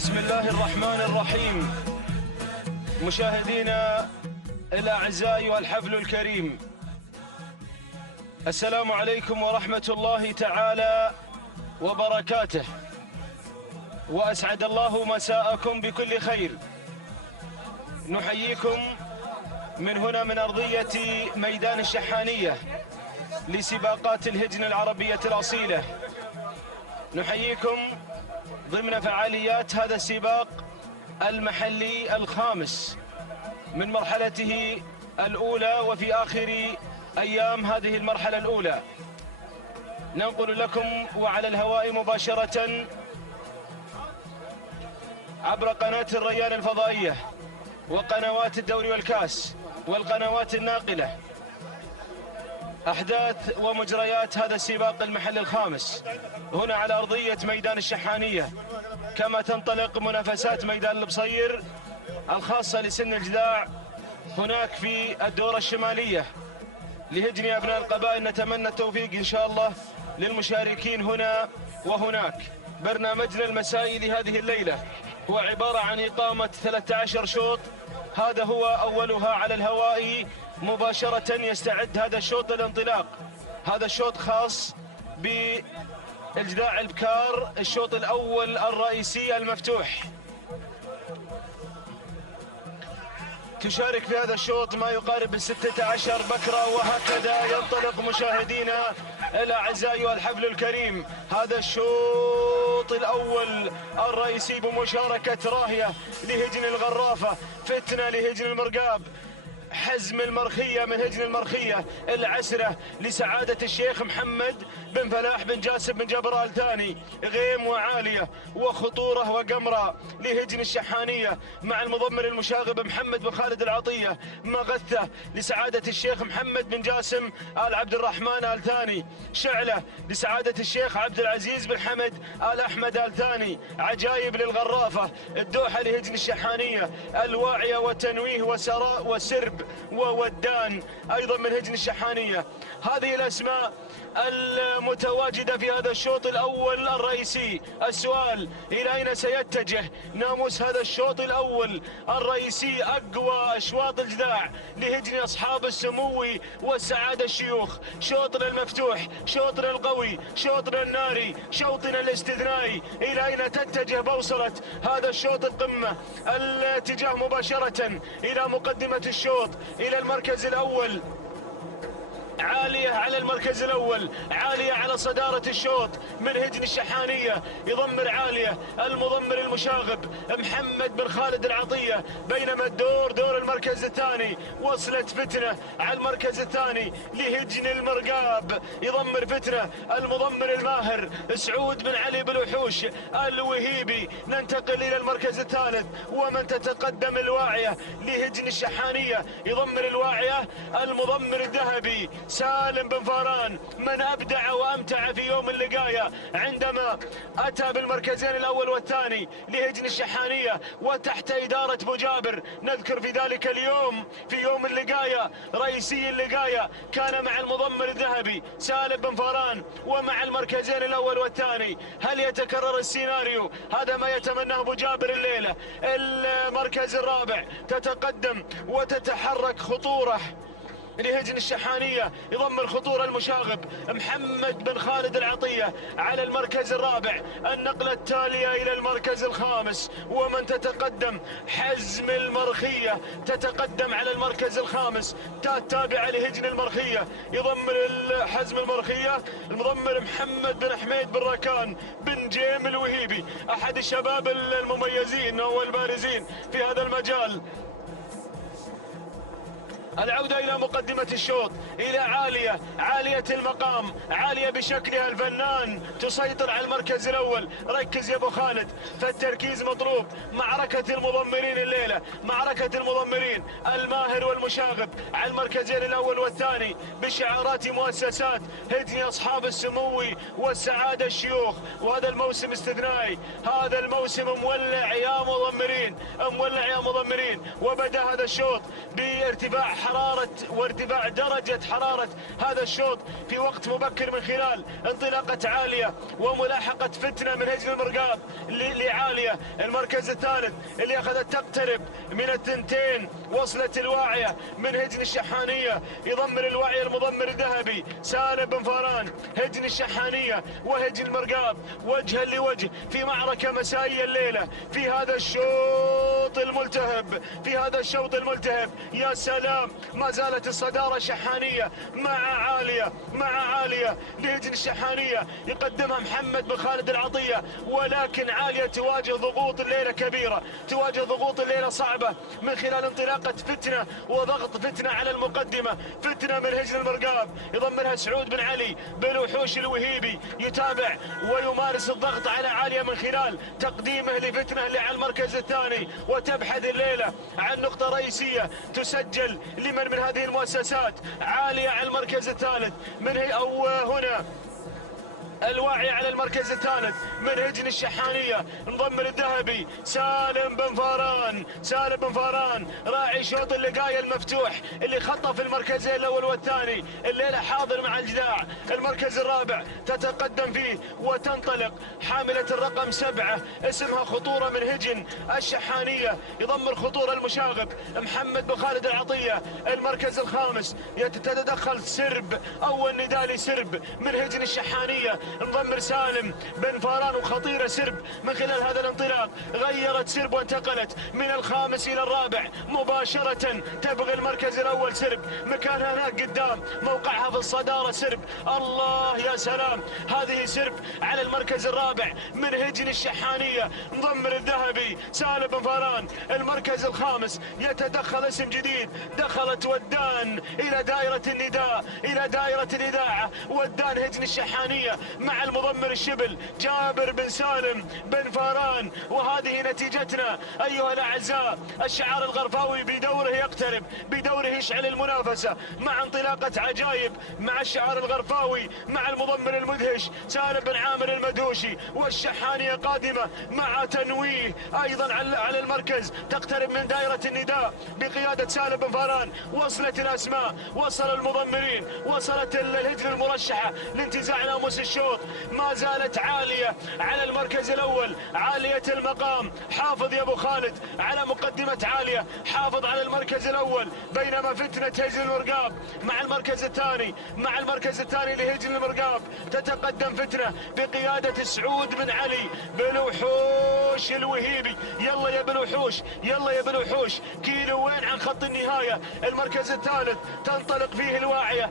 بسم الله الرحمن الرحيم. مشاهدينا الأعزاء والحفل الكريم، السلام عليكم ورحمة الله تعالى وبركاته، وأسعد الله مساءكم بكل خير. نحييكم من هنا من أرضية ميدان الشحانية لسباقات الهجن العربية الأصيلة. نحييكم ضمن فعاليات هذا السباق المحلي الخامس من مرحلته الأولى، وفي آخر أيام هذه المرحلة الأولى ننقل لكم وعلى الهواء مباشرة عبر قناة الريان الفضائية وقنوات الدوري والكاس والقنوات الناقلة أحداث ومجريات هذا السباق المحلي الخامس هنا على أرضية ميدان الشحانية، كما تنطلق منافسات ميدان البصير الخاصة لسن الجذاع هناك في الدورة الشمالية لهجن أبناء القبائل. نتمنى التوفيق إن شاء الله للمشاركين هنا وهناك. برنامجنا المسائي لهذه الليلة هو عبارة عن إقامة 13 شوط، هذا هو أولها على الهواء مباشرة. يستعد هذا الشوط للانطلاق. هذا الشوط خاص بالجذاع البكار، الشوط الأول الرئيسي المفتوح. تشارك في هذا الشوط ما يقارب 16 بكرة، وهكذا ينطلق مشاهدينا الأعزاء والحفل الكريم. هذا الشوط الأول الرئيسي بمشاركة راهية لهجن الغرافة، فتنة لهجن المرقاب، حزم المرخية من هجن المرخية، العسرة لسعادة الشيخ محمد بن فلاح بن جاسم بن جبر آل ثاني، غيم وعالية وخطورة وقمرة لهجن الشحانية مع المضمر المشاغب محمد بن خالد العطية، مغثة لسعادة الشيخ محمد بن جاسم آل عبد الرحمن آل ثاني، شعلة لسعادة الشيخ عبد العزيز بن حمد آل أحمد آل ثاني، عجايب للغرافة، الدوحة لهجن الشحانية، الواعية والتنويه وسراء وسرب وودان أيضا من هجن الشحانية. هذه الأسماء المتواجدة في هذا الشوط الأول الرئيسي. السؤال: إلى أين سيتجه ناموس هذا الشوط الأول الرئيسي؟ أقوى أشواط الجذاع لهجن أصحاب السمو والسعادة الشيوخ. شوطنا المفتوح، شوطنا القوي، شوطنا الناري، شوطنا الاستثنائي. إلى أين تتجه بوصلة هذا الشوط القمة؟ الاتجاه مباشرة إلى مقدمة الشوط، إلى المركز الأول. عالية على المركز الأول، عالية على صدارة الشوط من هجن الشحانية، يضمر عالية المضمر المشاغب محمد بن خالد العطية، بينما دور المركز الثاني وصلت فتنة على المركز الثاني لهجن المرقاب، يضمر فتنة المضمر الماهر سعود بن علي بن وحوش الوهيبي. ننتقل إلى المركز الثالث ومن تتقدم الواعية لهجن الشحانية، يضمر الواعية المضمر الذهبي سالم بن فاران، من أبدع وأمتع في يوم اللقاية عندما أتى بالمركزين الأول والثاني لهجن الشحانية وتحت إدارة أبو جابر. نذكر في ذلك اليوم في يوم اللقاية رئيسي اللقاية كان مع المضمر الذهبي سالم بن فاران ومع المركزين الأول والثاني. هل يتكرر السيناريو؟ هذا ما يتمناه أبو جابر الليلة. المركز الرابع تتقدم وتتحرك خطورة لهجن الشحانية، يضم الخطورة المشاغب محمد بن خالد العطية على المركز الرابع. النقلة التالية إلى المركز الخامس ومن تتقدم حزم المرخية، تتقدم على المركز الخامس تابعة لهجن المرخية، يضم حزم المرخية المضمر محمد بن حميد بن ركان بن جيم الوهيبي، أحد الشباب المميزين والبارزين في هذا المجال. العودة إلى مقدمة الشوط، إلى عالية المقام، عالية بشكلها الفنان، تسيطر على المركز الأول. ركز يا أبو خالد، فالتركيز مطلوب. معركة المضمرين الليلة، معركة المضمرين الماهر والمشاغب على المركزين الأول والثاني بشعارات مؤسسات هجن أصحاب السمو والسعادة الشيوخ. وهذا الموسم استثنائي، هذا الموسم مولع يا مضمرين، مولع يا مضمرين. وبدأ هذا الشوط بارتفاع حرارة وارتفاع درجة حرارة هذا الشوط في وقت مبكر من خلال انطلاقة عالية وملاحقة فتنة من هجن المرقاب لعالية. المركز الثالث اللي أخذت تقترب من الثنتين، وصلت الواعية من هجن الشحانية، يضمر الواعية المضمر الذهبي سالم بن فاران. هجن الشحانية وهجن المرقاب وجها لوجه في معركة مسائية الليلة في هذا الشوط الملتهب، في هذا الشوط الملتهب. يا سلام، ما زالت الصدارة شحانية مع عالية لهجن الشحانية يقدمها محمد بن خالد العطية، ولكن عالية تواجه ضغوط الليلة كبيرة، تواجه ضغوط الليلة صعبة من خلال انطلاقة فتنة وضغط فتنة على المقدمة. فتنة من هجن المرقاب يضمنها سعود بن علي بن وحوش الوهيبي، يتابع ويمارس الضغط على عالية من خلال تقديمه لفتنة اللي على المركز الثاني، وتبحث الليلة عن نقطة رئيسية تسجل لمن من هذه المؤسسات. عالية على المركز الثالث أو هنا الواعي على المركز الثالث من هجن الشحانية، مضمر الذهبي سالم بن فاران راعي شوط اللقاية المفتوح اللي خطف المركزين الأول والثاني الليلة، حاضر مع الجداع. المركز الرابع تتقدم فيه وتنطلق حاملة الرقم 7 اسمها خطورة من هجن الشحانية، يضمر خطورة المشاغب محمد بن خالد العطية. المركز الخامس تتدخل سرب، أول نداء لسرب من هجن الشحانية، مضمر سالم بن فاران. وخطيرة سرب من خلال هذا الانطلاق، غيرت سرب وانتقلت من الخامس إلى الرابع مباشرة، تبغي المركز الأول. سرب مكانها هناك قدام، موقعها في الصدارة. سرب، الله يا سلام، هذه سرب على المركز الرابع من هجن الشحانية، مضمر الذهبي سالم بن فاران. المركز الخامس يتدخل اسم جديد، دخلت ودان إلى دائرة النداء، إلى دائرة الإذاعة. ودان هجن الشحانية مع المضمر الشبل جابر بن سالم بن فاران. وهذه نتيجتنا أيها الأعزاء. الشعار الغرفاوي بدوره يقترب، بدوره يشعل المنافسة مع انطلاقة عجائب مع الشعار الغرفاوي مع المضمر المدهش سالم بن عامر المدوشي. والشحانية قادمة مع تنويه أيضا على المركز، تقترب من دائرة النداء بقيادة سالم بن فاران. وصلت الأسماء، وصل المضمرين، وصلت الهجن المرشحة لانتزاع ناموس الشوط. ما زالت عالية على المركز الأول، عالية المقام. حافظ يا أبو خالد على مقدمة عالية، حافظ على المركز الأول، بينما فتنة هجن المرقاب مع المركز الثاني، مع المركز الثاني لهجن المرقاب تتقدم فتنة بقيادة سعود بن علي بن وحوش الوهيبي. يلا يا بن وحوش، يلا يا بن وحوش، كيلوين عن خط النهاية. المركز الثالث تنطلق فيه الواعية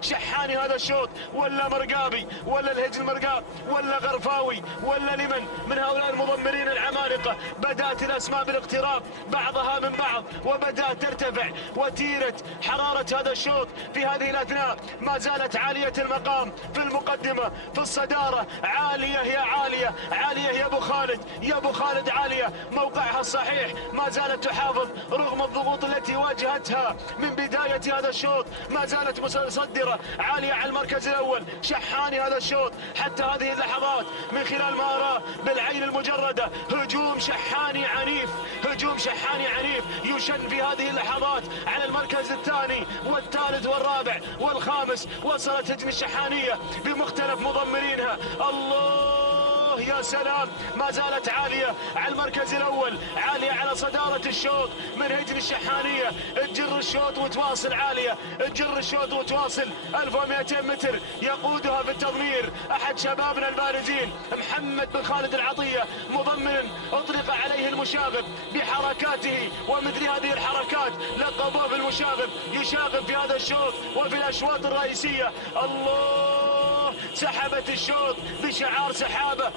شحاني هذا الشوط، ولا مرقابي، ولا الهجن المرقاب، ولا غرفاوي، ولا لمن من هؤلاء المضمرين العمالقة. بدأت الأسماء بالاقتراب بعضها من بعض، وبدأت ترتفع وتيرة حرارة هذا الشوط في هذه الأثناء. ما زالت عالية المقام في المقدمة في الصدارة. عالية يا أبو خالد، يا أبو خالد عالية موقعها الصحيح، ما زالت تحافظ رغم الضغوط التي واجهتها من بداية هذا الشوط. ما زالت مصدرة عالية على المركز الأول. شحاني هذا الشوط حتى هذه اللحظات من خلال ما أراه بالعين المجردة، هجوم شحاني عنيف، هجوم شحاني عنيف يشن في هذه اللحظات على المركز الثاني والثالث والرابع والخامس. وصلت هجن الشحانية بمختلف مضمرينها. الله يا سلام، ما زالت عالية على المركز الأول، عالية على صدارة الشوط من هجن الشحانية. تجر الشوط وتواصل عالية، تجر الشوط وتواصل 1200 متر، يقودها في التضمير أحد شبابنا البارزين محمد بن خالد العطية، مضمن أطلق عليه المشاغب بحركاته، ومثل هذه الحركات لقبوه بالمشاغب، يشاغب في هذا الشوط وفي الأشواط الرئيسية. الله، سحبت الشوط بشعار سحابة،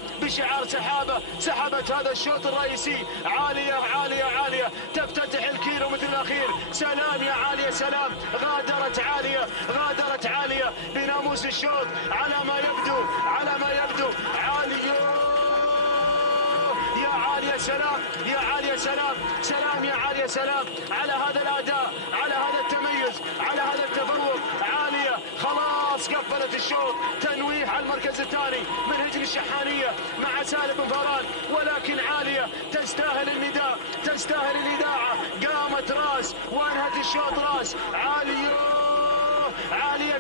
سحبت هذا الشوط الرئيسي. عالية تفتتح الكيلو مثل الأخير. سلام يا عالية، سلام. غادرت عالية بناموس الشوط على ما يبدو عالية يا عالية. عالية سلام، يا عالية سلام، سلام يا عالية سلام على هذا الأداء، على هذا التميز، على هذا التفوق. عالية خلاص قفلت الشوط، تنويه على المركز الثاني من هجن الشحانية مع سالم بن فاران، ولكن عالية تستاهل النداء، تستاهل الإذاعة. قامت راس وانهت الشوط راس. عالية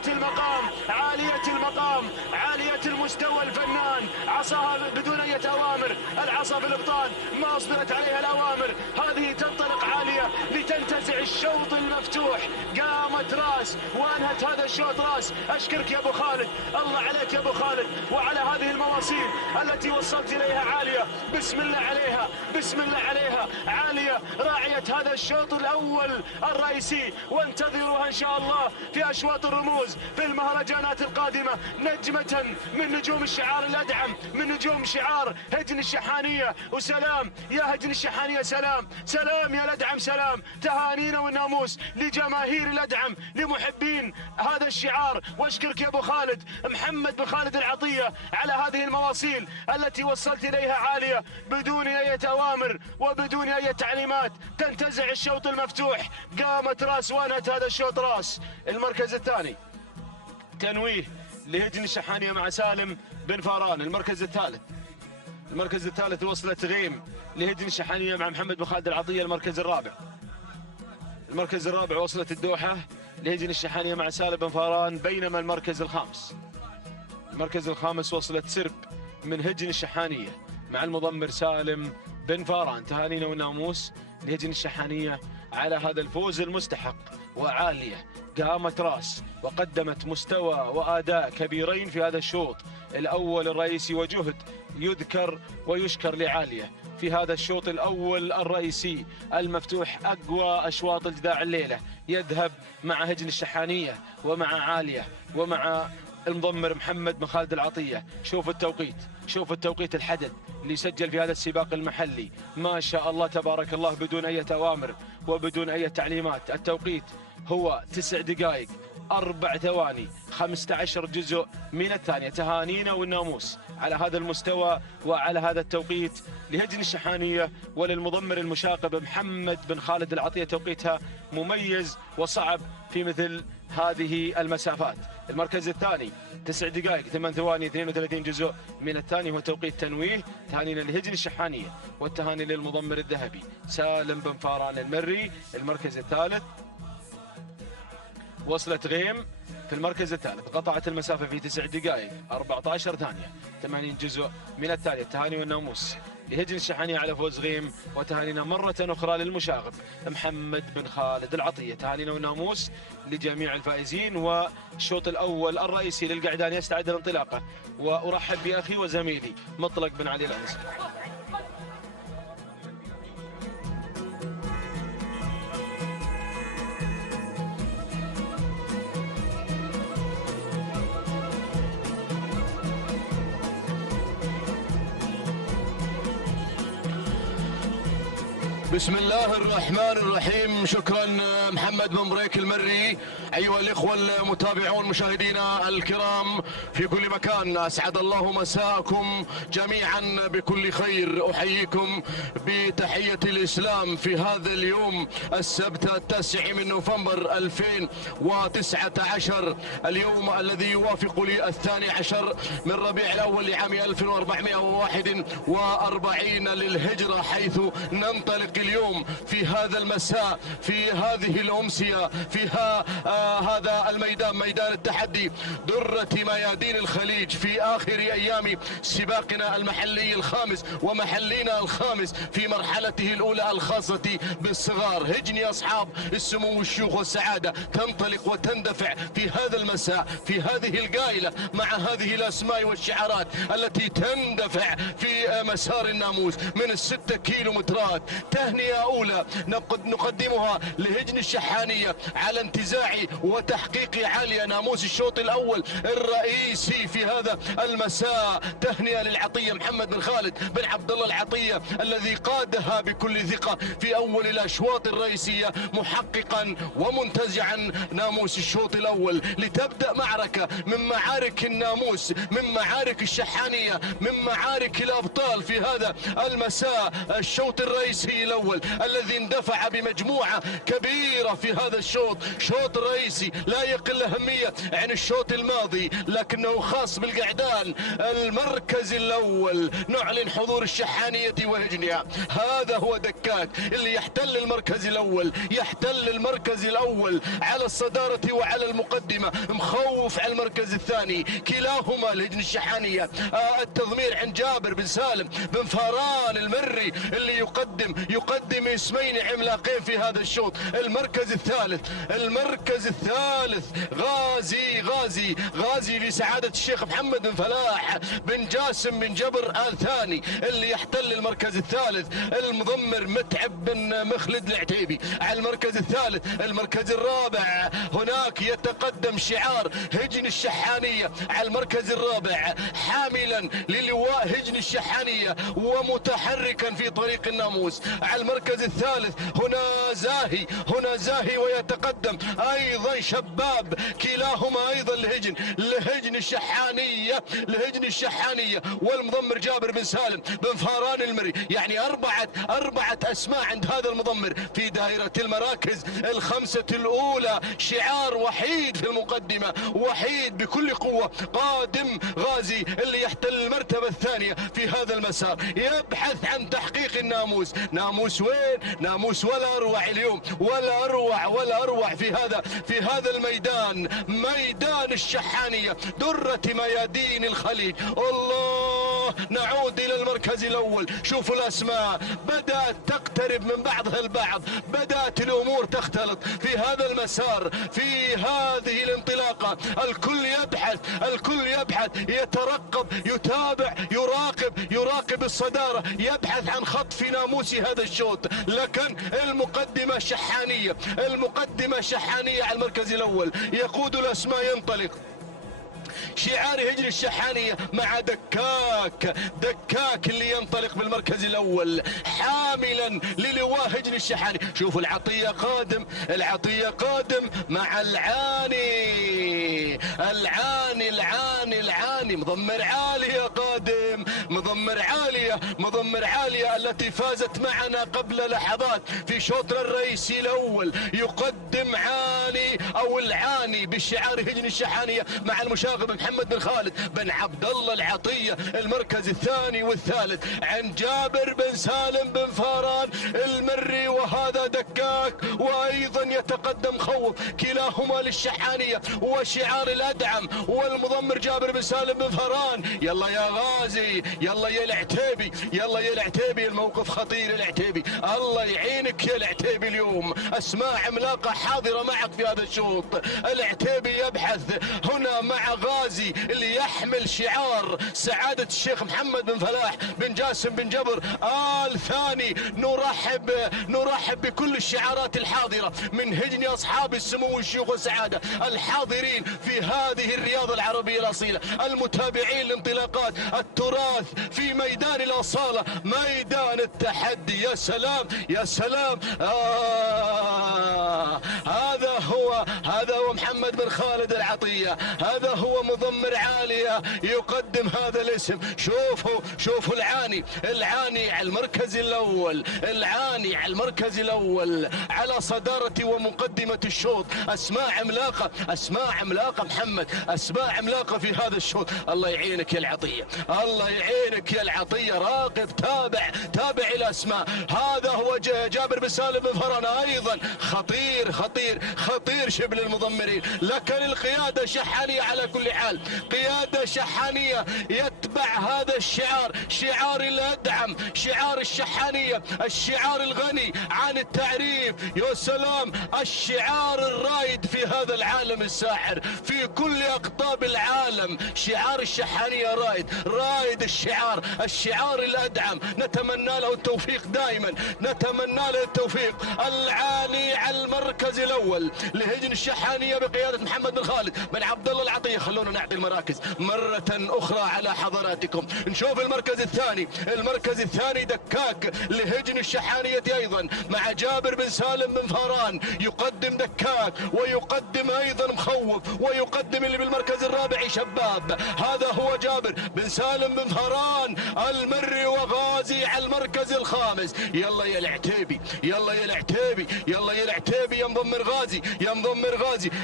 المقام، عالية المقام، عالية المستوى الفنان، عصاها بدون أي أوامر، العصا في الإبطال ما أصدرت عليها الأوامر، هذه تنطلق عالية لتنتزع الشوط المفتوح. قامت راس وانهت هذا الشوط راس. أشكرك يا أبو خالد، الله عليك يا أبو خالد وعلى هذه المواصيل التي وصلت إليها عالية. بسم الله عليها، بسم الله عليها. عالية راعية هذا الشوط الأول الرئيسي، وانتظروها إن شاء الله في أشواط الرموز في المهرجانات القادمة، نجمة من نجوم الشعار الأدعم، من نجوم شعار هجن الشحانية. وسلام يا هجن الشحانية، سلام، سلام يا الأدعم، سلام. تهانينا والناموس لجماهير الأدعم، لمحبين هذا الشعار. واشكرك يا أبو خالد محمد بن خالد العطية على هذه المواصيل التي وصلت إليها عالية بدون أي أوامر وبدون أي تعليمات. تنتزع الشوط المفتوح. قامت راس وانهت هذا الشوط راس. المركز الثاني تنويه لهجن الشحانية مع سالم بن فاران. المركز الثالث وصلت غيم لهجن الشحانية مع محمد بن خالد العطية. المركز الرابع وصلت الدوحة لهجن الشحانية مع سالم بن فاران. بينما المركز الخامس وصلت سرب من هجن الشحانية مع المضمر سالم بن فاران. تهانينا والناموس لهجن الشحانية على هذا الفوز المستحق. وعالية قامت راس وقدمت مستوى وأداء كبيرين في هذا الشوط الأول الرئيسي، وجهد يذكر ويشكر لعالية في هذا الشوط الأول الرئيسي المفتوح. أقوى أشواط الجداع الليلة يذهب مع هجن الشحانية ومع عالية ومع المضمر محمد بن خالد العطية. شوف التوقيت الحدث اللي سجل في هذا السباق المحلي، ما شاء الله تبارك الله، بدون أي أوامر وبدون أي تعليمات. التوقيت هو 9 دقائق 4 ثواني 15 جزء من الثانية. تهانينا والناموس على هذا المستوى وعلى هذا التوقيت لهجن الشحانية وللمضمر المشاقب محمد بن خالد العطية. توقيتها مميز وصعب في مثل هذه المسافات. المركز الثاني 9 دقائق 8 ثواني 32 جزء من الثاني، هو توقيت تنويه. تهانينا لهجن الشحانية والتهاني للمضمر الذهبي سالم بن فاران المري. المركز الثالث وصلت غيم في المركز الثالث، قطعت المسافة في 9 دقائق 14 ثانية 80 جزء من الثانية. التهاني والناموس لهجن الشحانية على فوز غيم، وتهانينا مرة أخرى للمشاغب محمد بن خالد العطية. تهانينا والناموس لجميع الفائزين. والشوط الأول الرئيسي للقعدان يستعد لانطلاقه، وأرحب بأخي وزميلي مطلق بن علي العنزي. بسم الله الرحمن الرحيم. شكرا محمد بن بريك المري. أيها الإخوة المتابعون مشاهدينا الكرام في كل مكان، أسعد الله مساءكم جميعا بكل خير. أحييكم بتحية الإسلام في هذا اليوم السبت 9 من نوفمبر 2019، اليوم الذي يوافق لي 12 من ربيع الأول لعام 1441 للهجرة، حيث ننطلق اليوم في هذا المساء، في هذه الأمسية، في هذا الميدان، ميدان التحدي، درة ميادين الخليج، في آخر أيام سباقنا المحلي الخامس ومحلينا الخامس في مرحلته الأولى الخاصة بالصغار. هجني أصحاب السمو والشيوخ والسعادة تنطلق وتندفع في هذا المساء في هذه القائلة مع هذه الأسماء والشعارات التي تندفع في مسار الناموس من ال6 كيلومترات. تهنئة أولى نقدمها لهجن الشحانية على انتزاع وتحقيق عالية ناموس الشوط الأول الرئيسي في هذا المساء. تهنئة للعطية محمد بن خالد بن عبد الله العطية الذي قادها بكل ثقة في أول الأشواط الرئيسية، محققا ومنتزعا ناموس الشوط الأول، لتبدأ معركة من معارك الناموس، من معارك الشحانية، من معارك الأبطال في هذا المساء. الشوط الرئيسي الأول الذي اندفع بمجموعة كبيرة في هذا الشوط، شوط رئيسي لا يقل أهمية عن الشوط الماضي لكنه خاص بالقعدان. المركز الأول نعلن حضور الشحانية وهجنها. هذا هو دكاك اللي يحتل المركز الأول، يحتل المركز الأول على الصدارة وعلى المقدمة، مخوف على المركز الثاني كلاهما الهجن الشحانية. التضمير عن جابر بن سالم بن فاران المري اللي يقدم اسمين عملاقين في هذا الشوط. المركز الثالث غازي لسعادة الشيخ محمد بن فلاح بن جاسم بن جبر آل ثاني اللي يحتل المركز الثالث. المضمر متعب بن مخلد العتيبي على المركز الثالث. المركز الرابع هناك يتقدم شعار هجن الشحانية على المركز الرابع، حاملا للواء هجن الشحانية ومتحركا في طريق الناموس. على المركز الثالث هنا زاهي ويتقدم ايضا شباب، كلاهما ايضا لهجن الشحانية والمضمر جابر بن سالم بن فاران المري. يعني أربعة أسماء عند هذا المضمر في دائرة المراكز الخمسة الأولى. شعار وحيد في المقدمة، وحيد بكل قوة، قادم غازي اللي يحتل المرتبة الثانية في هذا المسار، يبحث عن تحقيق الناموس. ناموس وين؟ ناموس ولا أروع اليوم، ولا أروع في هذا الميدان، ميدان الشحانية، درة ميادين الخليج. الله، نعود إلى المركز الأول. شوفوا الأسماء بدأت تقترب من بعضها البعض، بدأت الأمور تختلط في هذا المسار، في هذه الانطلاقة. الكل يبحث، يترقب، يتابع، يراقب الصدارة، يبحث عن خطف ناموس هذا الشوط. لكن المقدمة شحانية على المركز الأول. يقود الأسماء، ينطلق شعار هجن الشحانية مع دكاك اللي ينطلق بالمركز الأول حاملا للواء هجن الشحانية. شوفوا العطية قادم مع العاني مضمر عالية قادم، مضمر عالية التي فازت معنا قبل لحظات في شوطنا الرئيسي الأول. يقدم العاني بشعار هجن الشحانية مع المشاغب محمد بن خالد بن عبد الله العطية المركز الثاني والثالث عن جابر بن سالم بن فاران المري، وهذا دكاك وأيضا يتقدم خوف، كلاهما للشحانية وشعار الأدعم والمضمر جابر بن سالم بن فاران. يلا يا غازي، يلا يا العتيبي، الموقف خطير العتيبي، الله يعينك يا العتيبي. اليوم أسماء عملاقة حاضرة معك في هذا الشوط. العتيبي يبحث هنا مع غازي اللي يحمل شعار سعادة الشيخ محمد بن فلاح بن جاسم بن جبر آل ثاني. نرحب بكل الشعارات الحاضرة من هجن أصحاب السمو والشيوخ والسعادة الحاضرين في هذه الرياضة العربية الأصيلة، المتابعين لانطلاقات التراث في ميدان الأصالة، ميدان التحدي. يا سلام هذا هو محمد بن خالد العطية، هذا هو مضمر عالية يقدم هذا الاسم. شوفوا العاني على المركز الأول، على صدارة ومقدمة الشوط. أسماء عملاقة محمد، أسماء عملاقة في هذا الشوط. الله يعينك يا العطية، راقب، تابع الأسماء. هذا هو جابر بن سالم بن فران، أيضا خطير خطير شبل المضمرين، لكن القيادة شحانية على كل حال، قيادة شحانية يتبع هذا الشعار، شعار الأدعم، شعار الشحانية، الشعار الغني عن التعريف. يا سلام، الشعار الرائد في هذا العالم الساحر، في كل أقطاب العالم شعار الشحانية رائد الشعار الأدعم. نتمنى له التوفيق دائما، نتمنى له التوفيق. العالي على المركز الأول لهجن الشحانية بقيادة محمد بن خالد بن عبد الله العطية. خلونا نعطي المراكز مرة أخرى على حضراتكم. نشوف المركز الثاني دكاك لهجن الشحانية أيضا مع جابر بن سالم بن فاران، يقدم دكاك ويقدم أيضا مخوف ويقدم اللي بالمركز الرابع شباب. هذا هو جابر بن سالم بن فاران المري وغازي على المركز الخامس. يلا يا العتيبي، يلا يا العتيبي، يلا يا العتيبي، ينضم غازي،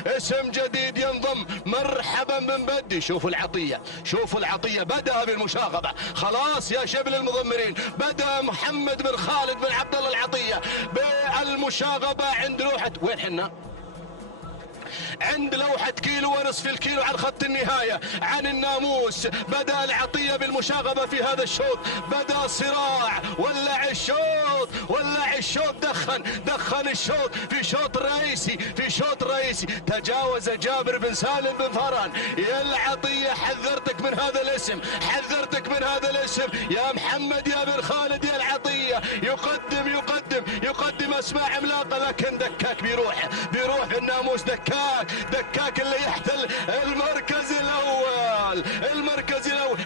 اسم جديد ينضم. مرحبا بن بدي. شوفوا العطية بدأ بالمشاغبة خلاص يا شبل المضمرين. بدأ محمد بن خالد بن عبد الله العطية بالمشاغبة عند لوحة، وين حنا؟ عند لوحة كيلو ونصف الكيلو عن خط النهاية عن الناموس. بدأ العطية بالمشاغبة في هذا الشوط، بدأ صراع، ولع الشوط، دخن الشوط في شوط رئيسي. تجاوز جابر بن سالم بن فاران. يا العطية حذرتك من هذا الاسم يا محمد يا بن خالد. يا العطية يقدم اسماء عملاقة، لكن دكاك بيروح الناموس. دكاك اللي يحتل المركز الأول.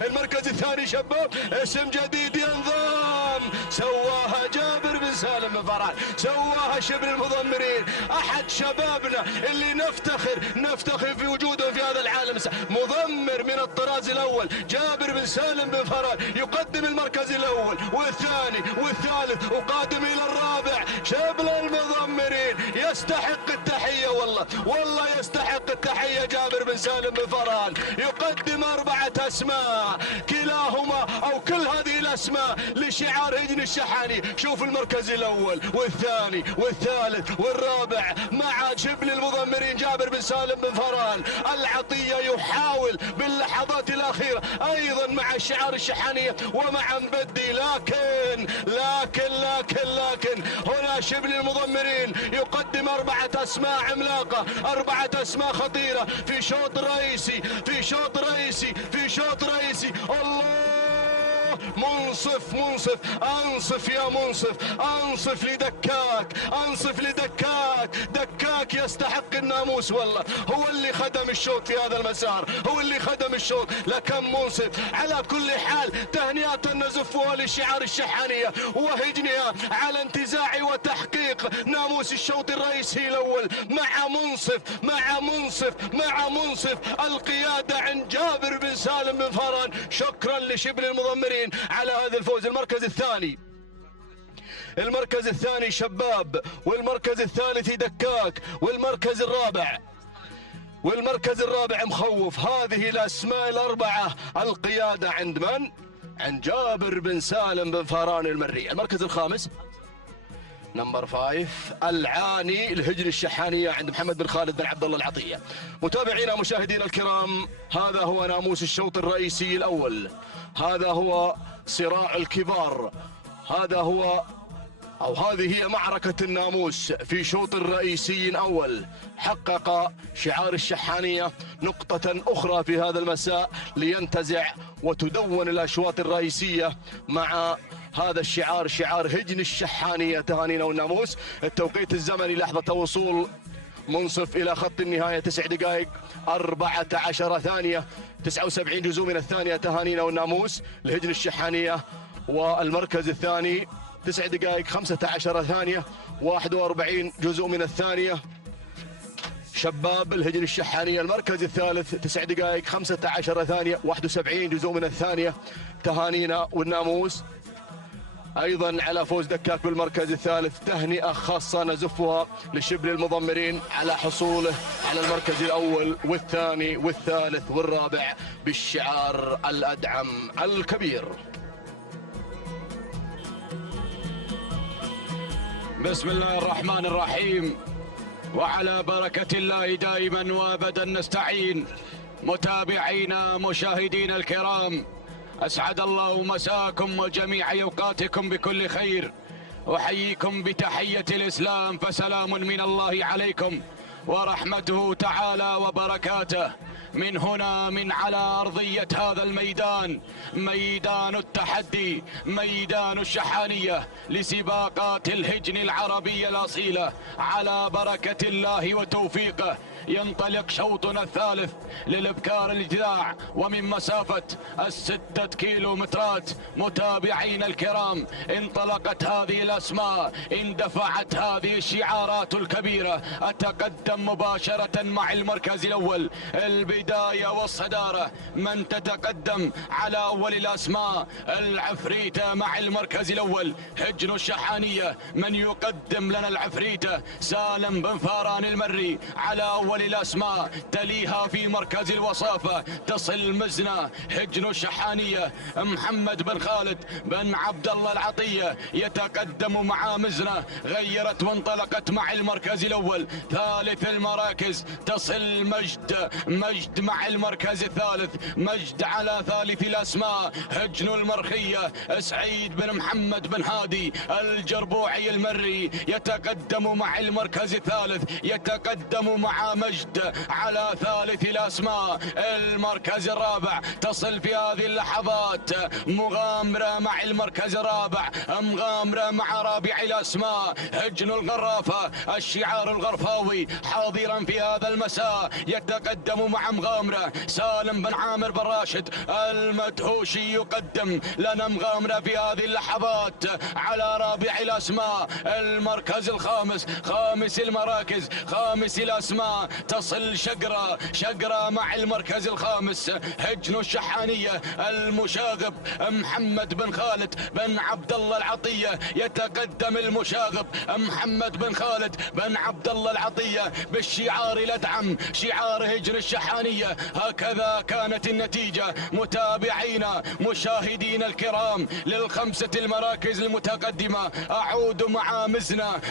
المركز الثاني شباب، اسم جديد ينضم، سواها جابر بن سالم بن فاران، سواها شبل المضمرين. أحد شبابنا اللي نفتخر في وجوده في هذا العالم، مضمر من الطراز الأول. جابر بن سالم بن فاران يقدم المركز الأول والثاني والثالث وقادم إلى الرابع. شبل المضمرين يستحق التحية، والله يستحق التحية. جابر بن سالم بن فاران يقدم 4 أسماء، كلاهما أو كل هذه الأسماء لشعار هجن الشحاني. شوف المركز الأول والثاني والثالث والرابع مع شبل المضمرين جابر بن سالم بن فاران. العطية يحاول باللحظات الأخيرة أيضا مع شعار الشحانية ومع مبدي، لكن هنا شبل المضمرين يقدم 4 أسماء عملاقة، 4 أسماء خطيرة في شوط رئيسي. الله، منصف انصف يا منصف، انصف لدكاك. دكاك يستحق الناموس، والله هو اللي خدم الشوط في هذا المسار، لكن منصف. على كل حال تهنئة نزفها لشعار الشحانية وهجنها على انتزاع وتحقيق ناموس الشوط الرئيسي الأول مع منصف القيادة عند جابر بن سالم بن فاران. شكرا لشبل المضمرين على هذا الفوز. المركز الثاني شباب، والمركز الثالث دكاك، والمركز الرابع مخوف. هذه الأسماء ال4 القيادة عند من؟ عند جابر بن سالم بن فاران المري. المركز الخامس نمبر 5 العاني الهجن الشحانية عند محمد بن خالد بن عبد الله العطية. متابعينا مشاهدينا الكرام، هذا هو ناموس الشوط الرئيسي الأول، هذا هو صراع الكبار، هذه هي معركة الناموس في شوط رئيسي أول. حقق شعار الشحانية نقطة أخرى في هذا المساء لينتزع وتدون الأشواط الرئيسية مع هذا الشعار، شعار هجن الشحانية. تهانينا والناموس. التوقيت الزمني لحظة وصول منصف إلى خط النهاية 9 دقائق 14 ثانية، 79 جزء من الثانية. تهانينا والناموس لهجن الشحانية. والمركز الثاني 9 دقائق 15 ثانية 41 جزء من الثانية شباب الهجن الشحانية. المركز الثالث 9 دقائق 15 ثانية 71 جزء من الثانية. تهانينا والناموس أيضا على فوز دكاك بالمركز الثالث. تهنئة خاصة نزفها لشبل المضمرين على حصوله على المركز الأول والثاني والثالث والرابع بالشعار الأدعم الكبير. بسم الله الرحمن الرحيم. وعلى بركة الله دائما وابدا نستعين. متابعينا مشاهدينا الكرام، أسعد الله مساكم وجميع أوقاتكم بكل خير. أحييكم بتحية الإسلام، فسلام من الله عليكم ورحمته تعالى وبركاته. من هنا من على أرضية هذا الميدان، ميدان التحدي، ميدان الشحانية لسباقات الهجن العربية الأصيلة، على بركة الله وتوفيقه ينطلق شوطنا الثالث للإبكار الإجذاع، ومن مسافة 6 كيلومترات. متابعين الكرام، انطلقت هذه الأسماء، اندفعت هذه الشعارات الكبيرة. أتقدم مباشرة مع المركز الأول، البداية والصدارة. من تتقدم على أول الأسماء؟ العفريتة مع المركز الأول، هجن الشحانية. من يقدم لنا العفريتة؟ سالم بن فاران المري على أول الأسماء. تليها في مركز الوصافة تصل مزنة هجن الشحانية، محمد بن خالد بن عبد الله العطية يتقدم مع مزنة. غيرت وانطلقت مع المركز الأول. ثالث المراكز تصل مجد مع المركز الثالث. مجد على ثالث الأسماء، هجن المرخية. سعيد بن محمد بن هادي الجربوعي المري يتقدم مع المركز الثالث. يتقدم مع مجد على ثالث الأسماء. المركز الرابع تصل في هذه اللحظات مغامرة مع المركز الرابع، مغامرة مع رابع الأسماء، هجن الغرافة. الشعار الغرفاوي حاضرا في هذا المساء، يتقدم مع مغامرة. سالم بن عامر بن راشد المدهوشي يقدم لنا مغامرة في هذه اللحظات على رابع الأسماء. المركز الخامس، خامس المراكز، خامس الأسماء، تصل شقرة مع المركز الخامس، هجن الشحانية. المشاغب محمد بن خالد بن عبد الله العطية يتقدم. المشاغب محمد بن خالد بن عبد الله العطية بالشعار الأدعم، شعار هجن الشحانية. هكذا كانت النتيجة. متابعينا مشاهدين الكرام، للخمسة المراكز المتقدمة أعود مع مزنة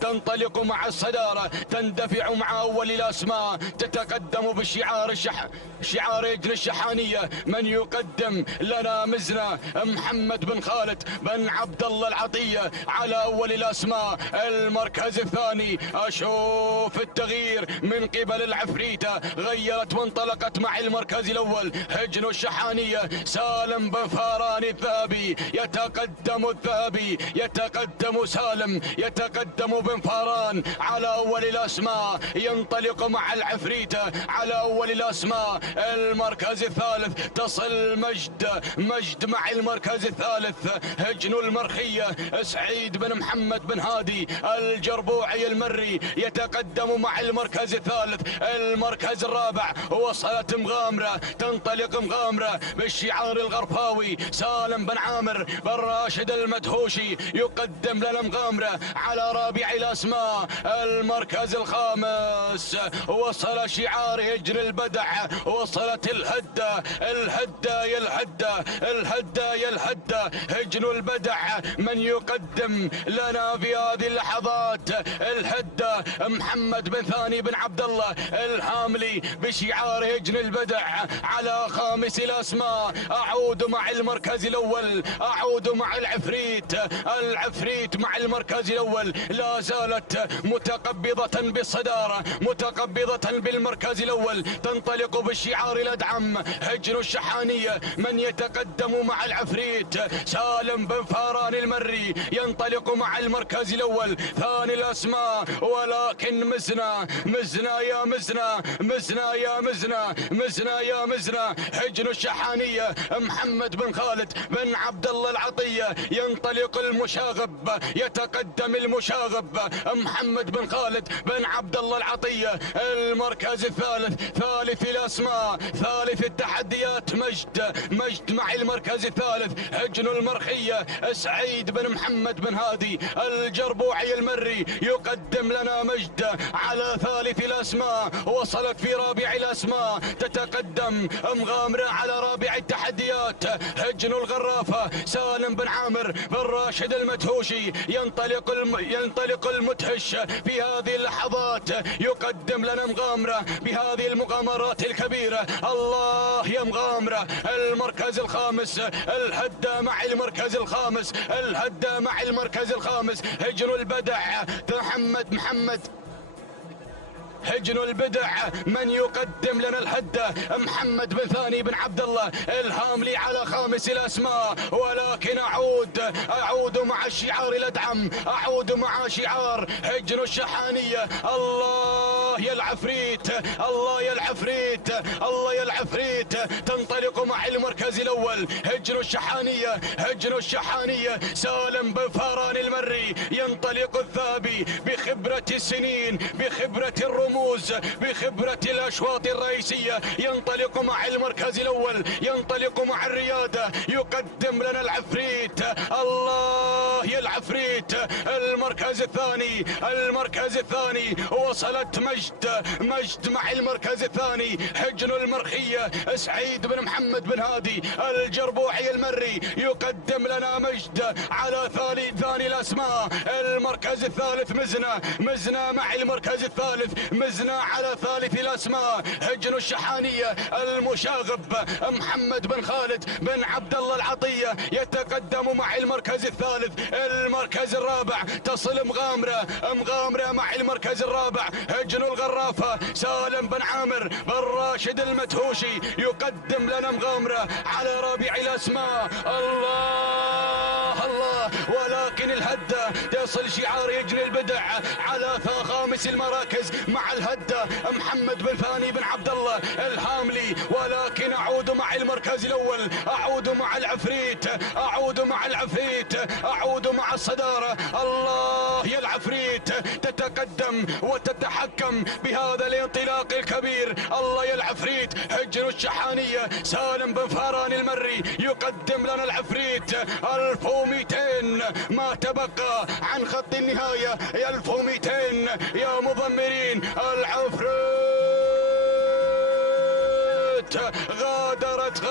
تنطلق مع الصدارة، تندفع مع أول الأسماء، تتقدم بالشعار شعار هجن الشحانية. من يقدم لنا مزنة؟ محمد بن خالد بن عبد الله العطية على أول الأسماء. المركز الثاني، أشوف التغيير من قبل العفريتة، غيرت وانطلقت مع المركز الأول، هجن الشحانية. سالم بن فاران الذهبي يتقدم، يتقدم سالم، يتقدم بن فاران على أول الأسماء. ينطلق مع العفريتة على أول الأسماء. المركز الثالث تصل مجد مع المركز الثالث، هجن المرخية. سعيد بن محمد بن هادي الجربوعي المري يتقدم مع المركز الثالث. المركز الرابع وصلت مغامرة، تنطلق مغامرة بالشعار الغرفاوي. سالم بن عامر بن راشد المدهوشي يقدم لنا مغامرة على رابع الأسماء. المركز الخامس وصل شعار هجن البدع، وصلت الهدة يا الهدة، هجن البدع. من يقدم لنا في هذه اللحظات؟ الهدة محمد بن ثاني بن عبد الله الهاملي بشعار هجن البدع على خامس الأسماء. أعود مع المركز الأول، أعود مع العفريت مع المركز الأول، لا زالت متقبضة بالصدارة، متقبضة بالمركز الأول، تنطلق بالشعار الأدعم، هجن الشحانية. من يتقدم مع العفريت؟ سالم بن فاران المري ينطلق مع المركز الأول، ثاني الأسماء. ولكن مزنة هجن الشحانية. محمد بن خالد بن عبد الله العطية ينطلق. المشاغب يتقدم، المشاغب محمد بن خالد بن عبد الله العطية. المركز الثالث، ثالث الأسماء، ثالث التحديات، مجد مع المركز الثالث، هجن المرخية. سعيد بن محمد بن هادي الجربوعي المري يقدم لنا مجد على ثالث الأسماء، وصلت في رابع الأسماء، تتقدم مغامرة على رابع التحديات. هجن الغرافة سالم بن عامر بن راشد المدهوشي ينطلق المدهش في هذه اللحظات، يقدم لنا مغامرة بهذه المغامرات الكبيرة. الله يا مغامرة، المركز الخامس، الهدى مع المركز الخامس، الهدى مع المركز الخامس. هجن البدع محمد هجن البدع من يقدم لنا الهدى محمد بن ثاني بن عبد الله الهاملي على خامس الأسماء. ولكن أعود مع الشعار الأدعم، أعود مع شعار هجن الشحانية. الله يا العفريت، الله يا العفريت، الله يا العفريت. تنطلق مع المركز الأول هجن الشحانية، هجن الشحانية. سالم بن فاران المري ينطلق الذهبي بخبرة السنين، بخبرة الرموز، بخبرة الأشواط الرئيسية، ينطلق مع المركز الأول، ينطلق مع الريادة، يقدم لنا العفريت. الله يا العفريت. المركز الثاني، المركز الثاني وصلت مجد مع المركز الثاني. هجن المرخية سعيد بن محمد بن هادي الجربوعي المري يقدم لنا مجد على ثاني الأسماء. المركز الثالث مزنا مع المركز الثالث، مزنا على ثالث الأسماء. هجن الشحانية المشاغب محمد بن خالد بن عبد الله العطية يتقدم مع المركز الثالث. المركز الرابع تصل مغامرة مع المركز الرابع. هجن الغرافة سالم بن عامر بن راشد المدهوشي يقدم لنا مغامرة على رابع الأسماء. الله الله. ولكن الهدى تصل شعار هجن البدع على خامس المراكز مع الهدى محمد بن ثاني بن عبد الله الهاملي. ولكن أعود مع المركز الأول، أعود مع العفريت، أعود مع العفريت، أعود مع الصدارة. الله يا العفريت. تتقدم وتتحكم بهذا الانطلاق الكبير. الله يا العفريت. هجن الشحانية سالم بن فاران المري يقدم لنا العفريت. 1200 ما تبقى عن خط النهاية، 1200 يا مضمرين. العفريت غادرت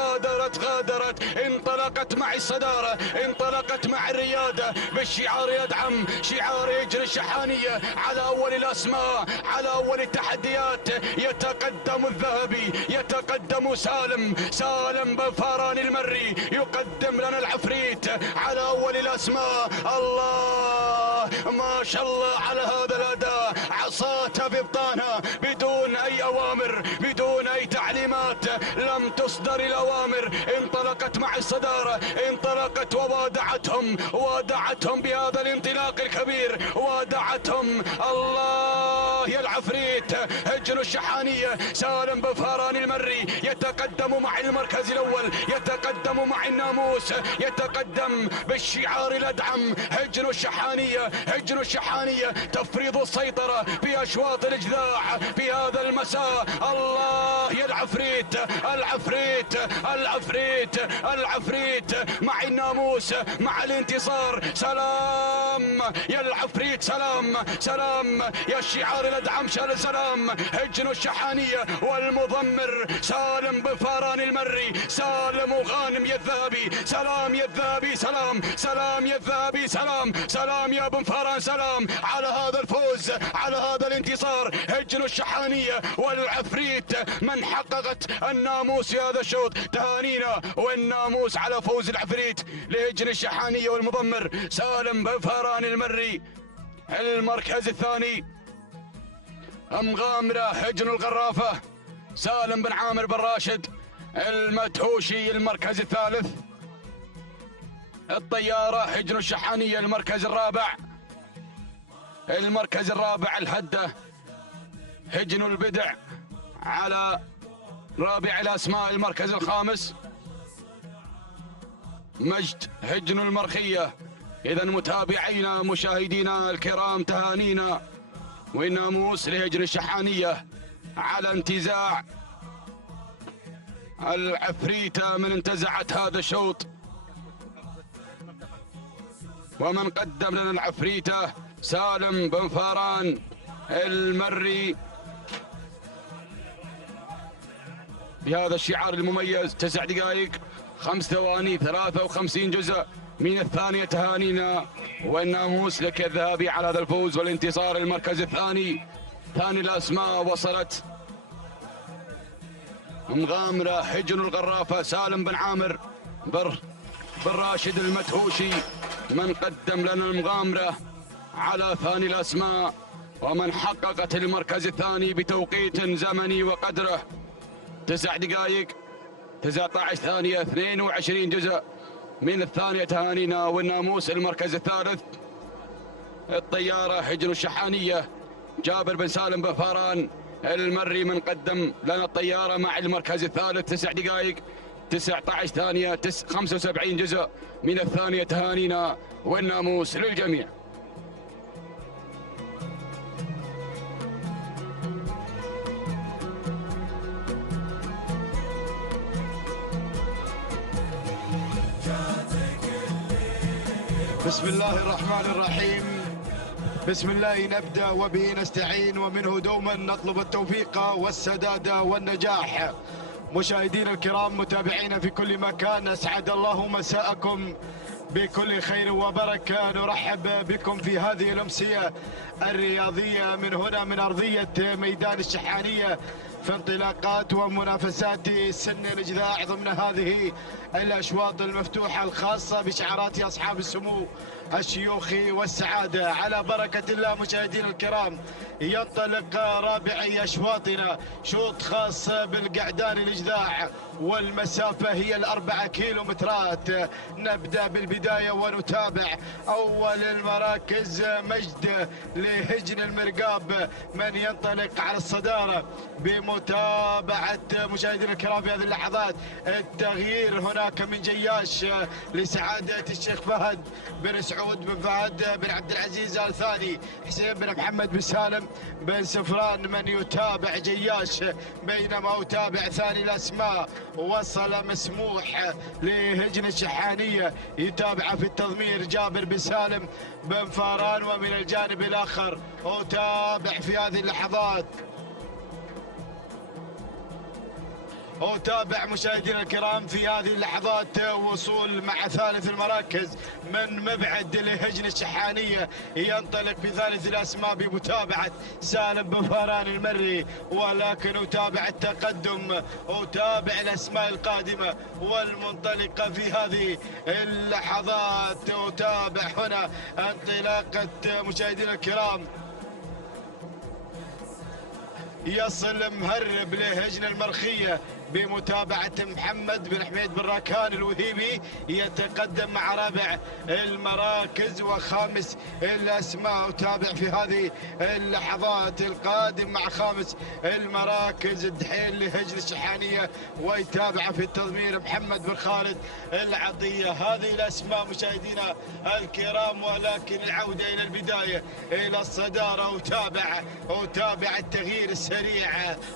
انطلقت مع الصدارة، انطلقت مع الريادة بالشعار يدعم شعار هجن الشحانية على أول الأسماء، على أول التحديات. يتقدم الذهبي، يتقدم سالم بن فاران المري يقدم لنا العفريت على أول الأسماء. الله ما شاء الله على هذا الأداء. عصاته في بطانها بدون أي أوامر، بدون أي تعليمات، لم تصدر الأوامر. انطلقت مع الصدارة، انطلقت ووادعتهم بهذا الانطلاق الكبير، وادعتهم. الله يا العفريت. هجن الشحانية سالم بن فاران المري يتقدم مع المركز الأول، يتقدم مع الناموس، يتقدم بالشعار الأدعم. هجن الشحانية، هجن الشحانية تفرض السيطرة في أشواط الإجذاع في هذا المساء. الله يا العفريت، العفريت، العفريت، العفريت مع الناموس، مع الانتصار. سلام يا العفريت، سلام يا الشعار الأدعم، سلام. هجن الشحانية والمضمر سالم بن فاران المري. سالم وغانم يا الذهبي، سلام يا الذهبي، سلام يا الذهبي، سلام يا بن فاران، سلام على هذا الفوز، على هذا الانتصار. هجن الشحانية والعفريت من حققت الناموس في هذا الشوط. تهانينا والناموس على فوز العفريت لهجن الشحانية والمضمر سالم بن فاران المري. المركز الثاني مغامرة هجن الغرافة سالم بن عامر بن راشد المدهوشي. المركز الثالث الطيارة هجن الشحانية. المركز الرابع، المركز الرابع الهدة هجن البدع على رابع الأسماء. المركز الخامس مجد هجن المرخية. إذا متابعينا مشاهدينا الكرام تهانينا والناموس لهجن الشحانية على انتزاع العفريتة من انتزعت هذا الشوط. ومن قدم لنا العفريتة سالم بن فاران المري بهذا الشعار المميز. 9 دقائق 5 ثواني 53 جزء من الثانية. تهانينا والناموس لك الذهابي على هذا الفوز والانتصار. المركز الثاني ثاني الأسماء وصلت مغامرة حجن الغرافة سالم بن عامر بن راشد المدهوشي من قدم لنا المغامرة على ثاني الأسماء ومن حققت المركز الثاني بتوقيت زمني وقدره 9 دقائق 19 ثانية 22 جزء من الثانية. تهانينا والناموس. المركز الثالث الطيارة حجن الشحانية جابر بن سالم بن فاران المري من قدم لنا الطيارة مع المركز الثالث. 9 دقائق 19 ثانية 75 جزء من الثانية. تهانينا والناموس للجميع. بسم الله الرحمن الرحيم. بسم الله نبدأ وبه نستعين ومنه دوما نطلب التوفيق والسداد والنجاح. مشاهدينا الكرام متابعينا في كل مكان، أسعد الله مساءكم بكل خير وبركة. نرحب بكم في هذه الأمسية الرياضية من هنا من أرضية ميدان الشحانية في انطلاقات ومنافسات سن الإجذاع ضمن هذه الأشواط المفتوحة الخاصة بشعارات أصحاب السمو الشيوخ والسعادة. على بركة الله مشاهدينا الكرام ينطلق رابعي أشواطنا، شوط خاص بالقعدان الإجذاع والمسافة هي 4 كيلومترات. نبدأ بالبداية ونتابع أول المراكز مجد لهجن المرقاب من ينطلق على الصدارة بمتابعة مشاهدينا الكرام في هذه اللحظات. التغيير هناك من جياش لسعادة الشيخ فهد بن سعود بن فهد بن عبد العزيز آل ثاني، حسين بن محمد بن سالم بن سفران من يتابع جياش، بينما يتابع ثاني الأسماء وصل مسموح لهجن الشحانية يتابع في التضمير جابر بن سالم بن فاران. ومن الجانب الآخر أتابع في هذه اللحظات أتابع مشاهدينا الكرام في هذه اللحظات وصول مع ثالث المراكز من مبعد لهجن الشحانية ينطلق بثالث الأسماء بمتابعة سالم بن فاران المري، ولكن أتابع التقدم أتابع الأسماء القادمة والمنطلقة في هذه اللحظات. أتابع هنا انطلاقة مشاهدينا الكرام يصل مهرب لهجن المرخية بمتابعة محمد بن حميد بن راكان الوهيبي يتقدم مع رابع المراكز وخامس الأسماء. أتابع في هذه اللحظات القادم مع خامس المراكز الدحيل لهجن الشحانية ويتابع في التضمير محمد بن خالد العطية. هذه الأسماء مشاهدينا الكرام، ولكن العودة إلى البداية إلى الصدارة. أتابع التغيير السريع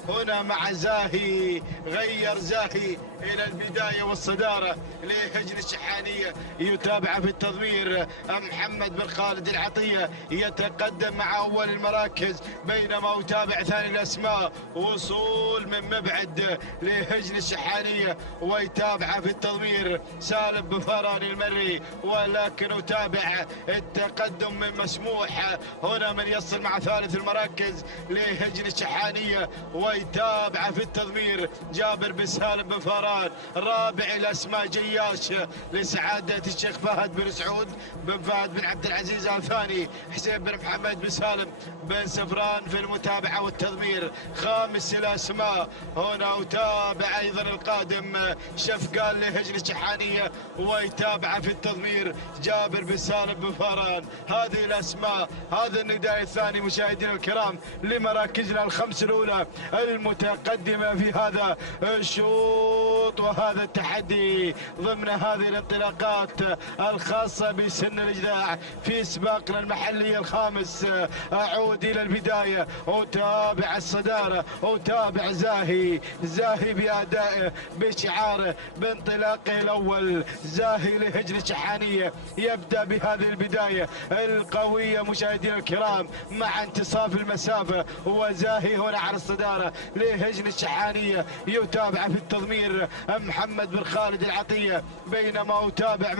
هنا مع زاهي، غير زاهي إلى البداية والصدارة لهجن الشحانية. يتابع في التضمير محمد بن خالد العطية يتقدم مع أول المراكز، بينما يتابع ثاني الأسماء وصول من مبعد لهجن الشحانية ويتابع في التضمير سالم بن فاران المري، ولكن يتابع التقدم من مسموح هنا من يصل مع ثالث المراكز لهجن الشحانية ويتابع في التضمير جابر بن سالم بن فاران. رابع الأسماء جياش لسعادة الشيخ فهد بن سعود بن فهد بن عبد العزيز آل ثاني، حسين بن محمد بن سالم بن سفران في المتابعة والتضمير. خامس الأسماء هنا أتابع أيضا القادم شفقان لهجن الشحانية ويتابع في التضمير جابر بن سالم بن فاران. هذه الأسماء، هذا النداء الثاني مشاهدينا الكرام لمراكزنا الخمس الأولى المتقدمة في هذا الشوط الشوط وهذا التحدي ضمن هذه الانطلاقات الخاصة بسن الإجداع في سباقنا المحلي الخامس. أعود إلى البداية، أتابع الصدارة، أتابع زاهي بأدائه بشعاره بانطلاقه الأول. زاهي لهجن الشحانية يبدأ بهذه البداية القوية مشاهدينا الكرام مع انتصاف المسافة، وزاهي هنا على الصدارة لهجن الشحانية. يتابع في التضمير محمد بن خالد العطية، بينما أتابع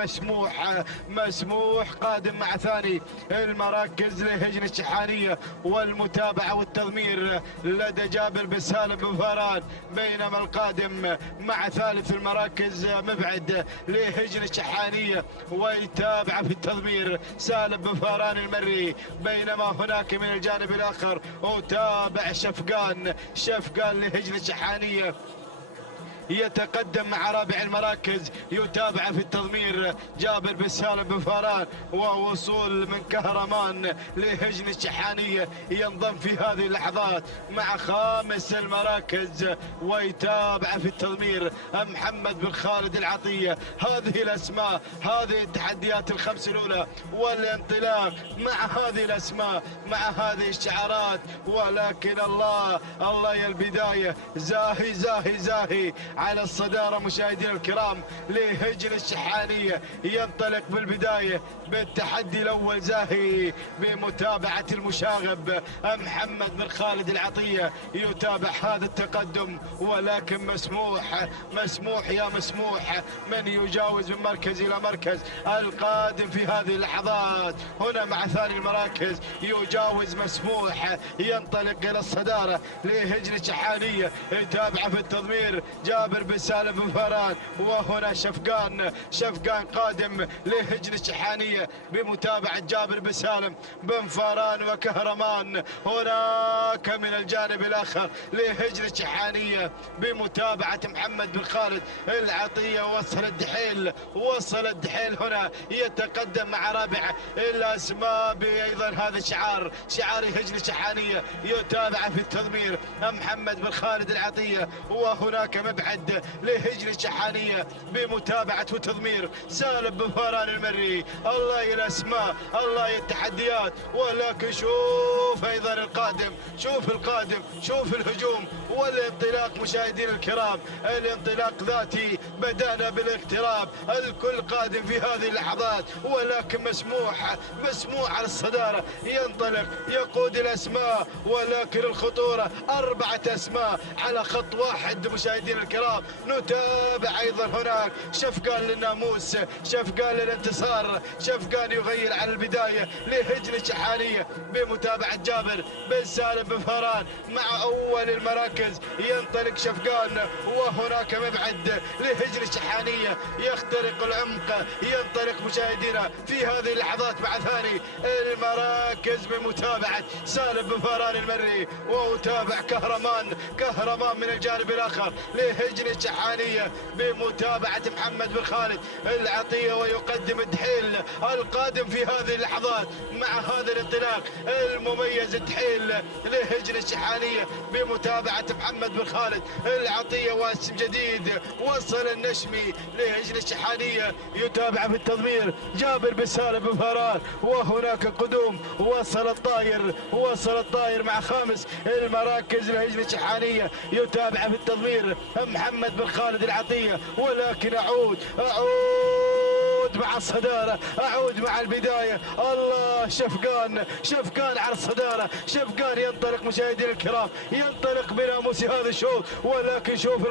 مسموح قادم مع ثاني المراكز لهجن الشحانية، والمتابعة والتضمير لدى جابر بن سالم بن فاران، بينما القادم مع ثالث المراكز مبعد لهجن الشحانية، ويتابع في التضمير سالم بن فاران المري. بينما هناك من الجانب الآخر أتابع شفقان لهجن الشحانية يتقدم مع رابع المراكز. يتابع في التضمير جابر بن سالم بن فاران، ووصول من كهرمان لهجن الشحانية ينضم في هذه اللحظات مع خامس المراكز. ويتابع في التضمير محمد بن خالد العطية. هذه الأسماء، هذه التحديات الخمس الأولى والانطلاق مع هذه الأسماء مع هذه الشعارات، ولكن الله يا البداية. زاهي على الصدارة مشاهدينا الكرام لهجن الشحانية، ينطلق بالبداية بالتحدي الأول زاهي بمتابعة المشاغب محمد بن خالد العطية. يتابع هذا التقدم، ولكن مسموح يا مسموح من يجاوز من مركز إلى مركز. القادم في هذه اللحظات هنا مع ثاني المراكز يجاوز مسموح، ينطلق إلى الصدارة لهجن الشحانية. يتابع في التضمير جابر بن سالم بن فاران، وهنا شفقان قادم لهجن الشحانية بمتابعة جابر بن سالم بن فاران وكهرمان. هناك من الجانب الآخر لهجن الشحانية بمتابعة محمد بن خالد العطية. وصل الدحيل هنا يتقدم مع رابع الأسماء بأيضا هذا شعار هجن الشحانية. يتابع في التضمير محمد بن خالد العطية، وهناك مبعد لهجن الشحانية بمتابعة وتضمير سالم بن فاران المري. الله يا الأسماء، الله يا التحديات، ولكن شوف أيضا القادم، شوف الهجوم والانطلاق مشاهدين الكرام. الانطلاق ذاتي، بدأنا بالاقتراب، الكل قادم في هذه اللحظات، ولكن مسموح على الصدارة. ينطلق يقود الأسماء، ولكن الخطورة 4 أسماء على خط واحد مشاهدين الكرام. نتابع ايضا هناك شفقان للناموس، شفقان للانتصار، شفقان يغير على البدايه لهجن الشحانيه بمتابعه جابر بن سالم بن فاران مع اول المراكز. ينطلق شفقان، وهناك مبعد لهجن الشحانيه يخترق العمق. ينطلق مشاهدينا في هذه اللحظات مع ثاني المراكز بمتابعه سالم بن فاران المري، وأتابع كهرمان من الجانب الاخر لهجن الشحانية بمتابعة محمد بن خالد العطية. ويقدم الدحيل القادم في هذه اللحظات مع هذا الانطلاق المميز. الدحيل لهجن الشحانية بمتابعة محمد بن خالد العطية. واسم جديد وصل النشمي لهجن الشحانية، يتابع في التضمير جابر بن سالم بن فاران. وهناك قدوم، وصل الطاير مع خامس المراكز لهجن الشحانية. يتابع في التضمير محمد بن خالد العطية، ولكن أعود مع الصدارة، أعود مع البداية. الله، شفقان على الصدارة. شفقان ينطلق مشاهدينا الكرام، ينطلق بناموس هذا الشوط، ولكن شوف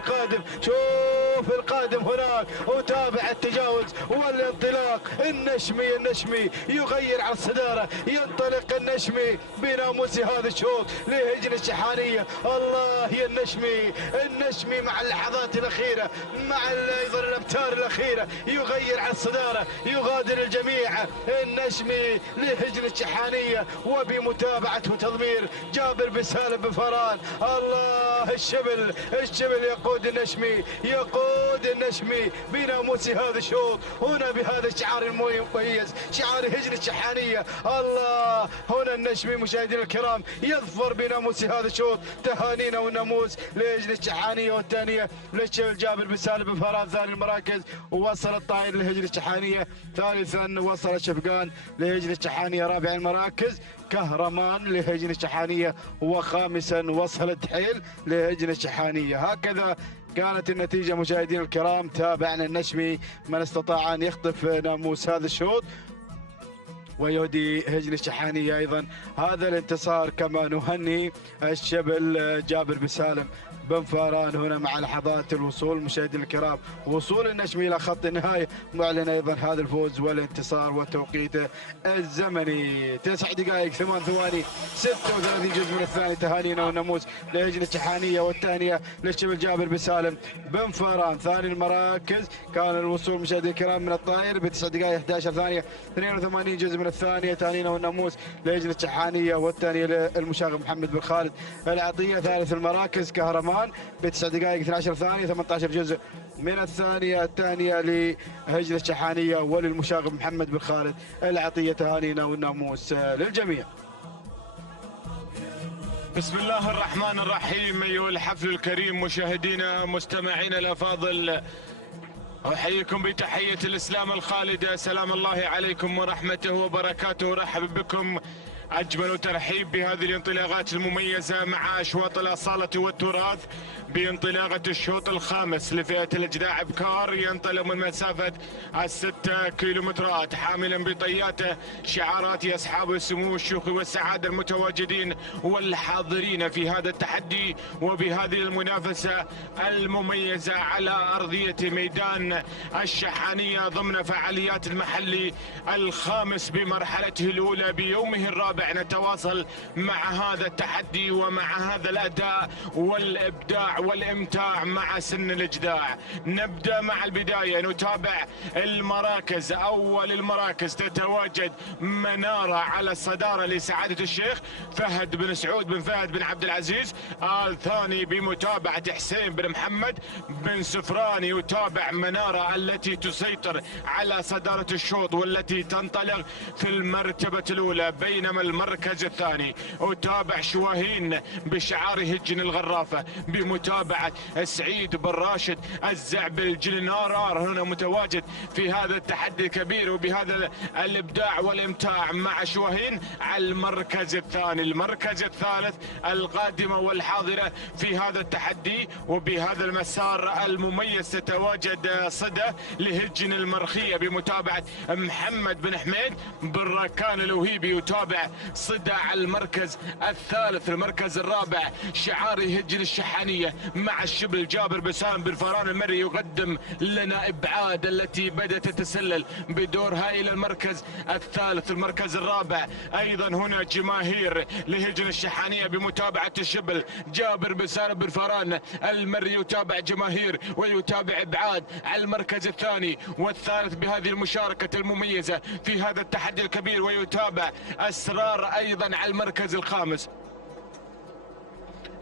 القادم هناك. أتابع التجاوز والانطلاق. النشمي يغير على الصدارة. ينطلق النشمي بناموس هذا الشوط لهجن الشحانية. الله يا النشمي مع اللحظات الأخيرة، مع أيضا الأمتار الأخيرة، يغير على الصدارة، يغادر الجميع. النشمي لهجن الشحانية، وبمتابعة وتضمير جابر بن سالم بن فاران. الله الله الشبل يقود النشمي بناموس هذا الشوط هنا بهذا الشعار المميز، شعار هجن الشحانية. الله، هنا النشمي مشاهدينا الكرام يظفر بناموس هذا الشوط. تهانينا والناموس لهجن الشحانية، والثانية للشبل جابر بن سالم بن فران ثاني المراكز، ووصل الطائر لهجن الشحانية. ثالثا وصل الشفقان لهجن الشحانية رابع المراكز، كهرمان لهجن الشحانية، وخامسا وصل الدحيل لهجن الشحانية. هكذا كانت النتيجة مشاهدينا الكرام. تابعنا النشمي من استطاع أن يخطف ناموس هذا الشوط ويهدي هجن الشحانية أيضا هذا الانتصار، كما نهني الشبل جابر بن سالم بن فاران هنا مع لحظات الوصول. مشاهدينا الكرام، وصول النشمي الى خط النهايه معلن ايضا هذا الفوز والانتصار وتوقيته الزمني 9 دقائق 8 ثواني 36 جزء من الثاني. تهانينا والناموس لهجن الشحانيه، والثانيه للشبل جابر بن سالم بن فاران ثاني المراكز. كان الوصول مشاهدينا الكرام من الطائر ب 9 دقائق 11 ثانيه 82 جزء من الثانيه. تهانينا والناموس لهجن الشحانيه، والثانيه للمشاغب محمد بن خالد العطيه ثالث المراكز. كهرمان ب 9 دقائق 12 ثانيه 18 جزء من الثانيه. الثانيه لهجن الشحانيه وللمشاغب محمد بن خالد العطيه. تهانينا والناموس للجميع. بسم الله الرحمن الرحيم. أيها الحفل الكريم، مشاهدينا مستمعينا الأفاضل، أحييكم بتحية الإسلام الخالدة، سلام الله عليكم ورحمته وبركاته. رحب بكم أجمل ترحيب بهذه الانطلاقات المميزة مع أشواط الأصالة والتراث، بانطلاقة الشوط الخامس لفئة الإجداع أبكار، ينطلق من مسافة 6 كيلومترات حاملا بطياته شعارات أصحاب السمو الشيوخي والسعادة المتواجدين والحاضرين في هذا التحدي وبهذه المنافسة المميزة على أرضية ميدان الشحانية ضمن فعاليات المحلي الخامس بمرحلته الأولى بيومه الرابع. نتواصل مع هذا التحدي ومع هذا الأداء والإبداع والإمتاع مع سن الإجداع. نبدأ مع البداية، نتابع المراكز. أول المراكز تتواجد منارة على الصدارة لسعادة الشيخ فهد بن سعود بن فهد بن عبد العزيز. الثاني بمتابعة حسين بن محمد بن سفران. يتابع منارة التي تسيطر على صدارة الشوط والتي تنطلق في المرتبة الأولى، بينما المركز الثاني أتابع شواهين بشعار هجن الغرافة بمتابعة سعيد بن راشد الزعبل الجلنار هنا متواجد في هذا التحدي الكبير وبهذا الإبداع والإمتاع مع شواهين على المركز الثاني. المركز الثالث القادمة والحاضرة في هذا التحدي وبهذا المسار المميز تتواجد صدى لهجن المرخية بمتابعة محمد بن حميد بن ركان الوهيبي. يتابع صدى على المركز الثالث. المركز الرابع شعار هجن الشحانية مع الشبل جابر بن سالم بن فران المري يقدم لنا إبعاد التي بدأت تتسلل بدورها إلى المركز الثالث. المركز الرابع أيضا هنا جماهير لهجن الشحانية بمتابعة الشبل جابر بن سالم بن فران المري. يتابع جماهير ويتابع إبعاد على المركز الثاني والثالث بهذه المشاركة المميزة في هذا التحدي الكبير. ويتابع أسرار أيضا على المركز الخامس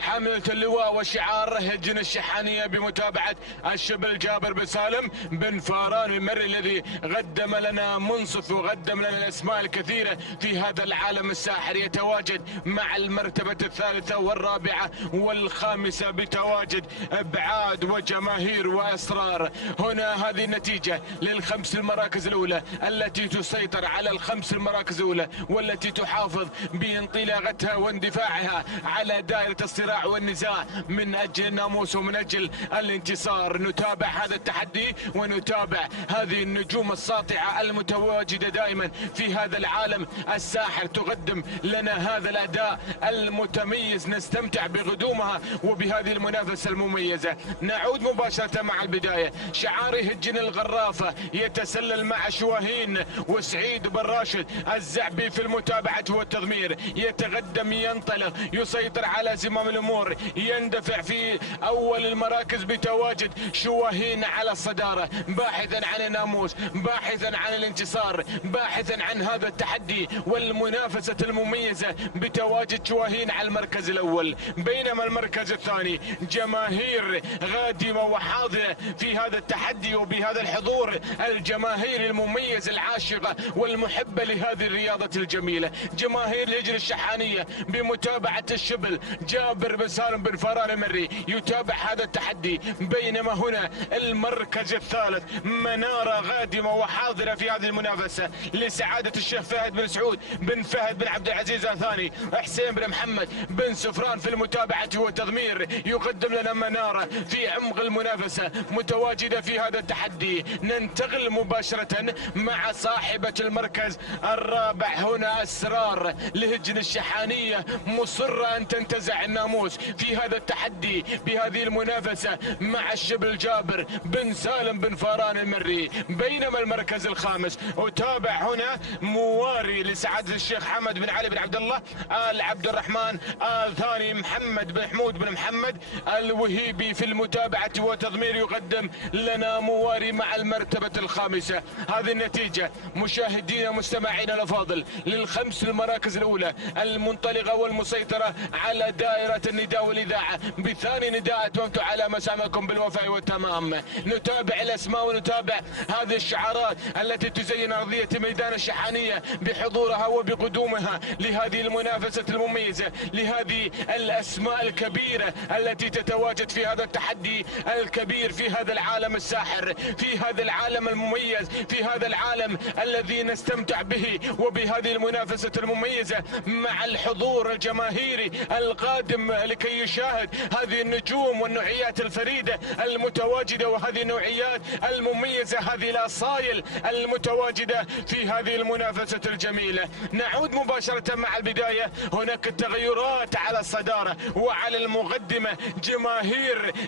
حاملة اللواء وشعار هجن الشحانية بمتابعة الشبل جابر بن سالم بن فاران المري الذي قدم لنا منصف وقدم لنا الأسماء الكثيرة في هذا العالم الساحر. يتواجد مع المرتبة الثالثة والرابعة والخامسة بتواجد إبعاد وجماهير وأسرار. هنا هذه النتيجة للخمس المراكز الأولى التي تسيطر على الخمس المراكز الأولى والتي تحافظ بانطلاقتها واندفاعها على دائرة الصراع والنزاع من أجل الناموس ومن أجل الانتصار. نتابع هذا التحدي ونتابع هذه النجوم الساطعة المتواجدة دائما في هذا العالم الساحر تقدم لنا هذا الأداء المتميز. نستمتع بقدومها وبهذه المنافسة المميزة. نعود مباشرة مع البداية. شعار هجن الغرافة يتسلل مع شواهين وسعيد بن راشد الزعبي في المتابعة والتضمير. يتقدم ينطلق يسيطر على زمام الأمور يندفع في أول المراكز بتواجد شواهين على الصدارة، باحثا عن الناموس، باحثا عن الانتصار، باحثا عن هذا التحدي والمنافسة المميزة بتواجد شواهين على المركز الأول. بينما المركز الثاني جماهير غادمة وحاضرة في هذا التحدي وبهذا الحضور الجماهيري المميز العاشقة والمحبة لهذه الرياضة الجميلة. جماهير الهجر الشحانية بمتابعة الشبل جابر بن سالم بن فران المري يتابع هذا التحدي. بينما هنا المركز الثالث منارة غادمة وحاضرة في هذه المنافسة لسعادة الشيخ فهد بن سعود بن فهد بن عبد العزيز آل ثاني، حسين بن محمد بن سفران في المتابعة والتضمير يقدم لنا منارة في عمق المنافسة متواجدة في هذا التحدي. ننتقل مباشرة مع صاحبة المركز الرابع هنا أسرار لهجن الشحانية مصرة أن تنتزع الناموس في هذا التحدي بهذه المنافسة مع الشبل جابر بن سالم بن فران المري. بينما المركز الخامس أتابع هنا مواري لسعادة الشيخ حمد بن علي بن عبد الله آل عبد الرحمن آل ثاني محمد بن حمود بن محمد الوهيبي في المتابعة وتضمير يقدم لنا مواري مع المرتبة الخامسة. هذه النتيجة مشاهدينا مستمعينا الأفاضل للخمس المراكز الأولى المنطلقة والمسيطرة على دائرة النداء والإذاعة بثاني نداء أتممت على مسامعكم بالوفاء والتمام. نتابع الأسماء ونتابع هذه الشعارات التي تزين أرضية ميدان الشحانية بحضورها وبقدومها لهذه المنافسة المميزة، لهذه الأسماء الكبيرة التي تتواجد في هذا التحدي الكبير في هذا العالم الساحر، في هذا العالم المميز، في هذا العالم الذي نستمتع به وبهذه المنافسة المميزة مع الحضور الجماهيري القادم لكي يشاهد هذه النجوم والنوعيات الفريدة المتواجدة وهذه النوعيات المميزة، هذه الأصايل المتواجدة في هذه المنافسة الجميلة. نعود مباشرة مع البداية. هناك التغيرات على الصدارة وعلى المقدمة،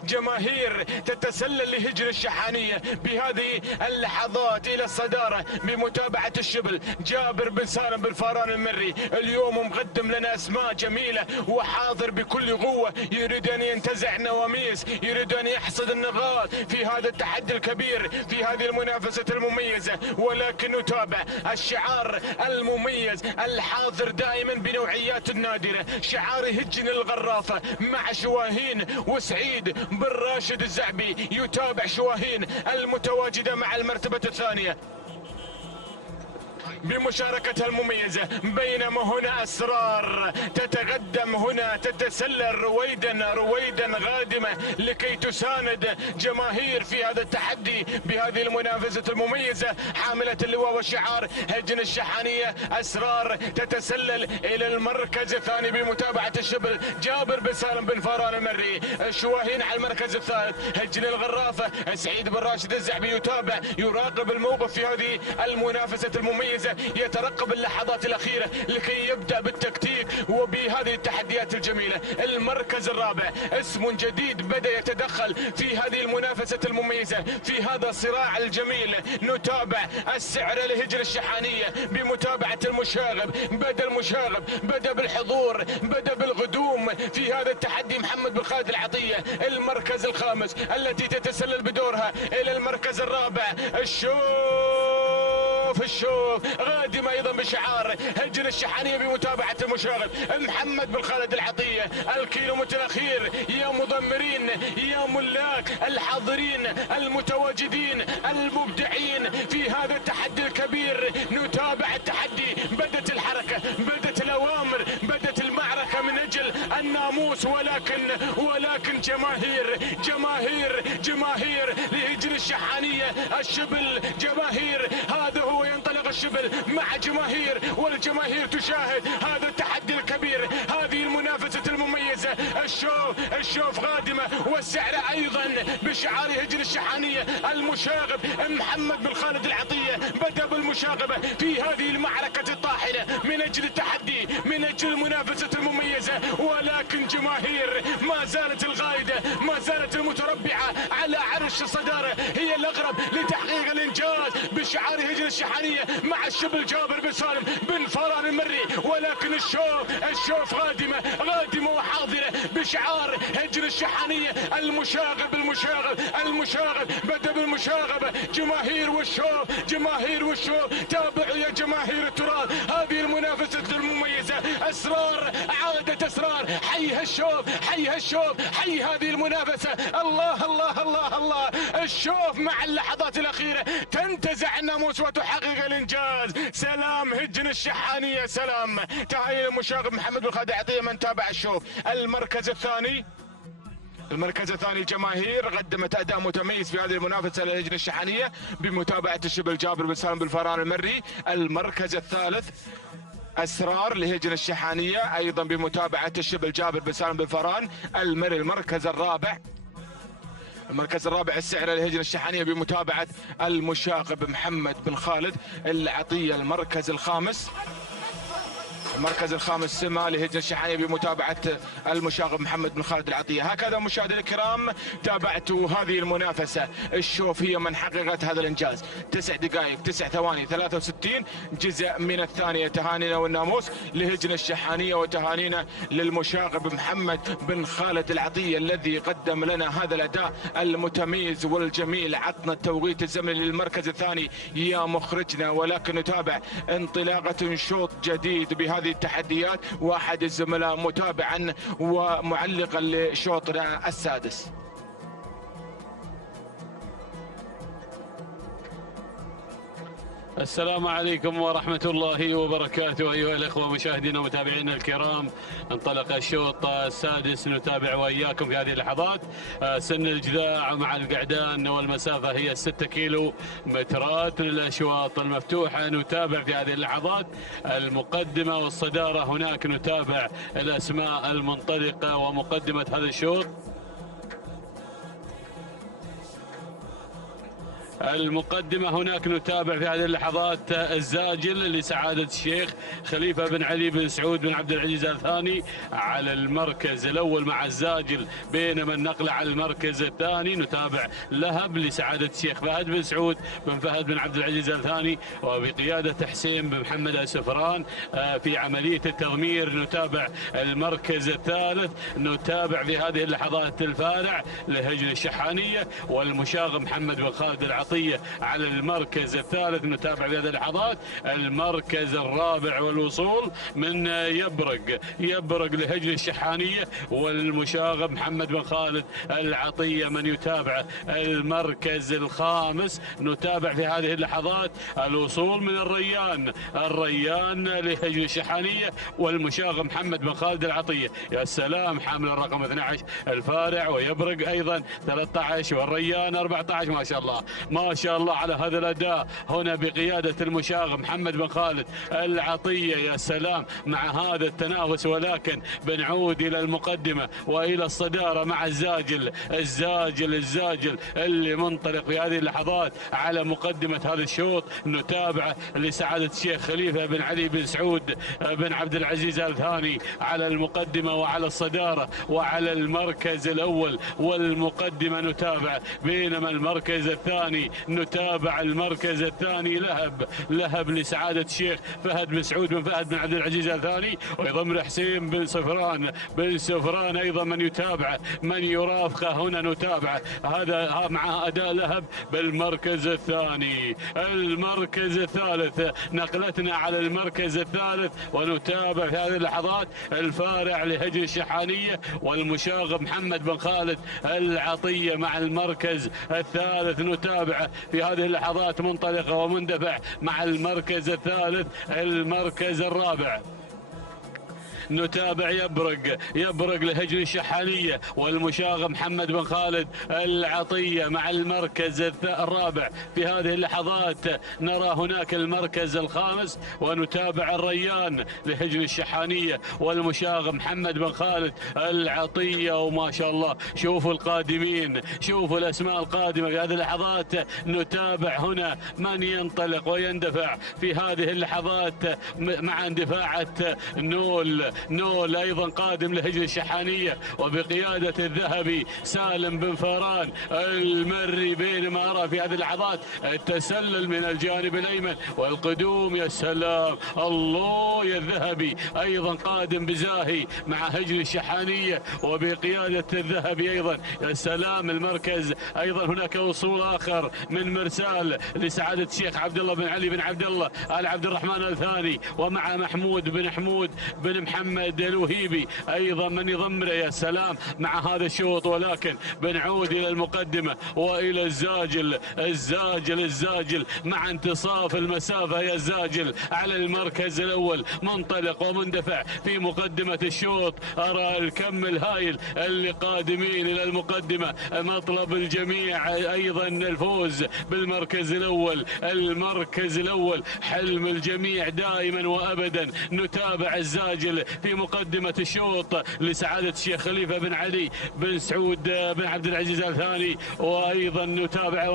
جماهير تتسلل لهجر الشحانية بهذه اللحظات إلى الصدارة بمتابعة الشبل جابر بن سالم بن فران المري. اليوم مقدم لنا أسماء جميلة وحاضر بكل قوة، يريد أن ينتزع نواميس، يريد أن يحصد النقاط في هذا التحدي الكبير في هذه المنافسة المميزة. ولكن نتابع الشعار المميز الحاضر دائما بنوعيات النادرة، شعار هجن الغرافة مع شواهين وسعيد بن راشد الزعبي. يتابع شواهين المتواجدة مع المرتبة الثانية بمشاركتها المميزة. بينما هنا أسرار تتقدم، هنا تتسلل رويدا غادمة لكي تساند جماهير في هذا التحدي بهذه المنافسة المميزة حاملة اللواء والشعار هجن الشحانية. أسرار تتسلل إلى المركز الثاني بمتابعة الشبل جابر بن سالم بن فران المري. شواهين على المركز الثالث هجن الغرافة سعيد بن راشد الزعبي يتابع يراقب الموقف في هذه المنافسة المميزة، يترقب اللحظات الأخيرة لكي يبدأ بالتكتيك وبهذه التحديات الجميلة. المركز الرابع اسم جديد بدأ يتدخل في هذه المنافسة المميزة في هذا الصراع الجميل. نتابع السعر لهجر الشحانية بمتابعة المشاغب. بدأ بالحضور، بدأ بالقدوم في هذا التحدي محمد بن خالد العطية. المركز الخامس التي تتسلل بدورها إلى المركز الرابع الشوف غادم ايضا بشعار هجن الشحانية بمتابعة المشاغب محمد بن خالد العطية. الكيلومتر الاخير يا مضمرين يا ملاك الحاضرين المتواجدين المبدعين في هذا التحدي الكبير. نتابع التحدي، بدت الحركة، بدت الاوامر، بدت المعركة من اجل الناموس، ولكن جماهير لهجن الشحانية الشبل جماهير. هذا هو ينطلق الشبل مع جماهير والجماهير تشاهد هذا التحدي الكبير، هذه المنافسة المميزة. الشوف غادمة والسعر ايضا بشعار هجن الشحانية. المشاغب محمد بن خالد العطية بدأ بالمشاغبة في هذه المعركة الطاحنة من اجل التحدي، من اجل المنافسة المميزة. ولكن جماهير ما زالت الغايدة، ما زالت المتربعة على عرش الصدارة، هي الاقرب لتحقيق الانجاز بشعار هجن الشحانية مع الشبل جابر بن سالم بن فران المري. ولكن الشوف غادمة وحاضرة بشعار هجن الشحانية. المشاغب بدأ بالمشاغبة. جماهير والشوف تابعوا يا جماهير التراث هذه المنافسة المميزة. أسرار عادت أسرار. حي هالشوف حي هذه المنافسة. الله الشوف مع اللحظات الأخيرة تنتزع الناموس وتحقق الإنجاز. سلام هجن الشحانية، سلام. تحية المشاغب محمد بن خالد العطية من تابع الشوف. المركز الثاني الجماهير قدمت أداء متميز في هذه المنافسة لهجن الشحانية بمتابعة الشبل جابر بن سالم بالفران المري. المركز الثالث أسرار لهجن الشحانية أيضا بمتابعة الشبل جابر بن سالم بالفران المري. المركز الرابع السعر لهجن الشحانية بمتابعة المشاغب محمد بن خالد العطية. المركز الخامس سما لهجن الشحانية بمتابعة المشاغب محمد بن خالد العطية. هكذا مشاهدينا الكرام تابعتوا هذه المنافسة. الشوف هي من حققت هذا الإنجاز. 9 دقائق 9 ثواني 63 جزء من الثانية. تهانينا والناموس لهجن الشحانية وتهانينا للمشاغب محمد بن خالد العطية الذي قدم لنا هذا الأداء المتميز والجميل. عطنا التوقيت الزمني للمركز الثاني يا مخرجنا، ولكن نتابع انطلاقة شوط جديد بهذه التحديات. واحد الزملاء متابعا ومعلقا لشوطنا السادس. السلام عليكم ورحمة الله وبركاته أيها الأخوة مشاهدينا ومتابعينا الكرام. انطلق الشوط السادس، نتابع وإياكم في هذه اللحظات. سن الجذاع مع القعدان والمسافة هي 6 كيلو مترات. الأشواط المفتوحة نتابع في هذه اللحظات المقدمة والصدارة. هناك نتابع الأسماء المنطلقة ومقدمة هذا الشوط. المقدمة هناك نتابع في هذه اللحظات الزاجل لسعادة الشيخ خليفة بن علي بن سعود بن عبد العزيز آل ثاني على المركز الأول مع الزاجل، بينما النقلة على المركز الثاني نتابع لهب لسعادة الشيخ فهد بن سعود بن فهد بن عبد العزيز آل ثاني وبقيادة حسين بن محمد السفران في عملية التضمير. نتابع المركز الثالث. نتابع في هذه اللحظات الفارع لهجن الشحانية والمشاغب محمد بن خالد العطية على المركز الثالث. نتابع في هذه اللحظات المركز الرابع والوصول من يبرق لهجن الشحانية والمشاغب محمد بن خالد العطية من يتابع المركز الخامس. نتابع في هذه اللحظات الوصول من الريان لهجن الشحانية والمشاغب محمد بن خالد العطية. يا سلام، حامل الرقم 12 الفارع ويبرق أيضا 13 والريان 14. ما شاء الله على هذا الأداء هنا بقيادة المشاغب محمد بن خالد العطية. يا سلام مع هذا التنافس، ولكن بنعود إلى المقدمة وإلى الصدارة مع الزاجل اللي منطلق في هذه اللحظات على مقدمة هذا الشوط. نتابع لسعادة الشيخ خليفة بن علي بن سعود بن عبد العزيز آل ثاني على المقدمة وعلى الصدارة وعلى المركز الأول والمقدمة نتابع، بينما المركز الثاني نتابع المركز الثاني لهب لسعادة الشيخ فهد بن سعود بن فهد بن عبد العزيز آل ثاني ويضم حسين بن سفران أيضا من يتابع من يرافقه. هنا نتابع هذا مع أداء لهب بالمركز الثاني. المركز الثالث نقلتنا على المركز الثالث ونتابع في هذه اللحظات الفارع لهجن الشحانية والمشاغب محمد بن خالد العطية مع المركز الثالث. نتابع في هذه اللحظات منطلقة ومندفع مع المركز الثالث. المركز الرابع نتابع يبرق لهجن الشحانية والمشاغب محمد بن خالد العطية مع المركز الرابع. في هذه اللحظات نرى هناك المركز الخامس ونتابع الريان لهجن الشحانية والمشاغب محمد بن خالد العطية. وما شاء الله شوفوا القادمين، شوفوا الأسماء القادمة في هذه اللحظات. نتابع هنا من ينطلق ويندفع في هذه اللحظات مع اندفاعة نول نول أيضا قادم لهجن الشحانية وبقيادة الذهبي سالم بن فاران المري، بينما أرى في هذه اللحظات التسلل من الجانب الأيمن والقدوم. يا سلام الله يا الذهبي أيضا قادم بزاهي مع هجن الشحانية وبقيادة الذهبي أيضا. يا سلام المركز أيضا هناك وصول آخر من مرسال لسعادة الشيخ عبد الله بن علي بن عبد الله آل عبد الرحمن الثاني، ومع محمود بن محمد الوهيبي أيضا من يضمر. يا سلام مع هذا الشوط، ولكن بنعود إلى المقدمة وإلى الزاجل مع انتصاف المسافة. يا الزاجل على المركز الأول منطلق ومندفع في مقدمة الشوط. أرى الكم الهائل اللي قادمين إلى المقدمة، مطلب الجميع أيضا الفوز بالمركز الأول، حلم الجميع دائما وأبدا. نتابع الزاجل في مقدمة الشوط لسعادة الشيخ خليفة بن علي بن سعود بن عبد العزيز الثاني، وأيضا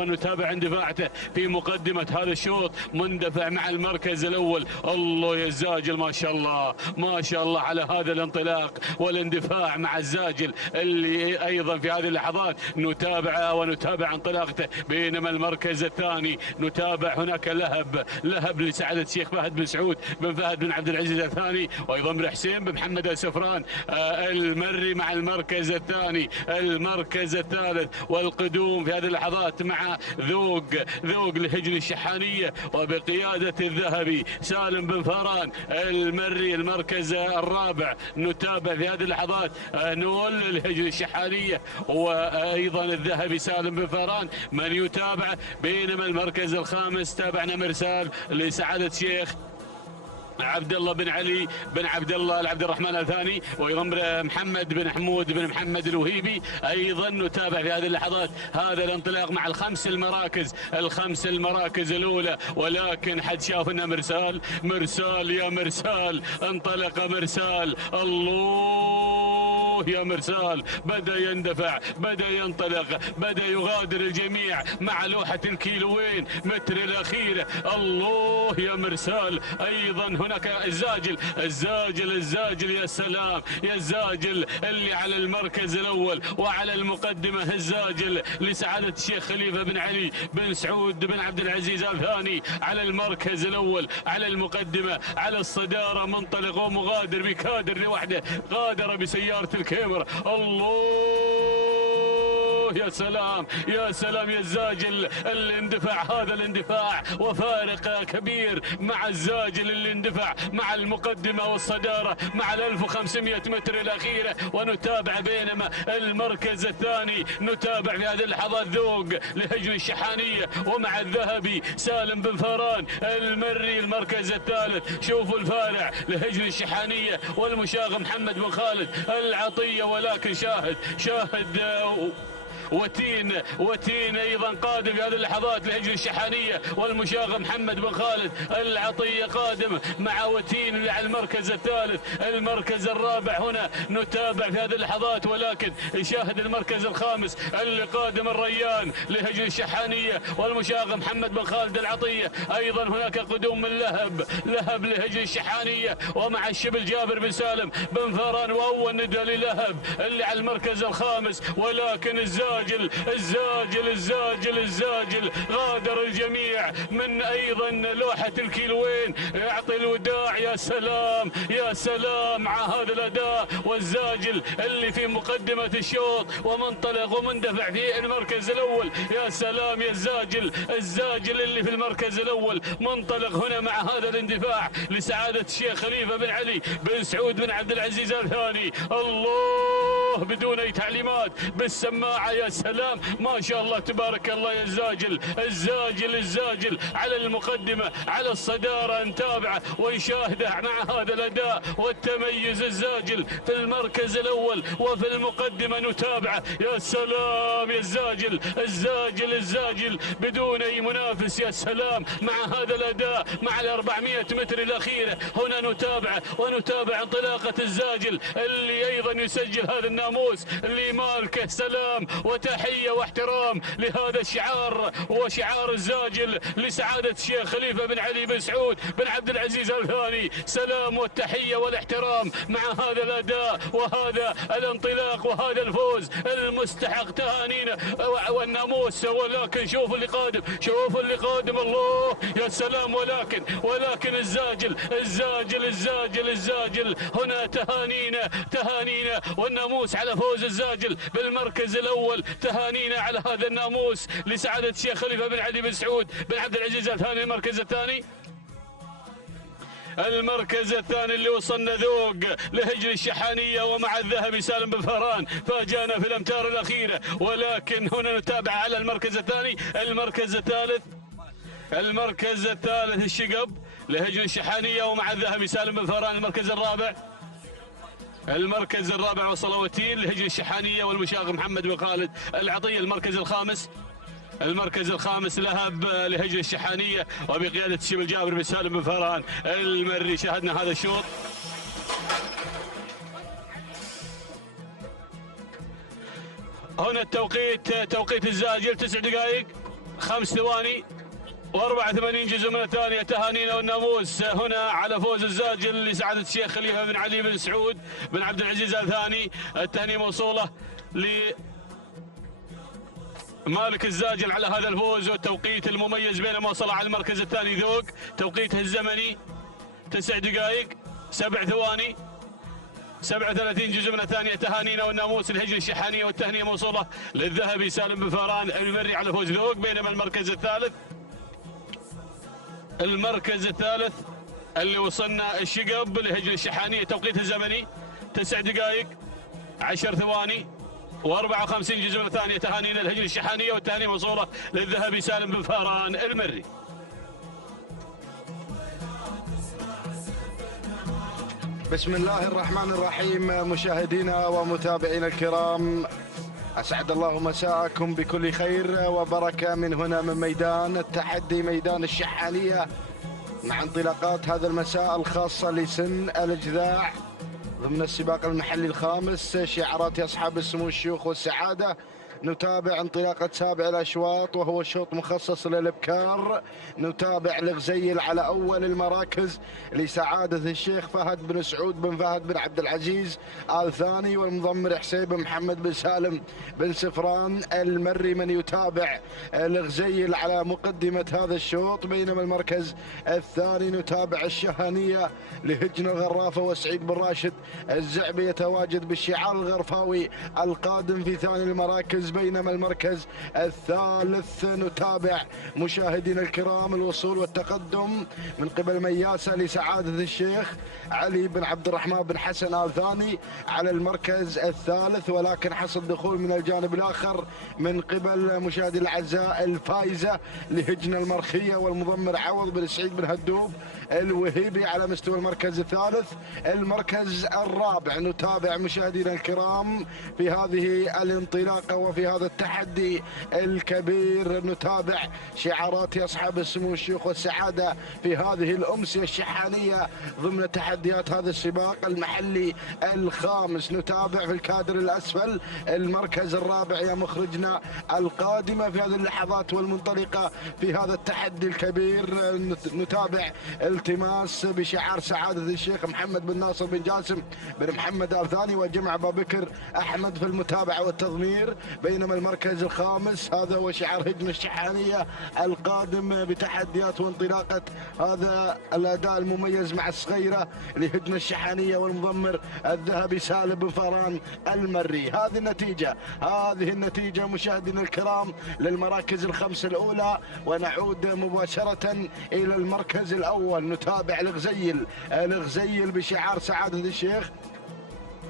نتابع اندفاعته في مقدمة هذا الشوط، مندفع مع المركز الأول. الله يا الزاجل ما شاء الله على هذا الانطلاق والاندفاع مع الزاجل اللي أيضا في هذه اللحظات ونتابع انطلاقته. بينما المركز الثاني نتابع هناك لهب لسعادة الشيخ فهد بن سعود بن فهد بن عبد العزيز الثاني، وأيضا حسين بن محمد السفران المري مع المركز الثاني. المركز الثالث والقدوم في هذه اللحظات مع ذوق لهجن الشحانية وبقيادة الذهبي سالم بن فاران المري. المركز الرابع نتابع في هذه اللحظات نول لهجن الشحانية وأيضا الذهبي سالم بن فاران من يتابع. بينما المركز الخامس تابعنا مرسال لسعادة الشيخ عبد الله بن علي بن عبد الله عبد الرحمن الثاني، وايضا محمد بن حمود بن محمد الوهيبي. ايضا نتابع في هذه اللحظات هذا الانطلاق مع الخمس المراكز الاولى، ولكن حد شاف انه مرسال يا مرسال، انطلق مرسال. الله يا مرسال، بدأ يندفع، بدأ ينطلق، بدأ يغادر الجميع مع لوحة الكيلوين متر الأخيرة. الله يا مرسال. أيضا هناك الزاجل يا سلام يا الزاجل اللي على المركز الأول وعلى المقدمة. الزاجل لسعادة الشيخ خليفة بن علي بن سعود بن عبد العزيز الثاني على المركز الأول، على المقدمة، على الصدارة، منطلق ومغادر بكادر لوحده، غادر بسيارة الكاميرا. الله يا سلام يا سلام يا الزاجل الاندفاع، هذا الاندفاع وفارق كبير مع الزاجل اللي اندفع مع المقدمة والصدارة مع 1500 متر الأخيرة. ونتابع بينما المركز الثاني نتابع في هذه اللحظات ذوق لهجن الشحانية ومع الذهبي سالم بن فاران المري. المركز الثالث شوفوا الفارع لهجن الشحانية والمشاغ محمد بن خالد العطية، ولكن شاهد وتين ايضا قادم في هذه اللحظات لهجن الشحانيه والمشاغ محمد بن خالد العطيه قادم مع وتين اللي على المركز الثالث. المركز الرابع هنا نتابع في هذه اللحظات، ولكن يشاهد المركز الخامس اللي قادم الريان لهجن الشحانيه والمشاغ محمد بن خالد العطيه. ايضا هناك قدوم من لهب لهجن الشحانيه ومع الشبل جابر بن سالم بن فاران، واول ندى للهب اللي على المركز الخامس. ولكن الزاجل غادر الجميع من ايضا لوحة الكيلوين، يعطي الوداع. يا سلام يا سلام مع هذا الاداء، والزاجل اللي في مقدمة الشوط ومنطلق ومندفع في المركز الاول. يا سلام يا الزاجل اللي في المركز الاول منطلق هنا مع هذا الاندفاع لسعادة الشيخ خليفة بن علي بن سعود بن عبد العزيز الثاني. الله بدون اي تعليمات بالسماعة. يا سلام ما شاء الله تبارك الله يا الزاجل على المقدمة على الصدارة. نتابعه ونشاهده مع هذا الاداء والتميز. الزاجل في المركز الاول وفي المقدمة نتابعه. يا سلام يا الزاجل بدون اي منافس. يا سلام مع هذا الاداء مع 400 متر الاخيرة هنا نتابعه ونتابع انطلاقة الزاجل اللي ايضا يسجل هذا والناموس لمالكه. سلام وتحية واحترام لهذا الشعار وشعار الزاجل لسعادة الشيخ خليفة بن علي بن سعود بن عبد العزيز آل ثاني. سلام والتحية والاحترام مع هذا الأداء وهذا الانطلاق وهذا الفوز المستحق. تهانينا والناموس. ولكن شوفوا اللي قادم، شوفوا اللي قادم، الله يا سلام. ولكن الزاجل هنا. تهانينا والناموس على فوز الزاجل بالمركز الأول. تهانينا على هذا الناموس لسعادة الشيخ خليفة بن علي بن سعود بن عبد العزيز آل ثاني. المركز الثاني اللي وصلنا ذوق لهجر الشحانية ومع الذهبي سالم بن فهران فاجانا في الأمتار الأخيرة. ولكن هنا نتابع على المركز الثاني. المركز الثالث الشقب لهجر الشحانية ومع الذهبي سالم بن فهران. المركز الرابع وصلواتين لهجر الشحانية والمشاغب محمد بن خالد العطية. المركز الخامس لهب لهجر الشحانية وبقيادة الشيب الجابر بن سالم بن فهران المري. شاهدنا هذا الشوط. هنا توقيت الزاجل 9 دقائق 5 ثواني و84 جزء من الثانية. تهانينا والناموس هنا على فوز الزاجل لسعادة الشيخ خليفة بن علي بن سعود بن عبد العزيز آل ثاني. التهنئة موصولة مالك الزاجل على هذا الفوز والتوقيت المميز. بينما وصل على المركز الثاني ذوق توقيته الزمني 9 دقائق 7 ثواني 37 جزء من الثانية. تهانينا والناموس الهجر الشحانية والتهنئة موصولة للذهبي سالم بن فهران المري على فوز ذوق. بينما المركز الثالث اللي وصلنا الشقب لهجر الشحانية توقيت الزمني 9 دقائق 10 ثواني و54 جزء من الثانية. تهانينا الهجر الشحانية والتهانية موصولة للذهبي سالم بن فهران المري. بسم الله الرحمن الرحيم. مشاهدينا ومتابعينا الكرام، أسعد الله مساءكم بكل خير وبركة من هنا من ميدان التحدي، ميدان الشحانية، مع انطلاقات هذا المساء الخاصة لسن الإجذاع ضمن السباق المحلي الخامس. شعارات أصحاب السمو الشيوخ والسعادة. نتابع انطلاقة سابع الأشواط وهو شوط مخصص للإبكار. نتابع الغزيل على أول المراكز لسعادة الشيخ فهد بن سعود بن فهد بن عبد العزيز آل ثاني، والمضمر حسين محمد بن سالم بن سفران المري من يتابع الغزيل على مقدمة هذا الشوط. بينما المركز الثاني نتابع الشهانية لهجن الغرافة وسعيد بن راشد الزعبي يتواجد بالشعار الغرفاوي القادم في ثاني المراكز. بينما المركز الثالث نتابع مشاهدينا الكرام الوصول والتقدم من قبل مياسة لسعادة الشيخ علي بن عبد الرحمن بن حسن آل ثاني على المركز الثالث، ولكن حصل دخول من الجانب الآخر من قبل مشاهدينا الأعزاء الفائزة لهجن المرخية والمضمر عوض بن سعيد بن هدوب الوهيبي على مستوى المركز الثالث. المركز الرابع نتابع مشاهدينا الكرام في هذه الانطلاقة وفي هذا التحدي الكبير. نتابع شعارات أصحاب السمو الشيوخ والسعادة في هذه الأمسية الشحانية ضمن تحديات هذا السباق المحلي الخامس. نتابع في الكادر الأسفل المركز الرابع يا مخرجنا القادمة في هذه اللحظات والمنطلقة في هذا التحدي الكبير. نتابع التماس بشعار سعادة الشيخ محمد بن ناصر بن جاسم بن محمد آل ثاني وجمع بكر أحمد في المتابعة والتضمير. بينما المركز الخامس هذا هو شعار هجن الشحانية القادم بتحديات وانطلاقة هذا الأداء المميز مع الصغيرة لهجن الشحانية والمضمر الذهبي سالم بن فهران المري. هذه النتيجة مشاهدينا الكرام للمراكز الخمس الأولى. ونعود مباشرة إلى المركز الأول. نتابع الغزيل بشعار سعادة الشيخ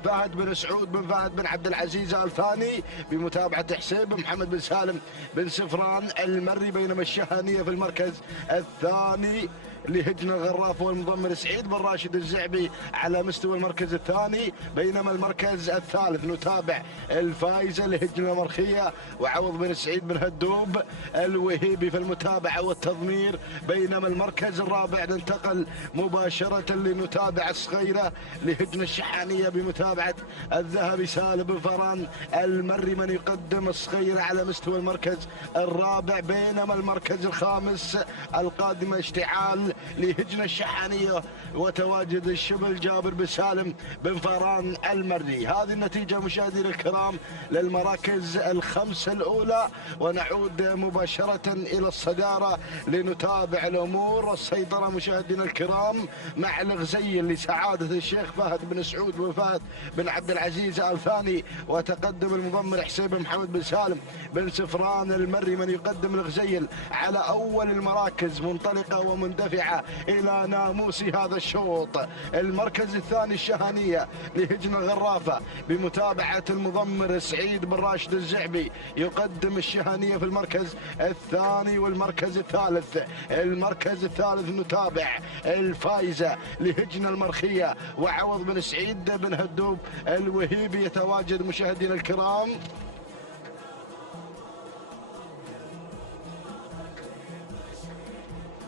فهد بن سعود بن فهد بن عبد العزيز آل ثاني بمتابعة حسين بن محمد بن سالم بن سفران المري. بينما الشهانية في المركز الثاني لهجن الغراف والمضمر سعيد بن راشد الزعبي على مستوى المركز الثاني، بينما المركز الثالث نتابع الفائزة لهجن المرخية وعوض بن سعيد بن هدوب الوهيبي في المتابعة والتضمير، بينما المركز الرابع ننتقل مباشرة لنتابع الصغيرة لهجن الشحانية بمتابعة الذهبي سالم بن فران المري من يقدم الصغيرة على مستوى المركز الرابع، بينما المركز الخامس القادمة اشتعال لهجن الشحانية وتواجد الشبل جابر بن سالم بن فران المري. هذه النتيجة مشاهدينا الكرام للمراكز الخمسة الأولى، ونعود مباشرة إلى الصدارة لنتابع الأمور. السيطرة مشاهدينا الكرام مع الغزيل لسعادة الشيخ فهد بن سعود بن فهد بن عبد العزيز آل ثاني، وتقدم المضمر حسين بن محمد بن سالم بن سفران المري من يقدم الغزيل على أول المراكز منطلقة ومندفعة إلى ناموس هذا الشوط. المركز الثاني الشهانية لهجن الغرافة بمتابعة المضمر سعيد بن راشد الزعبي يقدم الشهانية في المركز الثاني والمركز الثالث. المركز الثالث نتابع الفائزة لهجن المرخية وعوض بن سعيد بن هدوب الوهيبي يتواجد مشاهدينا الكرام.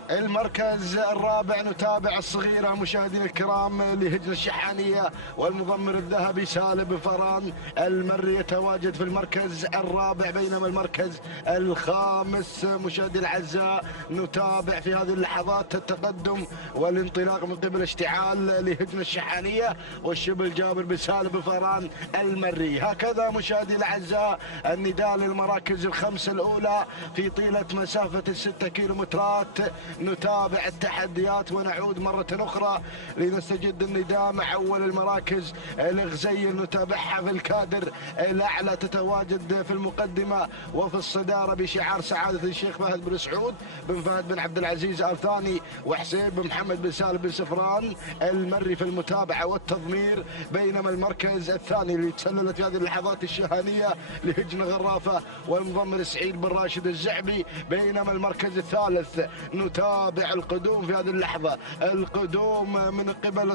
المركز الرابع نتابع الصغيرة مشاهدينا الكرام لهجن الشحانية والمضمر الذهبي سالم بن فران المري يتواجد في المركز الرابع، بينما المركز الخامس مشاهدينا الأعزاء نتابع في هذه اللحظات التقدم والانطلاق من قبل اشتعال لهجن الشحانية والشبل جابر بن سالم بن فران المري. هكذا مشاهدينا الأعزاء النداء للمراكز الخمسة الأولى في طيلة مسافة 6 كيلومترات. نتابع التحديات ونعود مرة أخرى لنستجد النداء مع أول المراكز الغزيل نتابعها في الكادر الأعلى تتواجد في المقدمة وفي الصدارة بشعار سعادة الشيخ فهد بن سعود بن فهد بن عبد العزيز آل ثاني وحسين بن محمد بن سالم بن سفران المري في المتابعة والتضمير، بينما المركز الثاني اللي تسللت في هذه اللحظات الشهانية لهجن غرافة والمضمر سعيد بن راشد الزعبي، بينما المركز الثالث نتابع القدوم في هذه اللحظة القدوم من قبل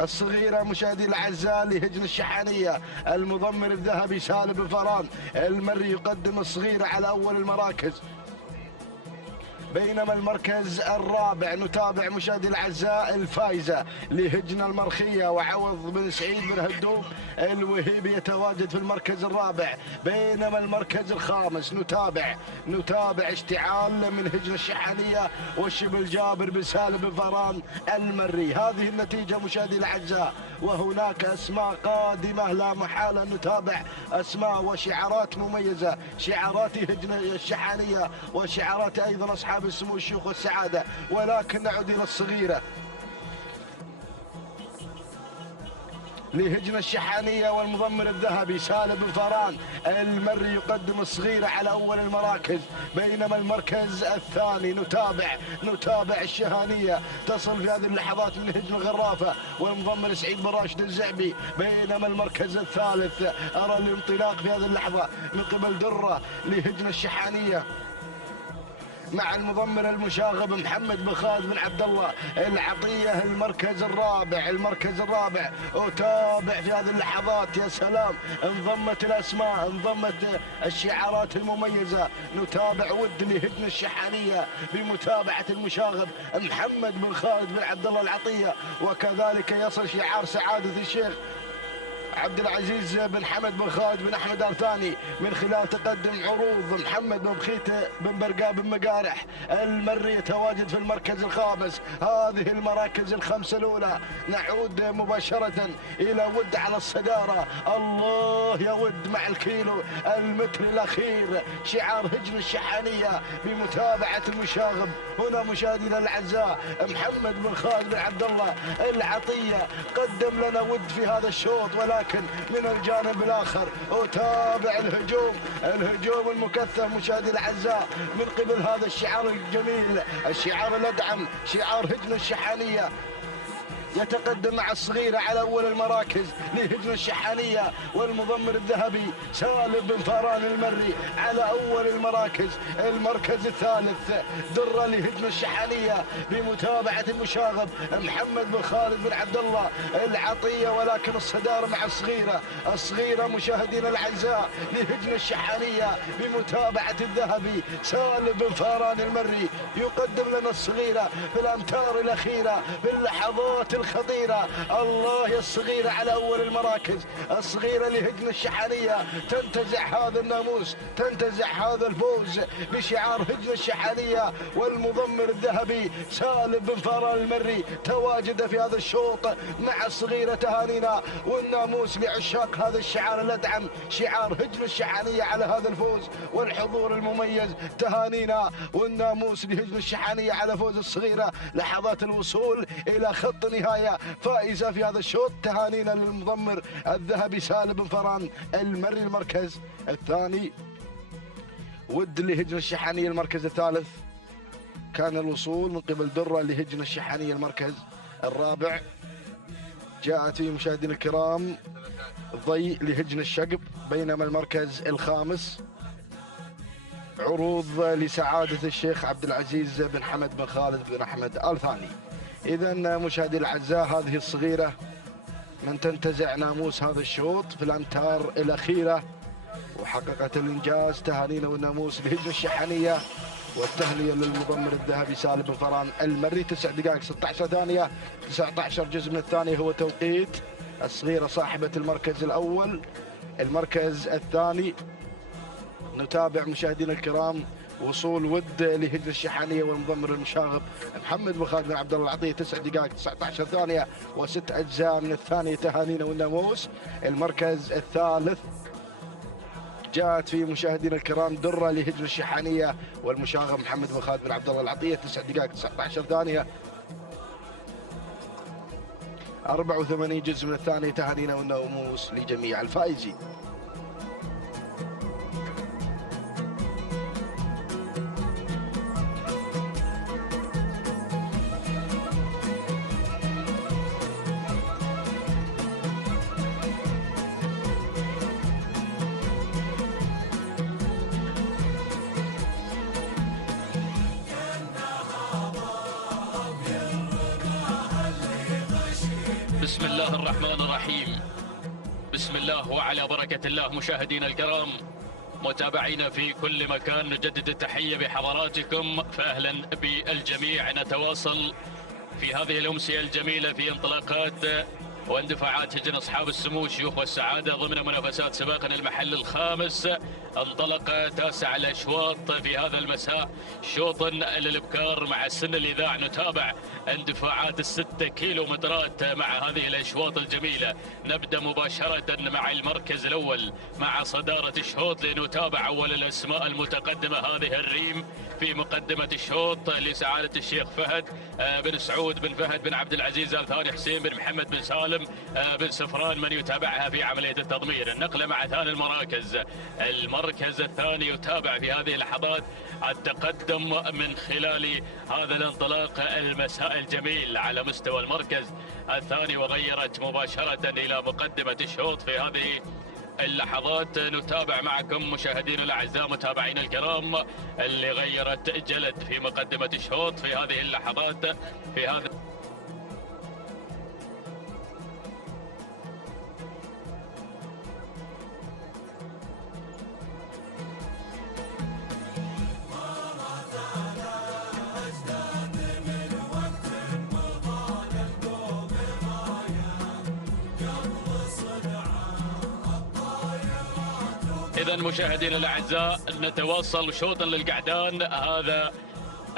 الصغيرة مشاهدي الأعزاء لهجن الشحانية المضمر الذهبي سالم بن فران المري يقدم الصغيرة على أول المراكز، بينما المركز الرابع نتابع مشاهدي الأعزاء الفائزة لهجن المرخية وعوض بن سعيد بن هدوب الوهيبي يتواجد في المركز الرابع، بينما المركز الخامس نتابع اشتعال من هجن الشحانية والشبل جابر بن سالم بن فران المري. هذه النتيجة مشاهدي الأعزاء، وهناك أسماء قادمة لا محالة نتابع أسماء وشعارات مميزة، شعارات هجن الشحانية وشعارات أيضا أصحاب السمو الشيوخ والسعادة، ولكن نعود إلى الصغيرة لهجن الشحانية والمضمر الذهبي سالم بن فران المري يقدم الصغيرة على أول المراكز، بينما المركز الثاني نتابع الشهانية تصل في هذه اللحظات من هجن الغرافة والمضمر سعيد بن راشد الزعبي، بينما المركز الثالث أرى الانطلاق في هذه اللحظة من قبل درة لهجن الشحانية مع المضمر المشاغب محمد بن خالد بن عبد الله العطية. المركز الرابع أتابع في هذه اللحظات، يا سلام، انضمت الأسماء، انضمت الشعارات المميزة. نتابع ود لهجن الشحانية بمتابعة المشاغب محمد بن خالد بن عبد الله العطية، وكذلك يصل شعار سعادة الشيخ عبد العزيز بن حمد بن خالد بن احمد آل ثاني من خلال تقدم عروض محمد بن بخيت بن برقاب بن مقارح المري يتواجد في المركز الخامس. هذه المراكز الخمسة الأولى. نعود مباشرة إلى ود على الصدارة. الله يا ود مع الكيلو المتر الأخير، شعار هجن الشحانية بمتابعة المشاغب. هنا مشاهدينا الأعزاء محمد بن خالد بن عبد الله العطية قدم لنا ود في هذا الشوط، ولكن من الجانب الآخر أتابع الهجوم المكثف مشاهدي الأعزاء من قبل هذا الشعار الجميل، الشعار الأدعم، شعار هجن الشحانية. يتقدم مع الصغيرة على أول المراكز لهجن الشحانية، والمضمر الذهبي سالم بن فاران المري على أول المراكز. المركز الثالث درة لهجن الشحانية بمتابعة المشاغب محمد بن خالد بن عبد الله العطية، ولكن الصدارة مع الصغيرة مشاهدينا الأعزاء لهجن الشحانية بمتابعة الذهبي سالم بن فاران المري. يقدم لنا الصغيرة في الأمتار الأخيرة في اللحظات الخطيرة. الله يا الصغيرة على أول المراكز، الصغيرة لهجن الشحانية تنتزع هذا الناموس، تنتزع هذا الفوز بشعار هجن الشحانية. والمضمر الذهبي سالم بن فاران المري تواجد في هذا الشوط مع الصغيرة. تهانينا والناموس لعشاق هذا الشعار الأدعم، شعار هجن الشحانية على هذا الفوز والحضور المميز. تهانينا والناموس لهجن الشحانية على فوز الصغيرة، لحظات الوصول إلى خط نهاية فائزة في هذا الشوط. تهانينا للمضمر الذهبي سالم بن فاران المري المركز الثاني. ود لهجن الشحانية المركز الثالث، كان الوصول من قبل درة لهجن الشحانية المركز الرابع. جاءت في مشاهدينا الكرام ضي لهجن الشقب، بينما المركز الخامس عروض لسعادة الشيخ عبد العزيز بن حمد بن خالد بن أحمد آل ثاني. إذا مشاهدينا الأعزاء هذه الصغيرة من تنتزع ناموس هذا الشوط في الأمتار الأخيرة وحققت الإنجاز. تهانينا والناموس لهجن الشحانية والتهنئة للمضمر الذهبي سالم بن فاران المري. 9 دقائق 16 ثانية 19 جزء من الثانية هو توقيت الصغيرة صاحبة المركز الأول. المركز الثاني نتابع مشاهدينا الكرام وصول ود لهجن الشحانية والمضمر المشاغب محمد بن خالد بن عبد الله العطية. 9 دقائق 19 ثانية و6 أجزاء من الثانية. تهانينا والناموس. المركز الثالث جاءت في مشاهدينا الكرام درة لهجن الشحانية والمشاغب محمد بن خالد بن عبد الله العطية. 9 دقائق 19 ثانية 84 جزء من الثانية. تهانينا والناموس لجميع الفائزين. بسم الله الرحمن الرحيم. بسم الله وعلى بركة الله. مشاهدينا الكرام متابعينا في كل مكان، نجدد التحية بحضراتكم، فأهلا بالجميع. نتواصل في هذه الأمسية الجميلة في انطلاقات واندفاعات هجن أصحاب السمو الشيوخ والسعادة ضمن منافسات سباق المحل الخامس. انطلق 9 الأشواط في هذا المساء، شوط للإبكار مع سن الإذاع. نتابع اندفاعات 6 كيلومترات مع هذه الأشواط الجميلة. نبدأ مباشرة مع المركز الأول مع صدارة الشوط لنتابع أول الأسماء المتقدمة. هذه الريم في مقدمة الشوط لسعادة الشيخ فهد بن سعود بن فهد بن عبد العزيز آل ثاني، حسين بن محمد بن سالم بن سفران من يتابعها في عملية التضمير. النقلة مع ثاني المراكز. المركز الثاني يتابع في هذه اللحظات التقدم من خلال هذا الانطلاق المساء الجميل على مستوى المركز الثاني، وغيرت مباشرة إلى مقدمة الشوط في هذه اللحظات. نتابع معكم مشاهدينا الأعزاء متابعينا الكرام اللي غيرت جلد في مقدمة الشوط في هذه اللحظات في هذا إذا مشاهدينا الأعزاء نتواصل شوطا للقعدان. هذا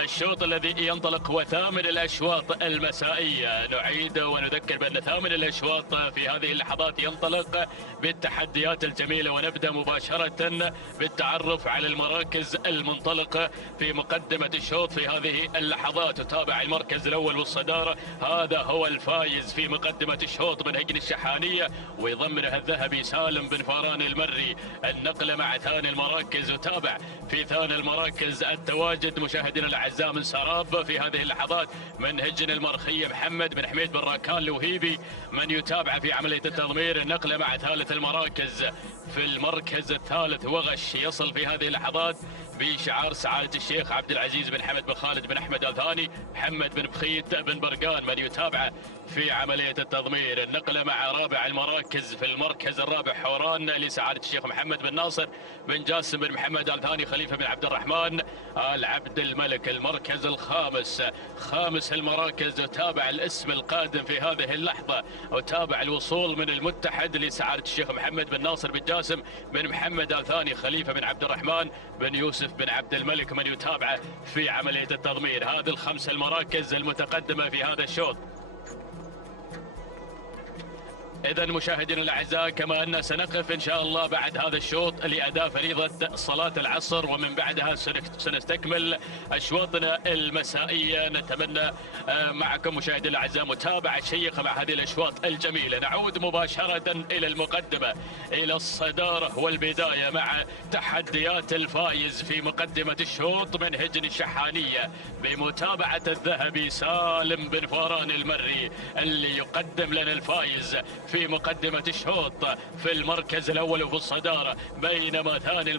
الشوط الذي ينطلق هو 8 الأشواط المسائية. نعيد ونذكر بأن 8 الأشواط في هذه اللحظات ينطلق بالتحديات الجميلة. ونبدأ مباشرة بالتعرف على المراكز المنطلقة في مقدمة الشوط في هذه اللحظات. تتابع المركز الأول والصدارة، هذا هو الفايز في مقدمة الشوط من هجن الشحانية ويضمنها الذهبي سالم بن فاران المري. النقلة مع ثاني المراكز. يتابع في ثاني المراكز التواجد مشاهدينا الاعزاء من سراب في هذه اللحظات من هجن المرخيه محمد بن حميد بن راكان الوهيبي من يتابع في عمليه التضمير. النقله مع ثالث المراكز في المركز الثالث وغش يصل في هذه اللحظات بشعار سعادة الشيخ عبد العزيز بن حمد بن خالد بن أحمد آل ثاني محمد بن بخيت بن برقان من يتابع في عملية التضمير. النقلة مع رابع المراكز في المركز الرابع حوران لسعادة الشيخ محمد بن ناصر بن جاسم بن محمد آل ثاني خليفة بن عبد الرحمن آل عبد الملك. المركز الخامس خامس المراكز وتابع الاسم القادم في هذه اللحظة وتابع الوصول من المتحد لسعادة الشيخ محمد بن ناصر بن جاسم بن محمد آل ثاني خليفة بن عبد الرحمن بن يوسف بن عبد الملك من يتابع في عملية التضمير. هذه الخمس المراكز المتقدمة في هذا الشوط. إذا مشاهدينا الأعزاء كما أن سنقف إن شاء الله بعد هذا الشوط لأداء فريضة صلاة العصر ومن بعدها سنستكمل أشواطنا المسائية. نتمنى معكم مشاهدينا الأعزاء متابعة شيقة مع هذه الأشواط الجميلة. نعود مباشرة إلى المقدمة إلى الصدارة والبداية مع تحديات الفائز في مقدمة الشوط من هجن الشحانية بمتابعة الذهبي سالم بن فاران المري اللي يقدم لنا الفائز في مقدمة الشوط في المركز الأول وفي الصدارة. بينما ثاني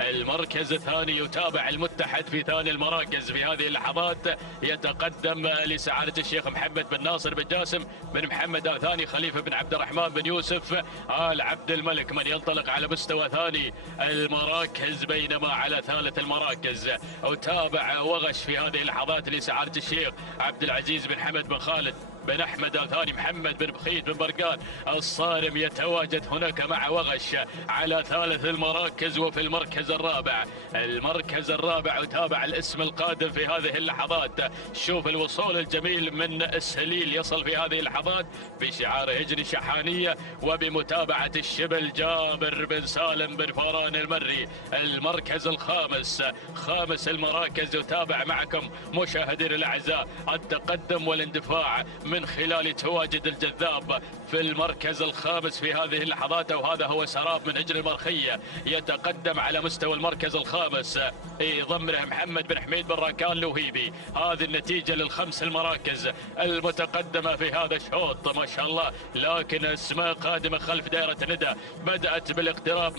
المركز الثاني يتابع المتحد في ثاني المراكز في هذه اللحظات يتقدم لسعادة الشيخ محمد بن ناصر بن جاسم بن محمد آل ثاني خليفة بن عبد الرحمن بن يوسف آل عبد الملك من ينطلق على مستوى ثاني المراكز. بينما على ثالث المراكز وتابع وغش في هذه اللحظات لسعادة الشيخ عبد العزيز بن حمد بن خالد بن أحمد آل ثاني محمد بن بخيت بن برقان. الصارم يتواجد هناك مع وغش على ثالث المراكز وفي المركز الرابع وتابع الاسم القادم في هذه اللحظات. شوف الوصول الجميل من السليل يصل في هذه اللحظات بشعار هجن الشحانية وبمتابعة الشبل جابر بن سالم بن فاران المري. المركز خامس المراكز يتابع معكم مشاهدينا الأعزاء التقدم والاندفاع من خلال تواجد الجذاب في المركز الخامس في هذه اللحظات وهذا هو سراب من هجن المرخية يتقدم على مستوى المركز الخامس ضمره محمد بن حميد بن راكان الوهيبي. هذه النتيجة للخمس المراكز المتقدمة في هذا الشوط ما شاء الله. لكن اسماء قادمة خلف دائرة ندى بدأت بالاقتراب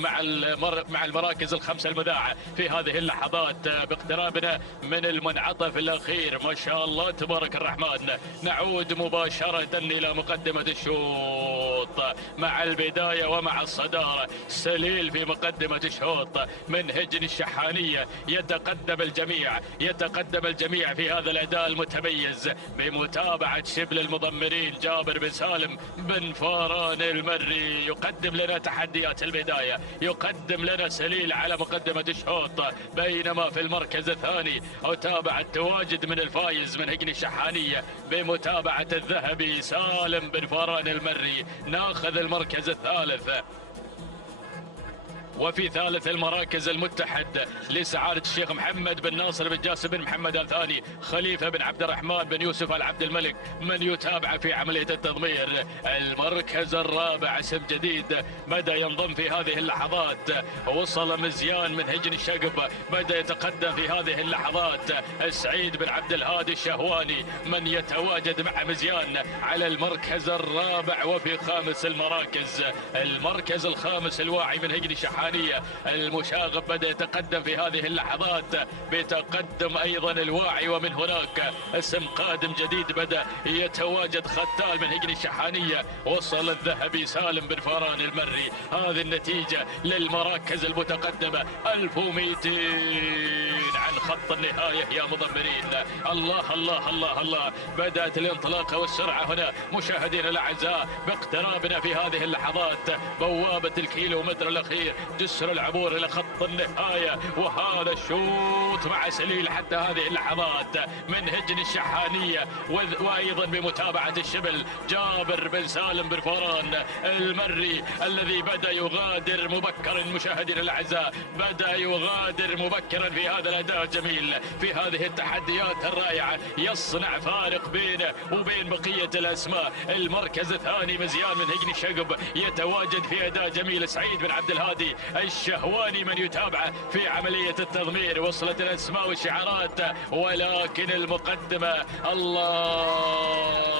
مع المراكز الخمسة المذاعة في هذه اللحظات باقترابنا من المنعطف الأخير ما شاء الله تبارك الرحمن. نعود مباشرة إلى مقدمة الشوط مع البداية ومع الصدارة. سليل في مقدمة الشوط من هجن الشحانية يتقدم الجميع في هذا الأداء المتميز بمتابعة شبل المضمرين جابر بن سالم بن فاران المري. يقدم لنا تحديات البداية يقدم لنا سليل على مقدمة الشوط. بينما في المركز الثاني وتابع التواجد من الفايز من هجن الشحانية بمتابعة الذهبي سالم بن فاران المري. ناخذ المركز الثالث وفي ثالث المراكز المتحد لسعادة الشيخ محمد بن ناصر بن جاسم بن محمد آل ثاني خليفة بن عبد الرحمن بن يوسف آل عبد الملك من يتابع في عملية التضمير. المركز الرابع اسم جديد بدأ ينضم في هذه اللحظات. وصل مزيان من هجن الشقب بدأ يتقدم في هذه اللحظات. سعيد بن عبد الهادي الشهواني من يتواجد مع مزيان على المركز الرابع وفي خامس المركز الخامس الواعي من هجن الشحانية المشاغب بدأ يتقدم في هذه اللحظات بتقدم أيضا الواعي. ومن هناك اسم قادم جديد بدأ يتواجد ختال من هجن الشحانية. وصل الذهبي سالم بن فاران المري. هذه النتيجة للمراكز المتقدمة 1200 عن خط النهاية يا مضمرين. الله الله الله الله. بدأت الانطلاقة والسرعة هنا مشاهدينا الأعزاء باقترابنا في هذه اللحظات بوابة الكيلومتر الأخير جسر العبور إلى خط النهاية. وهذا الشوط مع سليل حتى هذه اللحظات من هجن الشحانية وأيضا بمتابعة الشبل جابر بن سالم بن فاران المري الذي بدأ يغادر مبكرا مشاهدينا الأعزاء بدأ يغادر مبكرا في هذا الأداء الجميل في هذه التحديات الرائعة، يصنع فارق بينه وبين بقية الأسماء. المركز الثاني مزيان من هجن الشقب يتواجد في أداء جميل. سعيد بن عبد الهادي الشهواني من يتابعه في عملية التضمير. وصلت الأسماء والشعارات ولكن المقدمة الله،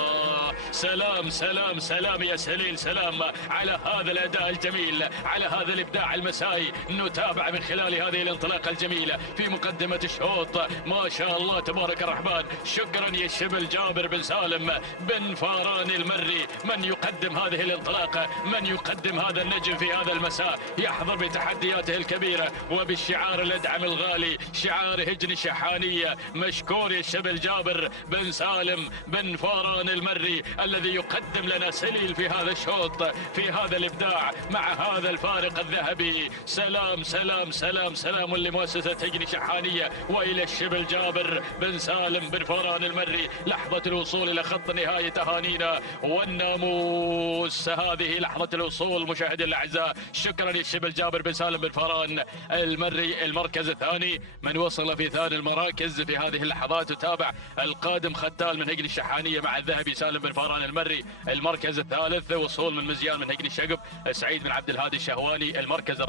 سلام سلام سلام يا سليل، سلام على هذا الأداء الجميل، على هذا الإبداع المسائي. نتابع من خلال هذه الانطلاقة الجميلة في مقدمة الشوط. ما شاء الله تبارك الرحمن. شكرا يا شبل جابر بن سالم بن فاران المري من يقدم هذه الانطلاقة، من يقدم هذا النجم في هذا المساء، يحظى بتحدياته الكبيرة وبالشعار الأدعم الغالي، شعار هجن الشحانية. مشكور يا شبل جابر بن سالم بن فاران المري الذي يقدم لنا سليل في هذا الشوط، في هذا الإبداع مع هذا الفارق الذهبي. سلام سلام سلام سلام لمؤسسة هجن شحانية وإلى الشبل جابر بن سالم بن فاران المري. لحظة الوصول إلى خط نهاية تهانينا والناموس، هذه لحظة الوصول مشاهدي الأعزاء. شكرا للشبل جابر بن سالم بن فاران المري. المركز الثاني من وصل في ثاني المراكز في هذه اللحظات. تتابع القادم ختال من هجن الشحانية مع الذهبي سالم بن فاران المري. المركز الثالث وصول من مزيان من هجن الشقب سعيد بن عبد الهادي الشهواني. المركز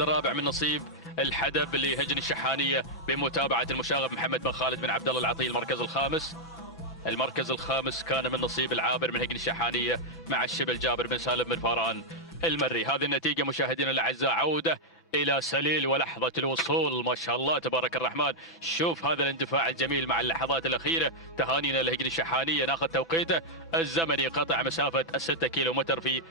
الرابع من نصيب الحدب لهجن الشحانية بمتابعة المشاغب محمد بن خالد بن عبد الله العطية. المركز الخامس كان من نصيب العابر من هجن الشحانية مع الشبل جابر بن سالم بن فاران المري. هذه النتيجة مشاهدينا الأعزاء. عودة إلى سليل ولحظة الوصول. ما شاء الله تبارك الرحمن. شوف هذا الاندفاع الجميل مع اللحظات الأخيرة. تهانينا لهجن الشحانية. ناخذ توقيته الزمني قطع مسافة 6 كيلومتر في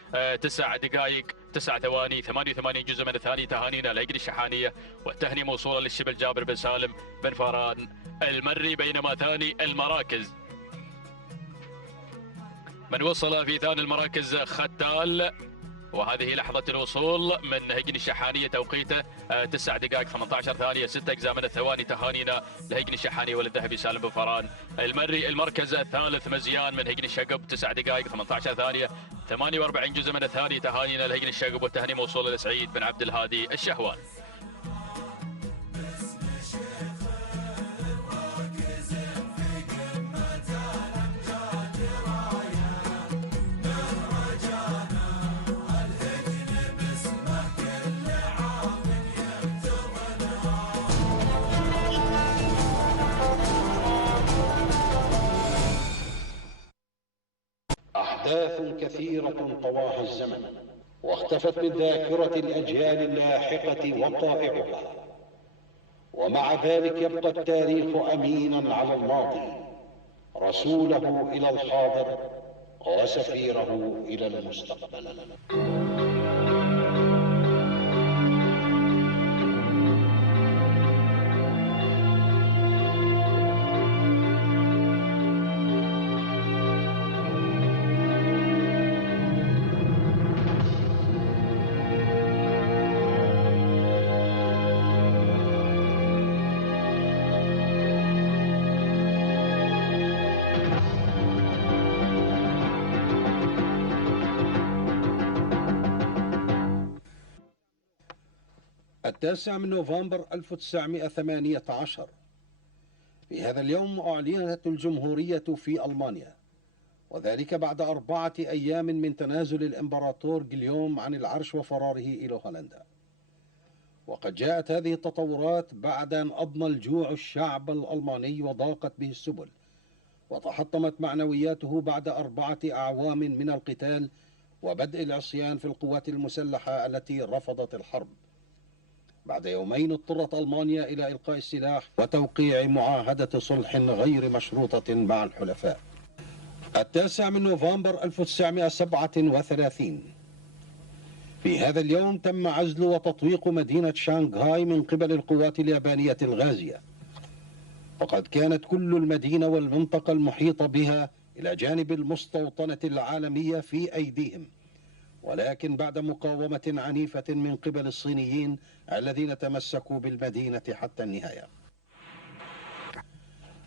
9 دقائق 9 ثواني 88 جزء من الثانية. تهانينا لهجن الشحانية والتهنئة موصولة للشبل جابر بن سالم بن فاران المري. بينما ثاني المراكز من وصل في ثاني المراكز ختال، وهذه لحظة الوصول من هجن الشحانية. توقيته 9 دقائق 18 ثانية 6 أجزاء من الثواني. تهانينا لهجن الشحانية وللذهبي سالم بن فاران المري. المركز الثالث مزيان من هجن الشقب 9 دقائق 18 ثانية 48 جزء من الثانية. تهانينا لهجن الشقب والتهنئة موصولة لسعيد بن عبد الهادي الشهوان. أحداث كثيرة طواها الزمن واختفت من ذاكرة الأجيال اللاحقة وقائعها، ومع ذلك يبقى التاريخ أمينا على الماضي، رسوله إلى الحاضر وسفيره إلى المستقبل. التاسع من نوفمبر 1918. في هذا اليوم أعلنت الجمهورية في ألمانيا، وذلك بعد 4 أيام من تنازل الإمبراطور جيليوم عن العرش وفراره إلى هولندا. وقد جاءت هذه التطورات بعد أن أضنى الجوع الشعب الألماني وضاقت به السبل، وتحطمت معنوياته بعد 4 أعوام من القتال وبدء العصيان في القوات المسلحة التي رفضت الحرب. بعد يومين اضطرت ألمانيا إلى إلقاء السلاح وتوقيع معاهدة صلح غير مشروطة مع الحلفاء. التاسع من نوفمبر 1937. في هذا اليوم تم عزل وتطويق مدينة شانغهاي من قبل القوات اليابانية الغازية، وقد كانت كل المدينة والمنطقة المحيطة بها إلى جانب المستوطنة العالمية في أيديهم، ولكن بعد مقاومة عنيفة من قبل الصينيين الذين تمسكوا بالمدينة حتى النهاية.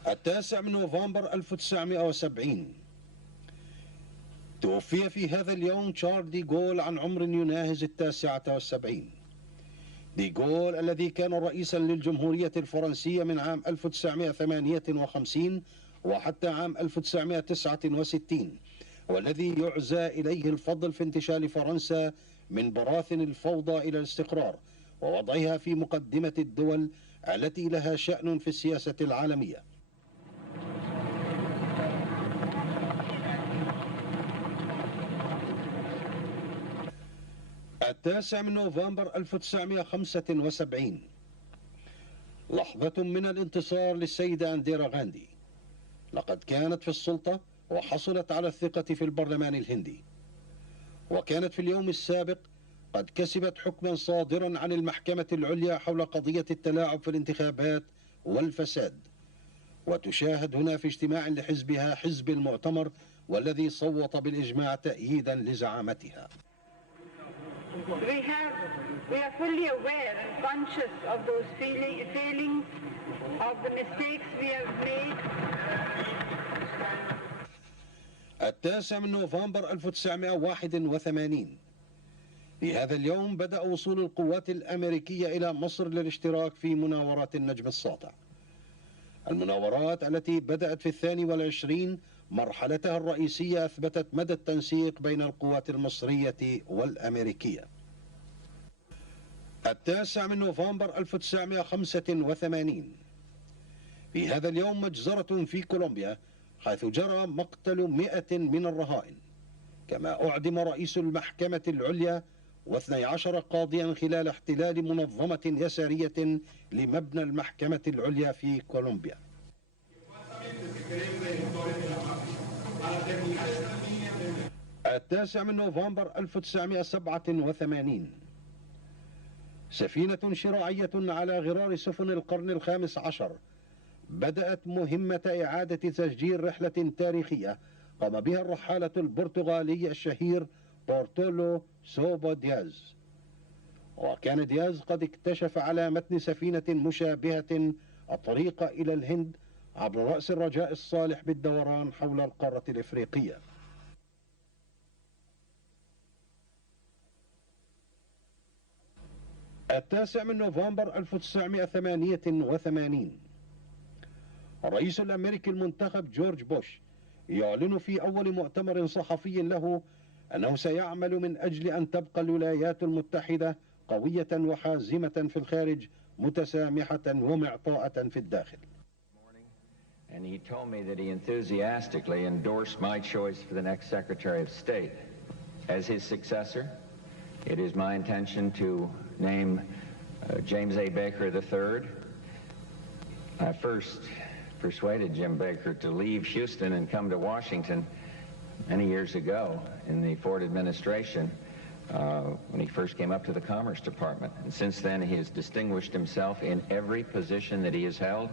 التاسع من نوفمبر 1970. توفي في هذا اليوم شارل دي غول عن عمر يناهز 79. ديغول الذي كان رئيسا للجمهورية الفرنسية من عام 1958 وحتى عام 1969، والذي يعزى إليه الفضل في انتشال فرنسا من براثن الفوضى إلى الاستقرار ووضعها في مقدمة الدول التي لها شأن في السياسة العالمية. التاسع من نوفمبر 1975، لحظة من الانتصار للسيدة أنديرا غاندي. لقد كانت في السلطة وحصلت على الثقة في البرلمان الهندي، وكانت في اليوم السابق قد كسبت حكما صادرا عن المحكمة العليا حول قضية التلاعب في الانتخابات والفساد. وتشاهد هنا في اجتماع لحزبها حزب المؤتمر، والذي صوت بالإجماع تأييدا لزعامتها. We are fully aware and conscious of those failings, of the mistakes we have made. التاسع من نوفمبر 1981، في هذا اليوم بدأ وصول القوات الأمريكية إلى مصر للاشتراك في مناورات النجم الساطع. المناورات التي بدأت في 22 مرحلتها الرئيسية أثبتت مدى التنسيق بين القوات المصرية والأمريكية. التاسع من نوفمبر 1985، في هذا اليوم مجزرة في كولومبيا حيث جرى مقتل 100 من الرهائن، كما أعدم رئيس المحكمة العليا و12 قاضيا خلال احتلال منظمة يسارية لمبنى المحكمة العليا في كولومبيا. التاسع من نوفمبر 1987، سفينة شراعية على غرار سفن القرن الخامس عشر بدأت مهمة إعادة تسجيل رحلة تاريخية قام بها الرحالة البرتغالي الشهير بورتولو سوبو دياز. وكان دياز قد اكتشف على متن سفينة مشابهة الطريق إلى الهند عبر رأس الرجاء الصالح بالدوران حول القارة الإفريقية. التاسع من نوفمبر 1988، الرئيس الأمريكي المنتخب جورج بوش يعلن في أول مؤتمر صحفي له أنه سيعمل من أجل أن تبقى الولايات المتحدة قوية وحازمة في الخارج، متسامحة ومعطاءة في الداخل. And he told me that he enthusiastically endorsed my choice for the next Secretary of State. As his successor, it is my intention to name James A. Baker III. I first persuaded Jim Baker to leave Houston and come to Washington many years ago in the Ford administration when he first came up to the Commerce Department. And since then, he has distinguished himself in every position that he has held.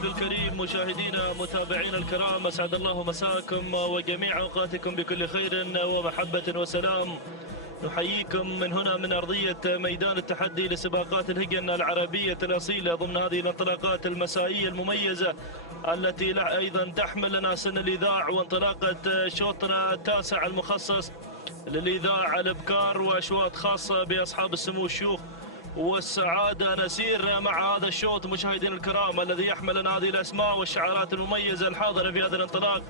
الحفل الكريم مشاهدينا متابعينا الكرام، أسعد الله مساكم وجميع أوقاتكم بكل خير ومحبة وسلام. نحييكم من هنا من أرضية ميدان التحدي لسباقات الهجن العربية الأصيلة ضمن هذه الانطلاقات المسائية المميزة التي أيضا تحمل لنا سن الإذاعة وانطلاقة شوطنا التاسع المخصص للإذاعة الإبكار وأشواط خاصة بأصحاب السمو الشيوخ والسعادة. نسير مع هذا الشوط مشاهدينا الكرام الذي يحمل لنا هذه الأسماء والشعارات المميزة الحاضرة في هذا الانطلاق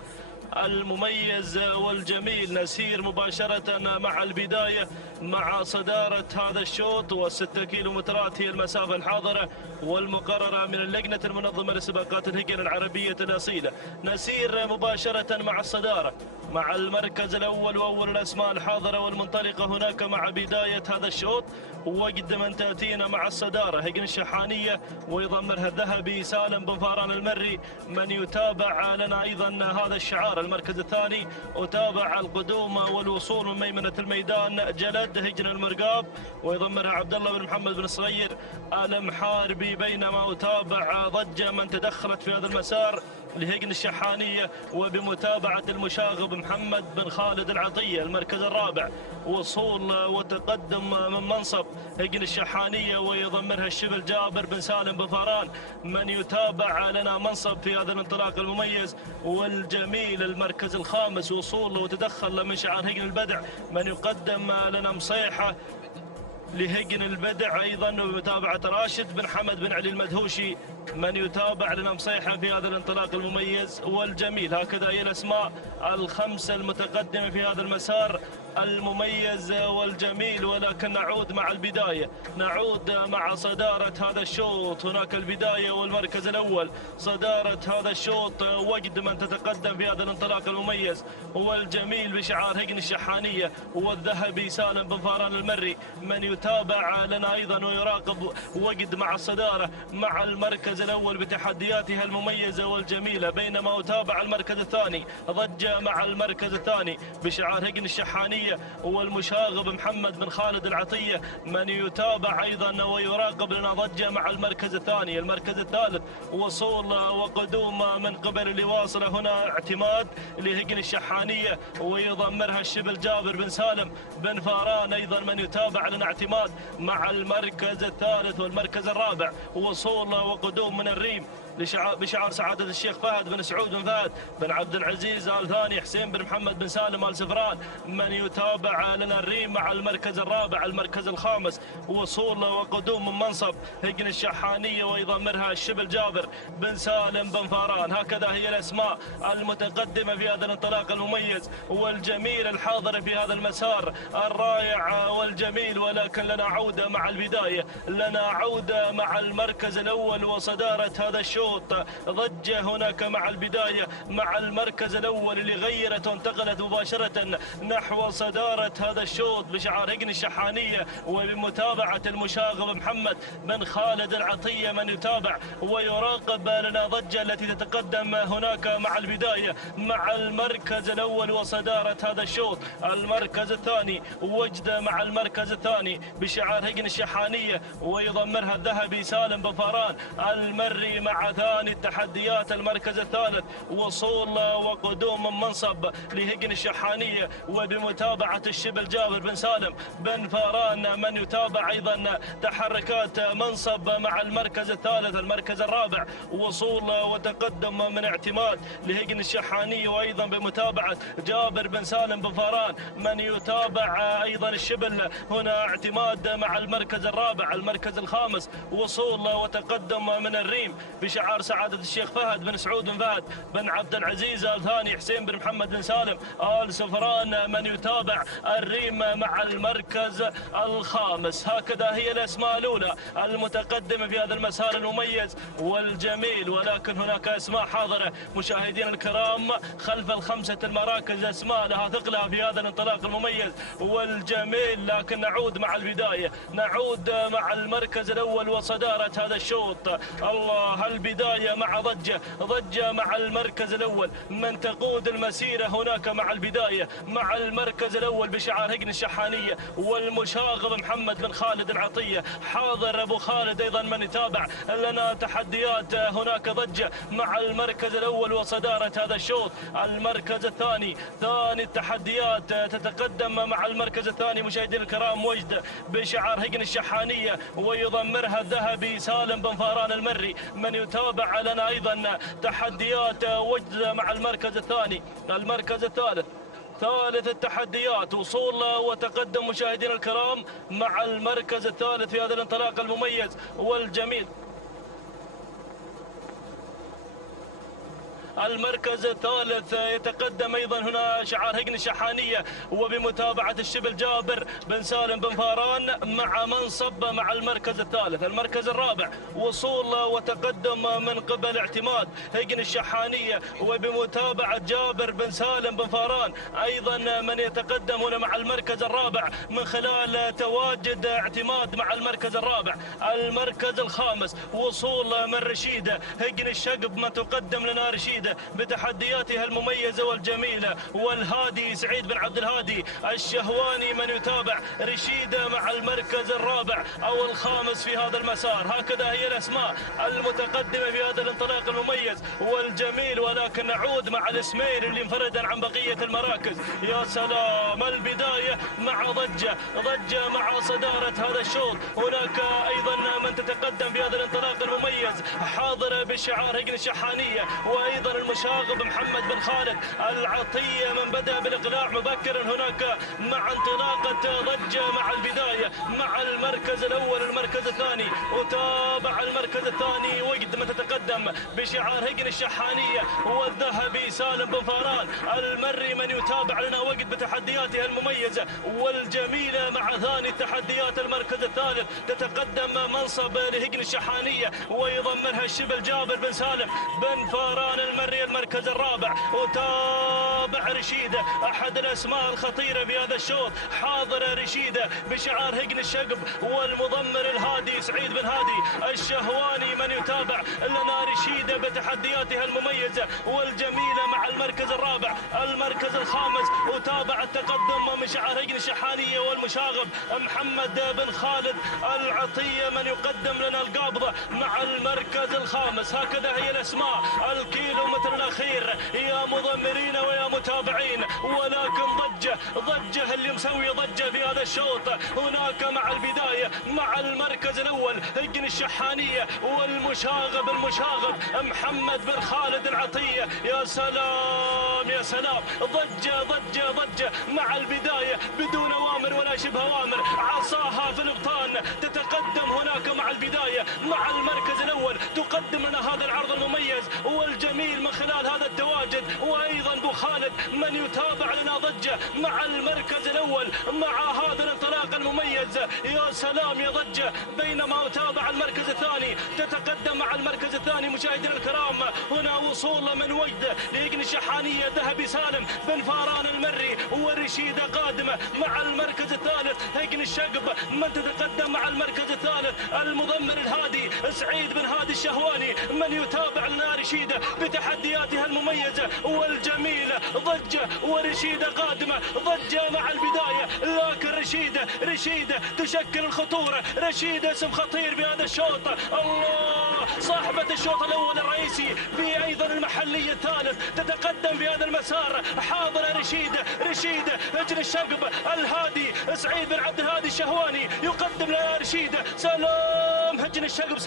المميز والجميل. نسير مباشرة مع البداية مع صدارة هذا الشوط، والستة كيلومترات هي المسافة الحاضرة والمقررة من اللجنة المنظمة لسباقات الهجن العربية الأصيلة. نسير مباشرة مع الصدارة مع المركز الأول وأول الأسماء الحاضرة والمنطلقة هناك مع بداية هذا الشوط. وقد من تأتينا مع الصدارة هجن الشحانية ويضمرها الذهبي سالم بن فاران المري. من يتابع لنا أيضا هذا الشعار المركز الثاني أتابع القدوم والوصول من ميمنة الميدان جلد هجن المرقاب ويضمرها عبد الله بن محمد بن صغير المحاربي. بينما أتابع ضجة من تدخلت في هذا المسار لهجن الشحانية وبمتابعة المشاغب محمد بن خالد العطية المركز الرابع. وصول وتقدم من منصب هجن الشحانية ويضمرها الشبل جابر بن سالم بن فاران. من يتابع لنا منصب في هذا الانطلاق المميز والجميل المركز الخامس. وصول وتدخل من شعار هجن البدع من يقدم لنا مصيحة لهجن البدع أيضا بمتابعة راشد بن حمد بن علي المدهوشي. من يتابع لنا مصيحة في هذا الانطلاق المميز والجميل. هكذا هي الأسماء الخمسة المتقدمة في هذا المسار المميز والجميل. ولكن نعود مع البداية، نعود مع صدارة هذا الشوط. هناك البداية والمركز الأول صدارة هذا الشوط وجد من تتقدم في هذا الانطلاق المميز والجميل بشعار هجن الشحانية والذهبي سالم بن فاران المري. من يتابع لنا أيضا ويراقب وجد مع الصدارة مع المركز الأول بتحدياتها المميزة والجميلة. بينما أتابع المركز الثاني ضجة مع المركز الثاني بشعار هجن الشحانية والمشاغب محمد بن خالد العطية. من يتابع أيضا ويراقب لنا ضجة مع المركز الثاني. المركز الثالث وصول وقدوم من قبل اللي واصل هنا اعتماد لهجن الشحانية ويضمرها الشبل جابر بن سالم بن فاران. أيضا من يتابع لنا اعتماد مع المركز الثالث والمركز الرابع. وصول وقدوم من الريم بشعار سعادة الشيخ فهد بن سعود بن فهد بن عبد العزيز آل ثاني حسين بن محمد بن سالم آل سفران. من يتابع لنا الريم مع المركز الرابع المركز الخامس. وصول وقدوم من منصب هجن الشحانية ويضمرها الشبل جابر بن سالم بن فاران. هكذا هي الأسماء المتقدمة في هذا الانطلاق المميز والجميل الحاضر في هذا المسار الرائع والجميل. ولكن لنا عودة مع البداية، لنا عودة مع المركز الأول وصدارة هذا الشوط. ضجة هناك مع البداية مع المركز الأول اللي غيرت وانتقلت مباشرة نحو صدارة هذا الشوط بشعار هجن الشحانية وبمتابعة المشاغب محمد بن خالد العطية. من يتابع ويراقب لنا ضجة التي تتقدم هناك مع البداية مع المركز الأول وصدارة هذا الشوط. المركز الثاني وجد مع المركز الثاني بشعار هجن الشحانية ويضمرها الذهبي سالم بن فاران المري مع ثاني التحديات. المركز الثالث وصول وقدوم من منصب لهجن الشحانية وبمتابعة الشبل جابر بن سالم بن فاران. من يتابع أيضا تحركات منصب مع المركز الثالث المركز الرابع. وصول وتقدم من اعتماد لهجن الشحانية وأيضا بمتابعة جابر بن سالم بن فاران. من يتابع أيضا الشبل هنا اعتماد مع المركز الرابع المركز الخامس. وصول وتقدم من الريم بشعار سعادة الشيخ فهد بن سعود بن فهد بن عبد العزيز آل ثاني حسين بن محمد بن سالم آل سفران. من يتابع الريم مع المركز الخامس. هكذا هي الأسماء الأولى المتقدمة في هذا المسار المميز والجميل. ولكن هناك أسماء حاضرة مشاهدينا الكرام خلف الخمسة المراكز، أسماء لها ثقلها في هذا الانطلاق المميز والجميل. لكن نعود مع البداية، نعود مع المركز الأول وصدارة هذا الشوط. الله البداية مع ضجة مع المركز الأول، من تقود المسيرة هناك مع البداية مع المركز الأول بشعار هجن الشحانية والمشاغب محمد بن خالد العطية. حاضر أبو خالد أيضا من يتابع لنا تحديات، هناك ضجة مع المركز الأول وصدارة هذا الشوط. المركز الثاني، ثاني التحديات تتقدم مع المركز الثاني مشاهدينا الكرام وجد بشعار هجن الشحانية ويضمرها الذهبي سالم بن فاران المري. من يتابع لنا أيضا تحديات وجد مع المركز الثاني. المركز الثالث، ثالث التحديات، وصول وتقدم مشاهدينا الكرام مع المركز الثالث في هذا الانطلاق المميز والجميل. المركز الثالث يتقدم ايضا هنا شعار هجن الشحانيه وبمتابعه الشبل جابر بن سالم بن فاران مع منصب مع المركز الثالث. المركز الرابع، وصول وتقدم من قبل اعتماد هجن الشحانيه وبمتابعه جابر بن سالم بن فاران. ايضا من يتقدم هنا مع المركز الرابع من خلال تواجد اعتماد مع المركز الرابع. المركز الخامس، وصول من رشيده هجن الشقب، ما تقدم لنا رشيده بتحدياتها المميزة والجميلة، والهادي سعيد بن عبد الهادي الشهواني من يتابع رشيدة مع المركز الرابع أو الخامس في هذا المسار. هكذا هي الأسماء المتقدمة في هذا الانطلاق المميز والجميل، ولكن نعود مع الاسمين اللي انفردا عن بقية المراكز. يا سلام، البداية مع ضجة مع صدارة هذا الشوط. هناك أيضا من تتقدم في هذا الانطلاق المميز حاضر بشعار هجن الشحانية، وأيضا المشاغب محمد بن خالد العطية من بدأ بالإقلاع مبكرا. هناك مع انطلاقة ضجة مع البداية مع المركز الأول. المركز الثاني، وتابع المركز الثاني وجد من تتقدم بشعار هجن الشحانية والذهبي سالم بن فاران المري من يتابع لنا وجد بتحدياتها المميزة والجميلة مع ثاني التحديات. المركز الثالث تتقدم منصب لهجن الشحانية ويضمنها الشبل جابر بن سالم بن فاران المري. المركز الرابع، وتابع رشيدة أحد الأسماء الخطيرة في هذا الشوط. حاضر رشيدة بشعار هجن الشقب والمضمر الهادي سعيد بن هادي الشهواني من يتابع لنا رشيدة بتحدياتها المميزة والجميلة مع المركز الرابع. المركز الخامس، وتابع التقدم من شعار هجن الشحانية والمشاغب محمد بن خالد العطية من يقدم لنا القابضة مع المركز الخامس. هكذا هي الأسماء. الكيلومتر الأخير يا مضمرين ويا متابعين، ولكن ضجة اللي مسوي ضجة في هذا الشوط. هناك مع البداية مع المركز الأول هجن الشحانية والمشاغب محمد بن خالد العطية. يا سلام يا سلام، ضجة مع البداية بدون أوامر ولا شبه أوامر، عصاها في الابطان تتقدم هناك مع البداية مع المركز الأول. تقدم لنا هذا العرض المميز والجميل من خلال هذا التواجد، وايضا ابو خالد من يتابع لنا ضجه مع المركز الاول مع هذا الانطلاق المميز. يا سلام يا ضجه. بينما يتابع المركز الثاني، تتقدم مع المركز الثاني مشاهدينا الكرام هنا وصول من وجد لهجن الشحانيه ذهبي سالم بن فاران المري، ورشيده قادمه مع المركز الثالث هجن الشقب. من تتقدم مع المركز الثالث المضمر الهادي سعيد بن هادي الشهواني من يتابع لنا رشيدة بتحدياتها المميزة والجميلة. ضجة ورشيدة قادمة، ضجة مع البداية، لكن رشيدة تشكل الخطورة. رشيدة اسم خطير بهذا الشوط. الله، صاحبة الشوط الأول الرئيسي في أيضا المحلية الثالث تتقدم في هذا المسار. حاضرة رشيدة هجن الشقب الهادي سعيد بن عبد الهادي الشهواني يقدم لنا رشيدة. سلام هجن الشقب،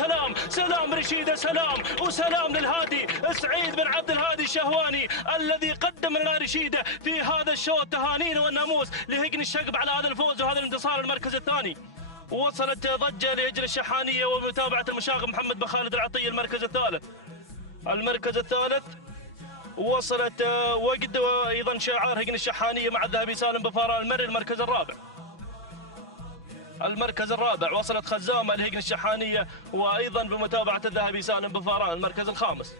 سلام رشيدة، سلام وسلام للهادي سعيد بن عبد الهادي الشهواني الذي قدم لنا رشيدة في هذا الشوط. تهانينا والناموس لهجن الشقب على هذا الفوز وهذا الانتصار. المركز الثاني، وصلت ضجة لهجن الشحانية ومتابعة المشاغب محمد بن خالد العطية. المركز الثالث وصلت وجد ايضا شعار هجن الشحانية مع الذهبي سالم بن فاران المري. المركز الرابع وصلت خزامة لهجن الشحانية وأيضا بمتابعة الذهبي سالم بن فاران. المركز الخامس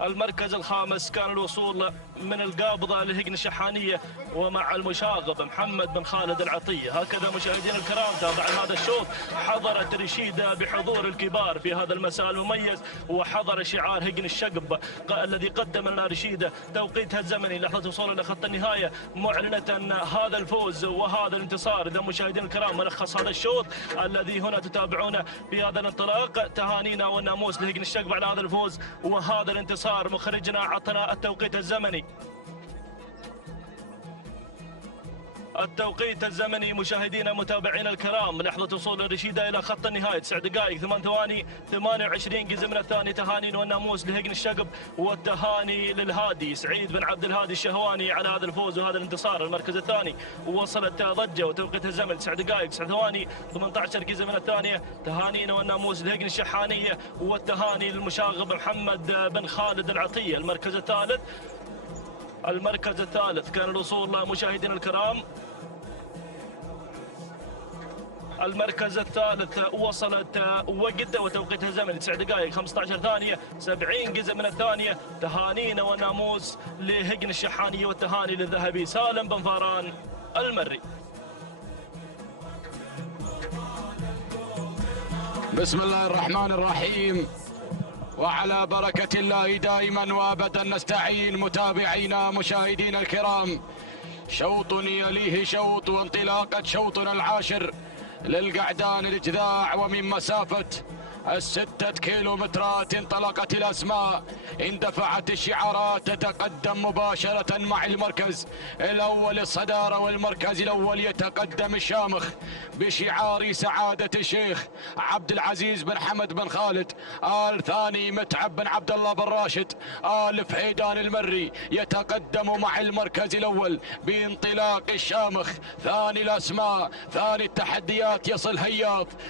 المركز الخامس كان الوصول من القابضة لهجن الشحانية ومع المشاغب محمد بن خالد العطية. هكذا مشاهدينا الكرام تابع هذا الشوط، حضرت رشيدة بحضور الكبار في هذا المساء المميز، وحضر شعار هجن الشقب الذي قدم لنا رشيدة توقيتها الزمني لحظة وصول إلى خط النهاية معلنة هذا الفوز وهذا الانتصار. إذا مشاهدينا الكرام ملخص هذا الشوط الذي هنا تتابعونه في هذا الانطلاق، تهانينا والناموس لهجن الشقب على هذا الفوز وهذا الانتصار. مخرجنا عطنا التوقيت الزمني، التوقيت الزمني مشاهدينا متابعينا الكرام لحظة وصول الرشيدة إلى خط النهاية 9 دقائق 8 ثواني 28 جزء من الثاني. تهانينا والناموس لهجن الشقب والتهاني للهادي سعيد بن عبد الهادي الشهواني على هذا الفوز وهذا الانتصار. المركز الثاني وصلت ضجة وتوقيت الزمن 9 دقائق 9 ثواني 18 جزء من الثانية. تهانينا والناموس لهجن الشحانية والتهاني للمشاغب محمد بن خالد العطية. المركز الثالث كان الوصول مشاهدينا الكرام، المركز الثالث وصلت وقت وتوقيتها زمني 9 دقائق 15 ثانية 70 جزء من الثانية. تهانينا والناموس لهجن الشحانية والتهاني للذهبي سالم بن فاران المري. بسم الله الرحمن الرحيم، وعلى بركة الله دائما وابدا نستعين. متابعينا مشاهدينا الكرام، شوط يليه شوط، وانطلاقة شوطنا العاشر للقعدان الإجذاع، ومن مسافة 6 كيلومترات انطلقت الأسماء، اندفعت الشعارات، تتقدم مباشرة مع المركز الأول الصدارة، والمركز الأول يتقدم الشامخ بشعار سعادة الشيخ عبد العزيز بن حمد بن خالد. الثاني متعب بن عبد الله بن راشد آل فحيدان المري يتقدم مع المركز الأول بانطلاق الشامخ. ثاني الأسماء، ثاني التحديات يصل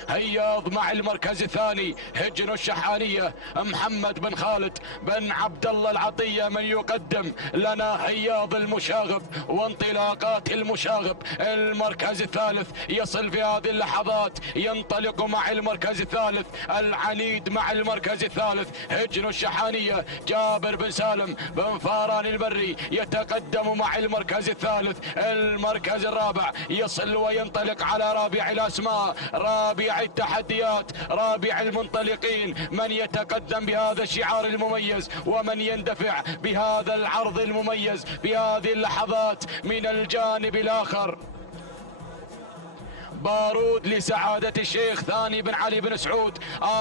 هياض مع المركز الثاني هجن الشحانية محمد بن خالد بن عبد الله العطية من يقدم لنا هياض المشاغب وانطلاقات المشاغب. المركز الثالث يصل في هذه اللحظات، ينطلق مع المركز الثالث العنيد مع المركز الثالث هجن الشحانية جابر بن سالم بن فاران المري يتقدم مع المركز الثالث. المركز الرابع يصل وينطلق على رابع الأسماء، رابع التحديات، رابع المنطلقين، من يتقدم بهذا الشعار المميز ومن يندفع بهذا العرض المميز في هذه اللحظات. من الجانب الآخر بارود لسعادة الشيخ ثاني بن علي بن سعود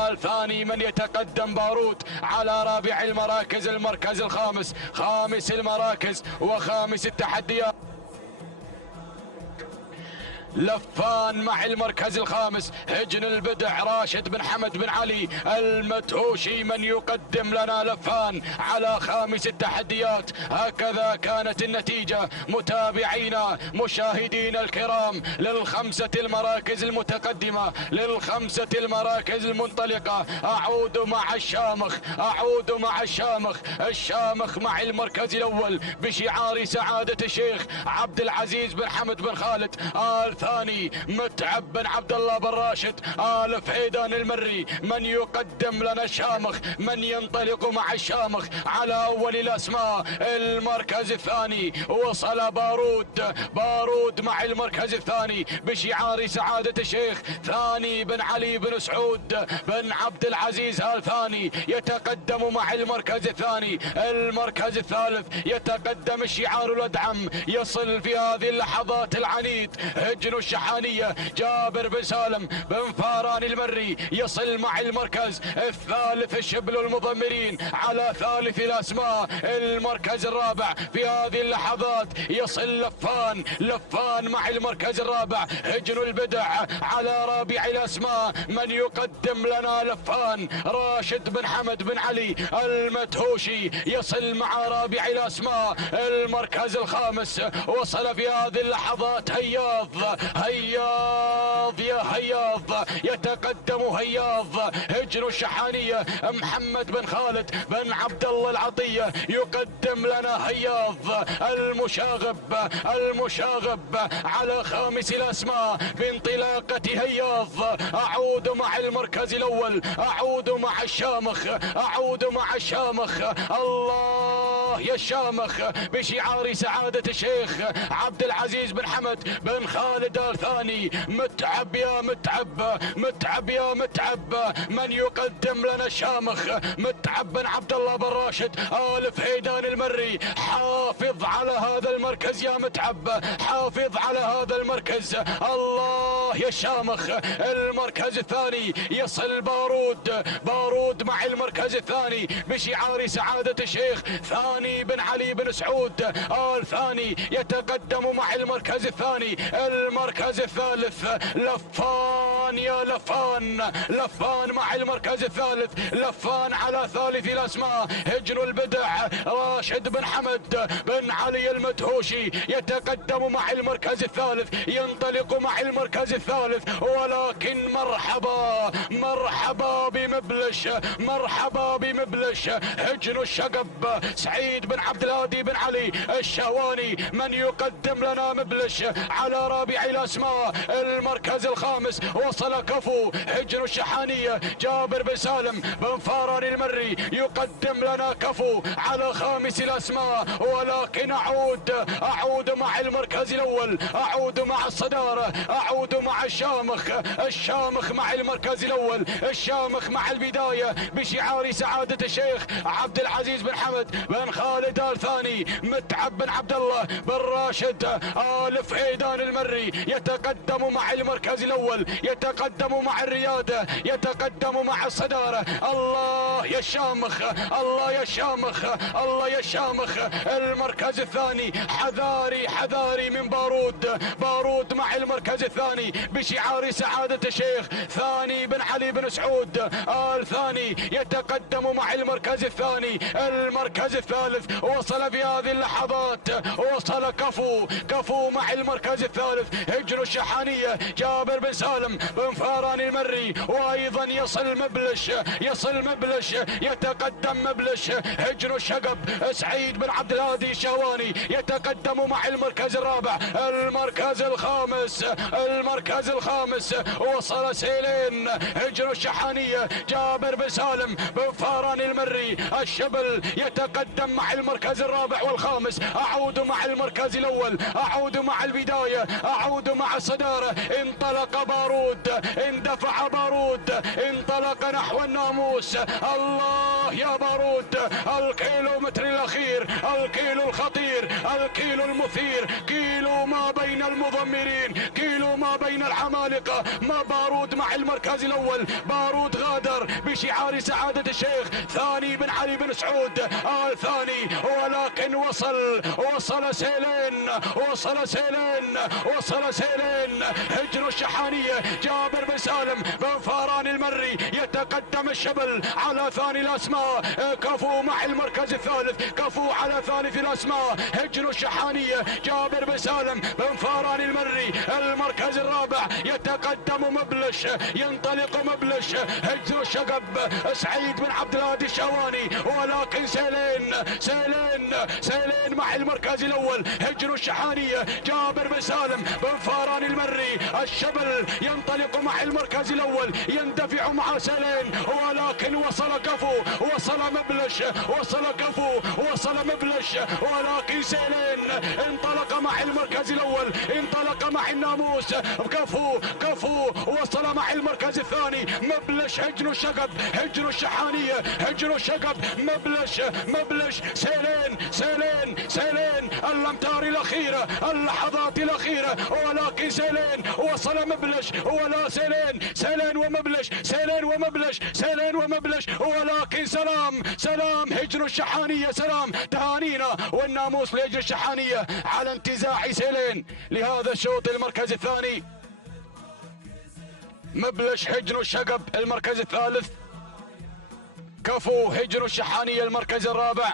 الثاني، من يتقدم بارود على رابع المراكز، المركز الخامس، خامس المراكز وخامس التحديات. لفان مع المركز الخامس هجن البدع راشد بن حمد بن علي المدهوشي من يقدم لنا لفان على خامس التحديات. هكذا كانت النتيجة متابعينا مشاهدينا الكرام للخمسة المراكز المتقدمة، للخمسة المراكز المنطلقة. أعود مع الشامخ مع المركز الأول بشعار سعادة الشيخ عبد العزيز بن حمد بن خالد. الثاني متعب بن عبد الله بن راشد آل فحيدان المري من يقدم لنا الشامخ، من ينطلق مع الشامخ على أول الأسماء. المركز الثاني وصل بارود مع المركز الثاني بشعار سعادة الشيخ ثاني بن علي بن سعود بن عبد العزيز آل ثاني يتقدم مع المركز الثاني. المركز الثالث يتقدم الشعار الأدعم، يصل في هذه اللحظات العنيد هجن الشحانية جابر بن سالم بن فاران المري يصل مع المركز الثالث شبل المضمرين على ثالث الأسماء. المركز الرابع في هذه اللحظات يصل لفان مع المركز الرابع هجن البدع على رابع الأسماء، من يقدم لنا لفان راشد بن حمد بن علي المدهوشي يصل مع رابع الأسماء. المركز الخامس وصل في هذه اللحظات هياض هياض يا هياض، يتقدم هياض. هجن الشحانية محمد بن خالد بن عبد الله العطية يقدم لنا هياض المشاغب على خامس الأسماء بانطلاقة هياض. أعود مع المركز الأول، أعود مع الشامخ، أعود مع الشامخ. الله يا الشامخ بشعار سعادة الشيخ عبد العزيز بن حمد بن خالد آل ثاني. متعب يا متعب، متعب يا متعب. من يقدم لنا الشامخ؟ متعب بن عبد الله بن راشد آل فهيدان المري. حافظ على هذا المركز يا متعب، حافظ على هذا المركز. الله يا الشامخ. المركز الثاني يصل بارود مع المركز الثاني بشعار سعادة الشيخ ثاني بن علي بن سعود آل ثاني يتقدم مع المركز الثاني. المركز الثالث لفان يا لفان، لفان مع المركز الثالث، لفان على ثالث الأسماء. هجن البدع راشد بن حمد بن علي المدهوشي يتقدم مع المركز الثالث، ينطلق مع المركز الثالث. ولكن مرحبا بمبلش، مرحبا بمبلش. هجن الشقب سعيد بن عبد الهادي بن علي الشهواني. من يقدم لنا مبلش على رابع الأسماء. المركز الخامس وصل كفو هجن الشحانية جابر بن سالم بن فاران المري يقدم لنا كفو على خامس الأسماء. ولكن أعود مع المركز الأول، أعود مع الصدارة، أعود مع الشامخ مع المركز الأول، الشامخ مع البداية بشعار سعادة الشيخ عبد العزيز بن حمد بن خالد آل ثاني. متعب بن عبد الله بن راشد آل فهيدان المري يتقدم مع المركز الأول، يتقدم مع الريادة، يتقدم مع الصدارة. الله يا الشامخ، الله يا الشامخ، الله يا الشامخ. المركز الثاني حذاري من بارود مع المركز الثاني بشعار سعادة الشيخ ثاني بن علي بن سعود آل ثاني يتقدم مع المركز الثاني. المركز الثالث وصل في هذه اللحظات، وصل كفو مع المركز الثالث. هجن الشحانية جابر بن سالم بن فاران المري. وايضا يصل مبلش، يتقدم مبلش. هجن الشقب سعيد بن عبد الهادي الشهواني يتقدم مع المركز الرابع. المركز الخامس وصل سيلين. هجن الشحانية جابر بن سالم بن فاران المري الشبل يتقدم مع المركز الرابع والخامس. أعود مع المركز الأول، أعود مع البداية، أعود مع الصدارة. انطلق بارود، اندفع بارود، انطلق نحو الناموس. الله يا بارود. الكيلومتر الأخير، الكيلو الخطير، الكيلو المثير، كيلو ما بين المضمرين، كيلو ما بين العمالقة. ما بارود مع المركز الأول. بارود غادر بشعار سعادة الشيخ ثاني بن علي بن سعود آل ثاني. ولكن وصل سيلين. هجن الشحانية جابر بن سالم بن فاران المري يتقدم الشبل على ثاني الأسماء. كفو مع المركز الثالث، كفو على ثالث الأسماء. هجن الشحانية جابر بن سالم بن فاران المري. المركز الرابع يتقدم مبلش، ينطلق مبلش. هجن الشقب سعيد بن عبد الهادي الشهواني. ولكن سيلين مع المركز الأول. هجن الشحانية جابر بن سالم بن فاران المري الشبل ينطلق مع المركز الأول، يندفع مع سيلين. ولكن وصل كفو، وصل مبلش، وصل كفو، وصل مبلش. ولكن سيلين انطلق مع المركز الأول، انطلق مع الناموس. كفو وصل مع المركز الثاني. مبلش هجن الشقب، هجن الشحانية، هجن الشقب. مبلش سيلين الأمتار الأخيرة، اللحظات الأخيرة. ولكن سيلين وصل مبلش، ولا سيلين ومبلش. ولكن سلام هجن الشحانية، سلام تهانينا والناموس لهجن الشحانية على انتزاع سيلين لهذا الشوط. المركز الثاني مبلش هجن الشقب المركز الثالث. كفو هجن الشحانية المركز الرابع.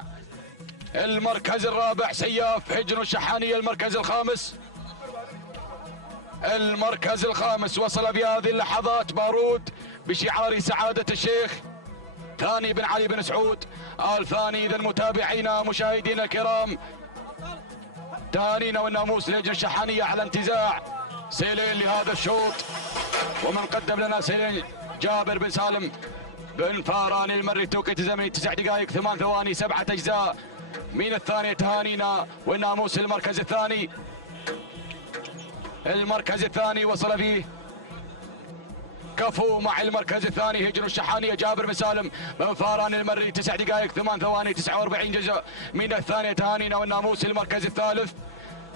المركز الرابع سياف هجن الشحانية المركز الخامس. المركز الخامس وصل في هذه اللحظات بارود بشعار سعادة الشيخ ثاني بن علي بن سعود الثاني. إذا متابعينا مشاهدينا الكرام، تهانينا والناموس للهجنة الشحانية على انتزاع سيلين لهذا الشوط. ومن قدم لنا سيلين جابر بن سالم بن فاران المري، توقيت زمني 9 دقائق 8 ثواني 7 أجزاء من الثانية. تهانينا والناموس المركز الثاني. المركز الثاني وصل فيه كفو مع المركز الثاني هجن الشحانية جابر بن سالم بن فاران المري، 9 دقائق 8 ثواني 49 جزء من الثانية. تهانينا والناموس المركز الثالث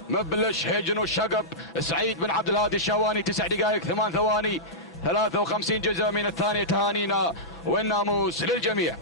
مبلش هجن الشقب سعيد بن عبد الهادي الشواني، 9 دقائق 8 ثواني 53 جزء من الثانية. تهانينا والناموس للجميع.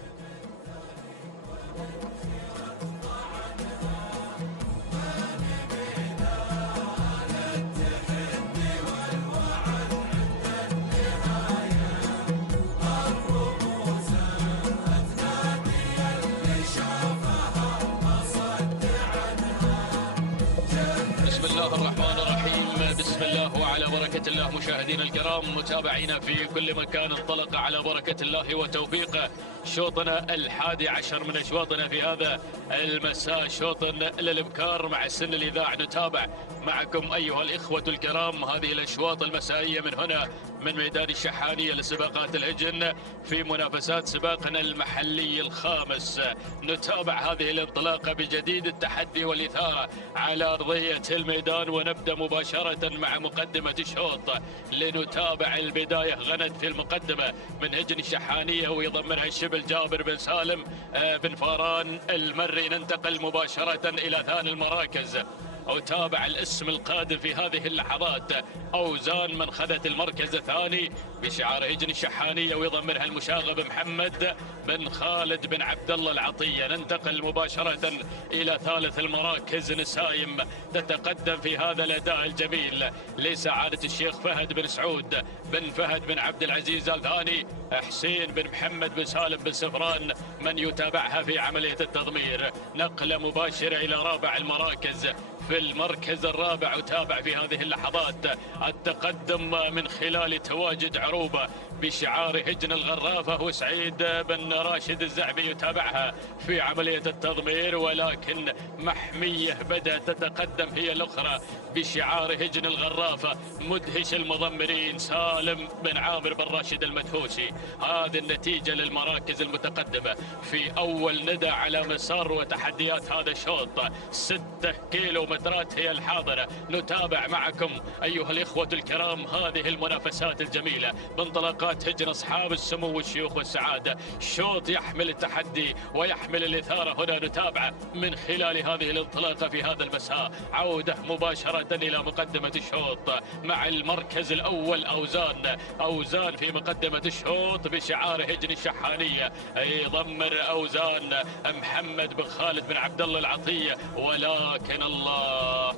بسم الله الرحمن الرحيم، بسم الله وعلى بركة الله. مشاهدينا الكرام متابعينا في كل مكان، انطلق على بركة الله وتوفيقه شوطنا 11 من أشواطنا في هذا المساء، شوط للإبكار مع سن الإذاعة. نتابع معكم أيها الإخوة الكرام هذه الأشواط المسائية من هنا من ميدان الشحانية لسباقات الهجن في منافسات سباقنا المحلي الخامس. نتابع هذه الانطلاقة بجديد التحدي والإثارة على أرضية الميدان، ونبدأ مباشرة مع مقدمة الشوط. لنتابع البداية غنت في المقدمة من هجن الشحانية ويضمنها الشبل جابر بن سالم بن فاران المري. ننتقل مباشرة إلى ثاني المراكز أو تابع الاسم القادم في هذه اللحظات أوزان من خذت المركز الثاني بشعار هجن الشحانية ويضمنها المشاغب محمد بن خالد بن عبد الله العطية. ننتقل مباشرة إلى ثالث المراكز نسايم تتقدم في هذا الأداء الجميل لسعادة الشيخ فهد بن سعود بن فهد بن عبد العزيز الثاني، حسين بن محمد بن سالم بن سفران من يتابعها في عملية التضمير. نقلة مباشرة إلى رابع المراكز. في المركز الرابع وتابع في هذه اللحظات التقدم من خلال تواجد عروبة بشعار هجن الغرافة وسعيد بن راشد الزعبي يتابعها في عملية التضمير، ولكن محمية بدأت تتقدم هي الأخرى بشعار هجن الغرافة. مدهش المضمرين سالم بن عامر بن راشد المدهوشي. هذه النتيجة للمراكز المتقدمة في أول ندى على مسار وتحديات هذا الشوط. 6 كيلومترات هي الحاضرة. نتابع معكم أيها الإخوة الكرام هذه المنافسات الجميلة بانطلاقات هجن أصحاب السمو والشيوخ والسعادة. شوط يحمل التحدي ويحمل الإثارة. هنا نتابع من خلال هذه الانطلاقة في هذا المساء عودة مباشرة إلى مقدمة الشوط مع المركز الأول أوزان في مقدمة الشوط بشعار هجن الشحانية. يضمر أوزان محمد بن خالد بن عبد الله العطية، ولكن الله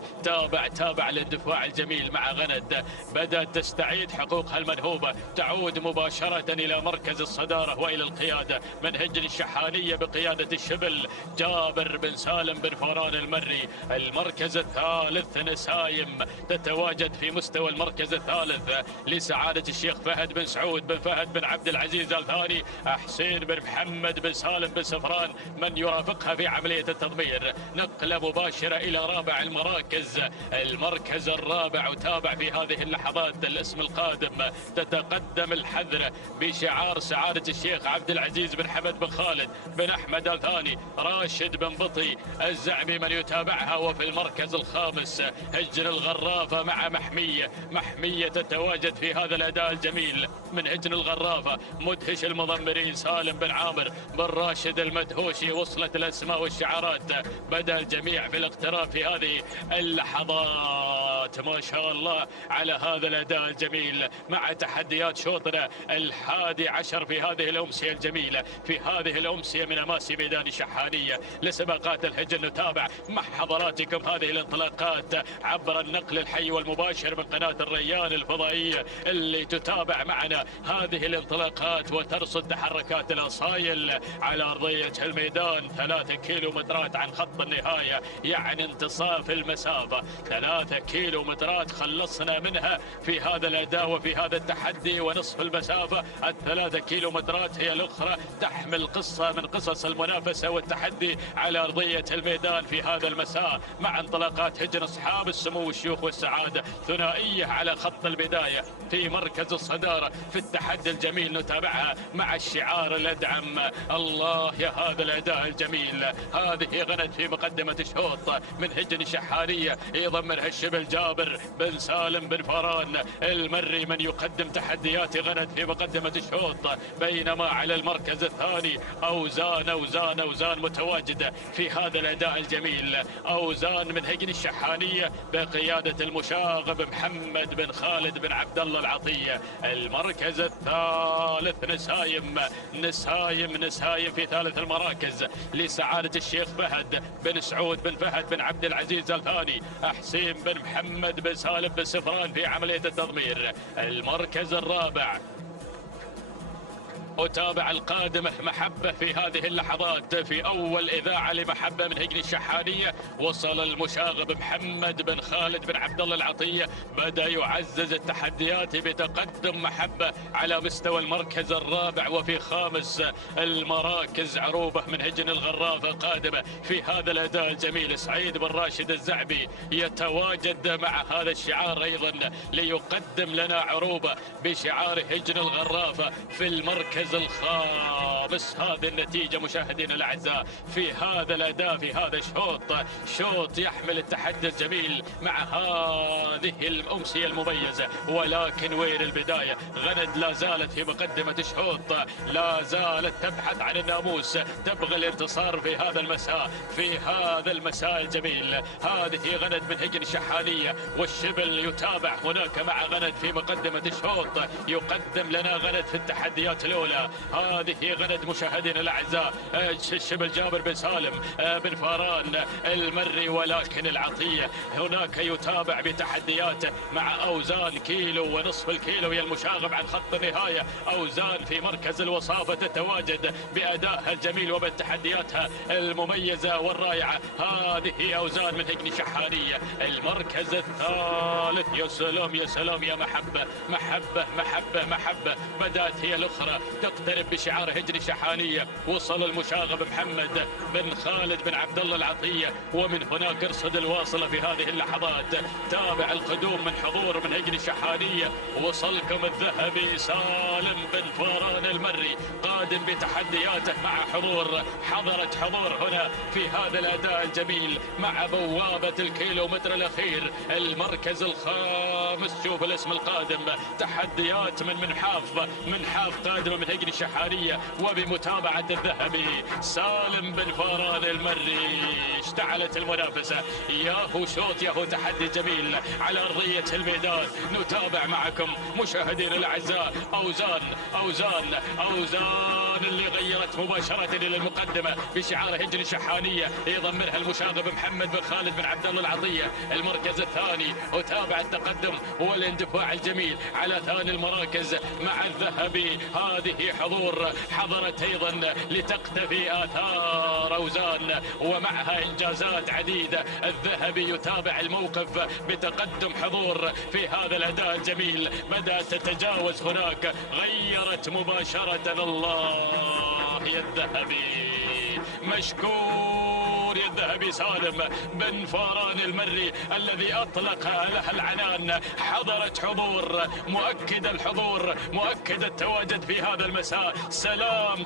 تابع الاندفاع الجميل مع غند بدأت تستعيد حقوقها المنهوبة. تعود مباشرة إلى مركز الصدارة وإلى القيادة من هجن الشحانية بقيادة الشبل جابر بن سالم بن فاران المري. المركز الثالث نسايم تتواجد في مستوى المركز الثالث لسعادة الشيخ فهد بن سعود بن فهد بن عبد العزيز الثاني، حسين بن محمد بن سالم بن سفران من يرافقها في عملية التضمير. نقلة مباشرة إلى رابع المراكز. المركز الرابع وتابع في هذه اللحظات الاسم القادم تتقدم الحذر بشعار سعادة الشيخ عبد العزيز بن حمد بن خالد بن أحمد الثاني، راشد بن بطي الزعمي من يتابعها. وفي المركز الخامس هجن الغرافة مع محمية تتواجد في هذا الأداء الجميل من هجن الغرافة. مدهش المضمرين سالم بن عامر بن راشد المدهوشي. وصلت الأسماء والشعارات، بدأ الجميع في الاقتراب في هذه اللحظات. ما شاء الله على هذا الأداء الجميل مع تحديات شوطنا 11 في هذه الأمسية الجميلة، في هذه الأمسية من أماسي ميدان الشحانية لسباقات الهجن. نتابع مع حضراتكم هذه الانطلاقات عبر النقل الحي والمباشر من قناة الريان الفضائية اللي تتابع معنا هذه الانطلاقات وترصد تحركات الأصايل على أرضية الميدان. 3 كيلومترات عن خط النهاية، يعني انتصاف المسافة. 3 كيلومترات كيلومترات خلصنا منها في هذا الأداء وفي هذا التحدي، ونصف المسافة ال3 كيلومترات هي الأخرى تحمل قصة من قصص المنافسة والتحدي على أرضية الميدان في هذا المساء، مع انطلاقات هجن أصحاب السمو والشيوخ والسعادة ثنائية على خط البداية في مركز الصدارة في التحدي الجميل. نتابعها مع الشعار الأدعم الله يا هذا الأداء الجميل. هذه غنت في مقدمة الشوط من هجن شحانية يضمنها الشبل جابر بن سالم بن فران المري من يقدم تحديات غنت في مقدمة الشوط، بينما على المركز الثاني أوزان متواجدة في هذا الأداء الجميل. أوزان من هجن الشحانية بقيادة المشاغب محمد بن خالد بن عبد الله العطية. المركز الثالث نسايم في ثالث المراكز لسعادة الشيخ فهد بن سعود بن فهد بن عبد العزيز الثاني، حسين بن محمد بن سالم بن سفران في عملية التضمير. المركز الرابع أتابع القادمة محبة في هذه اللحظات في أول إذاعة لمحبة من هجن الشحانية. وصل المشاغب محمد بن خالد بن عبد الله العطية، بدأ يعزز التحديات بتقدم محبة على مستوى المركز الرابع. وفي خامس المراكز عروبة من هجن الغرافة قادمة في هذا الأداء الجميل. سعيد بن راشد الزعبي يتواجد مع هذا الشعار أيضا ليقدم لنا عروبة بشعار هجن الغرافة في المركز الخامس. هذه النتيجة مشاهدينا الأعزاء في هذا الأداء في هذا الشوط، شوط يحمل التحدي الجميل مع هذه الأمسية المميزة. ولكن وين البداية؟ غند لا زالت في مقدمة الشوط، لا زالت تبحث عن الناموس، تبغى الانتصار في هذا المساء، في هذا المساء الجميل. هذه غند من هجن الشحانية، والشبل يتابع هناك مع غند في مقدمة الشوط. يقدم لنا غند في التحديات الأولى. هذه غند مشاهدينا الأعزاء الشبل جابر بن سالم بن فاران المري، ولكن العطية هناك يتابع بتحدياته مع أوزان كيلو ونصف الكيلو هي المشاغب عن خط النهاية. أوزان في مركز الوصافة تتواجد بأدائها الجميل وبتحدياتها المميزة والرائعة. هذه أوزان من هجن شحانية. المركز الثالث يا سلام يا سلام يا محبة بدأت هي الأخرى تقترب بشعار هجن شحانية. وصل المشاغب محمد بن خالد بن عبد الله العطية، ومن هناك ارصد الواصلة في هذه اللحظات. تابع القدوم من حضور من هجن شحانية. وصلكم الذهبي سالم بن فاران المري قادم بتحدياته مع حضور هنا في هذا الأداء الجميل مع بوابة الكيلومتر الأخير. المركز الخامس شوف الاسم القادم، تحديات من حاف قادمة من هجن الشحانية وبمتابعة الذهبي سالم بن فاران المري. اشتعلت المنافسة، ياهو شوط ياهو تحدي جميل على أرضية الميدان. نتابع معكم مشاهدينا الأعزاء أوزان اللي غيرت مباشرة إلى المقدمة بشعار هجن الشحانية يضمنها المشاغب محمد بن خالد بن عبد الله العطية. المركز الثاني أتابع التقدم والاندفاع الجميل على ثاني المراكز مع الذهبي. هذه حضرت أيضا لتقتفي آثار أوزان ومعها إنجازات عديدة. الذهبي يتابع الموقف بتقدم حضور في هذا الأداء الجميل. بدأت تتجاوز هناك، غيرت مباشرة. الله يا الذهبي مشكور يا الذهبي سالم بن فاران المري الذي أطلق لها العنان. حضرت حضور، مؤكد الحضور، مؤكد التواجد في هذا المساء. سلام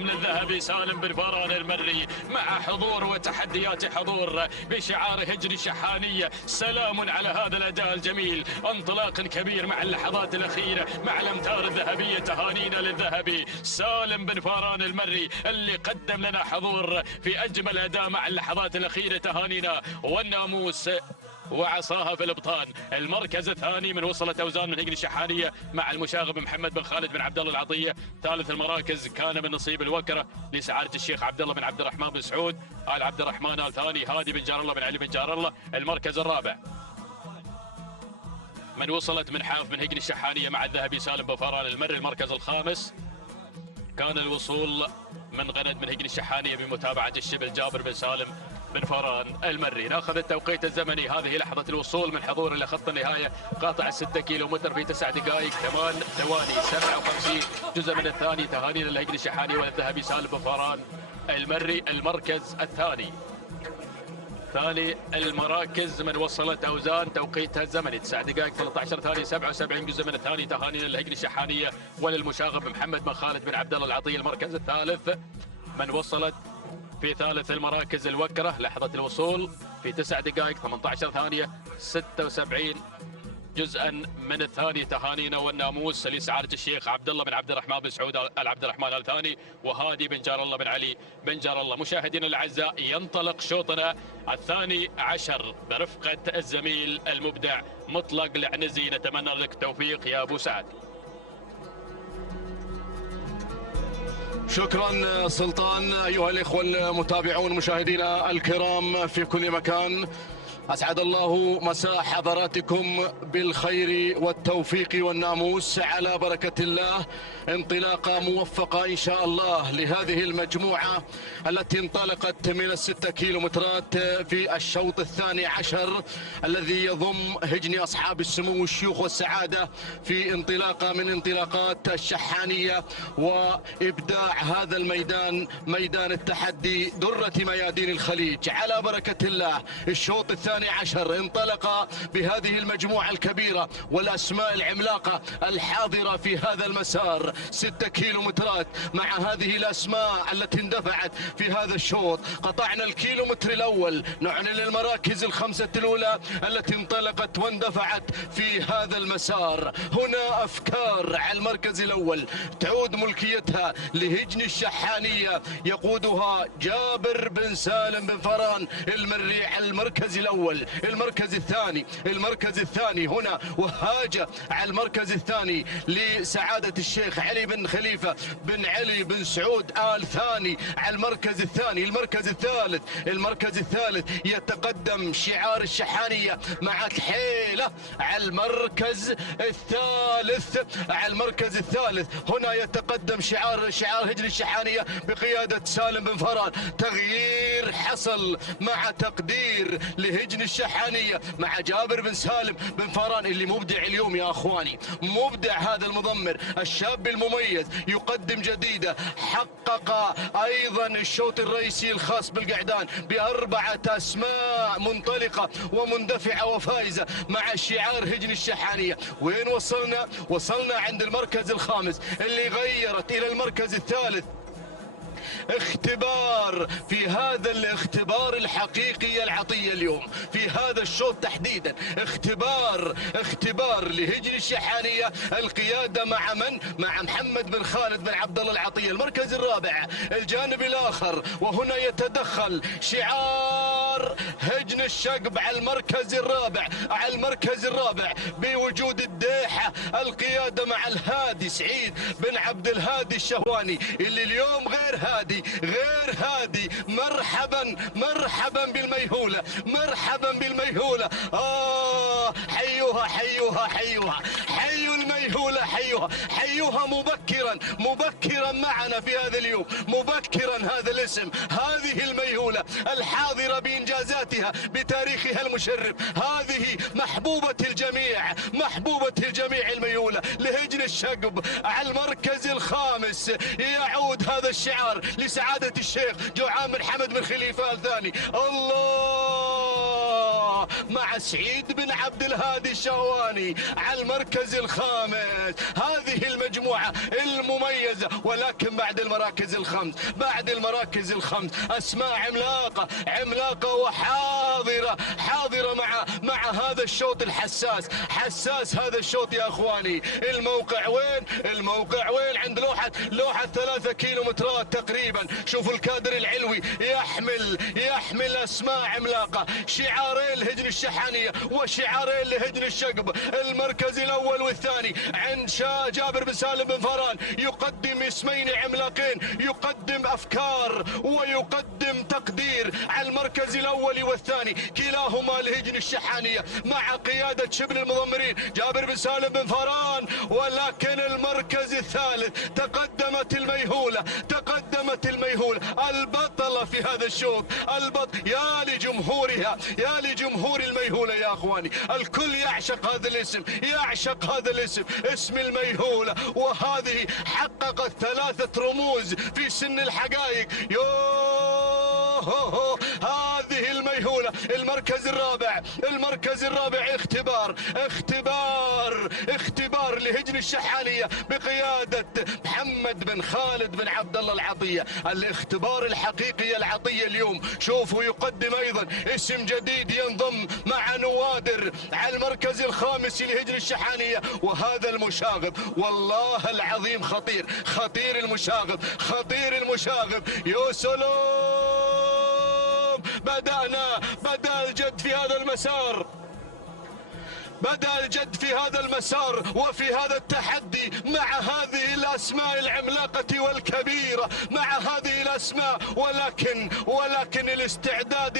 للذهبي سالم بن فاران المري مع حضور وتحديات حضور بشعار هجن الشحانية. سلام على هذا الأداء الجميل، انطلاق كبير مع اللحظات الأخيرة مع الأمتار الذهبية. تهانينا للذهبي سالم بن فاران المري اللي قدم لنا حضور في أجمل أداء مع اللحظات الأخيرة. تهانينا والناموس وعصاها في الابطان. المركز الثاني من وصلت أوزان من هجن الشحانية مع المشاغب محمد بن خالد بن عبد الله العطية. ثالث المراكز كان من نصيب الوكرة لسعادة الشيخ عبد الله بن عبد الرحمن بن سعود آل عبد الرحمن آل ثاني هادي بن جار الله بن علي بن جار الله. المركز الرابع من وصلت من حاف من هجن الشحانية مع الذهبي سالم بن فاران المري. المركز الخامس كان الوصول من غند من هجن الشحانية بمتابعة الشبل جابر بن سالم بن فاران المري. ناخذ التوقيت الزمني، هذه لحظة الوصول من حضور إلى خط النهاية، قاطع 6 كيلومتر في 9 دقائق 8 ثواني 57 جزء من الثاني. تهانينا للهجن الشحاني والذهبي سالم بن فاران المري المركز الثاني. ثاني المراكز من وصلت أوزان توقيتها الزمني 9 دقائق 13 ثانية 77 جزء من الثاني. تهانينا للهجن الشحانية وللمشاغب محمد بن خالد بن عبد الله العطية المركز الثالث. من وصلت في ثالث المراكز الوكرة لحظة الوصول في 9 دقائق 18 ثانية 76 جزءا من الثاني. تهانينا والناموس لسعادة الشيخ عبد الله بن عبد الرحمن بن سعود العبد الرحمن الثاني وهادي بن جار الله بن علي بن جار الله. مشاهدينا الاعزاء، ينطلق شوطنا الثاني عشر برفقة الزميل المبدع مطلق العنزي. نتمنى لك التوفيق يا ابو سعد. شكرا سلطان. أيها الإخوة المتابعون مشاهدينا الكرام في كل مكان، أسعد الله مساء حضراتكم بالخير والتوفيق والناموس على بركة الله. انطلاقة موفقة إن شاء الله لهذه المجموعة التي انطلقت من 6 كيلومترات في الشوط الثاني عشر الذي يضم هجن أصحاب السمو والشيوخ والسعادة في انطلاقة من انطلاقات الشحانية وإبداع هذا الميدان، ميدان التحدي درة ميادين الخليج. على بركة الله الشوط الثاني عشر انطلق بهذه المجموعة الكبيرة والأسماء العملاقة الحاضرة في هذا المسار 6 كيلومترات مع هذه الأسماء التي اندفعت في هذا الشوط. قطعنا الكيلومتر الأول، نعلن المراكز الخمسة الأولى التي انطلقت واندفعت في هذا المسار. هنا أفكار على المركز الأول تعود ملكيتها لهجن الشحانية، يقودها جابر بن سالم بن فاران المري على المركز الأول. المركز الثاني هنا وهاجة على المركز الثاني لسعادة الشيخ علي بن خليفة بن علي بن سعود آل ثاني على المركز الثاني. المركز الثالث يتقدم شعار الشحانية مع الحيلة على المركز الثالث. هنا يتقدم شعار هجن الشحانية بقيادة سالم بن فاران. تغيير حصل مع تقدير لهجن الشحانية مع جابر بن سالم بن فاران اللي مبدع اليوم يا اخواني، مبدع هذا المضمر الشاب المميز، يقدم جديدة. حقق ايضا الشوط الرئيسي الخاص بالقعدان ب4 اسماء منطلقة ومندفعة وفائزة مع شعار هجن الشحانية. وين وصلنا عند المركز الخامس اللي غيرت الى المركز الثالث. اختبار في هذا الاختبار الحقيقي العطية اليوم في هذا الشوط تحديدا. اختبار لهجن الشحانية، القيادة مع من؟ مع محمد بن خالد بن عبد الله العطية المركز الرابع. الجانب الآخر وهنا يتدخل شعار هجن الشقب على المركز الرابع بوجود الديحة. القيادة مع الهادي سعيد بن عبد الهادي الشهواني اللي اليوم غير هادي. مرحبا بالميهولة. حيوا الميهولة، حيوها مبكرا معنا في هذا اليوم، مبكرا هذا الاسم، هذه الميهولة الحاضرة بإنجازاتها بتاريخها المشرف. هذه محبوبة الجميع الميهولة لهجن الشقب. على المركز الخامس يعود هذا الشعار لسعادة الشيخ جوعان بن حمد بن خليفة الثاني. الله مع سعيد بن عبد الهادي الشهواني على المركز الخامس. هذه المجموعة المميزة، ولكن بعد المراكز الخمس أسماء عملاقة وحاضرة مع هذا الشوط حساس هذا الشوط يا اخواني. الموقع وين؟ عند لوحة 3 كيلومترات تقريبا. شوفوا الكادر العلوي يحمل اسماء عملاقة، شعارين لهجن الشحانية وشعارين لهجن الشقب. المركز الاول والثاني عند جابر بن سالم بن فاران، يقدم اسمين عملاقين، يقدم افكار ويقدم تقدير. على المركز الاول والثاني كلاهما لهجن الشحانية مع قيادة شبل المضمرين جابر بن سالم بن فاران. ولكن المركز الثالث تقدمت الميهولة البطلة في هذا الشوط. يا لجمهورها، يا لجمهور الميهولة يا أخواني، الكل يعشق هذا الاسم، يعشق هذا الاسم، اسم الميهولة. وهذه حققت 3 رموز في سن الحقائق. هذه الميهولة المركز الرابع، المركز الرابع اختبار لهجن الشحانية بقيادة محمد بن خالد بن عبد الله العطية. الاختبار الحقيقي العطية اليوم. شوفوا يقدم ايضا اسم جديد ينضم مع نوادر على المركز الخامس لهجن الشحانية. وهذا المشاغب والله العظيم خطير، خطير المشاغب، خطير المشاغب. يا سلام، بدأ الجد في هذا المسار، بدأ الجد في هذا المسار وفي هذا التحدي مع هذه الأسماء العملاقة والكبيرة، مع هذه الأسماء. ولكن الاستعداد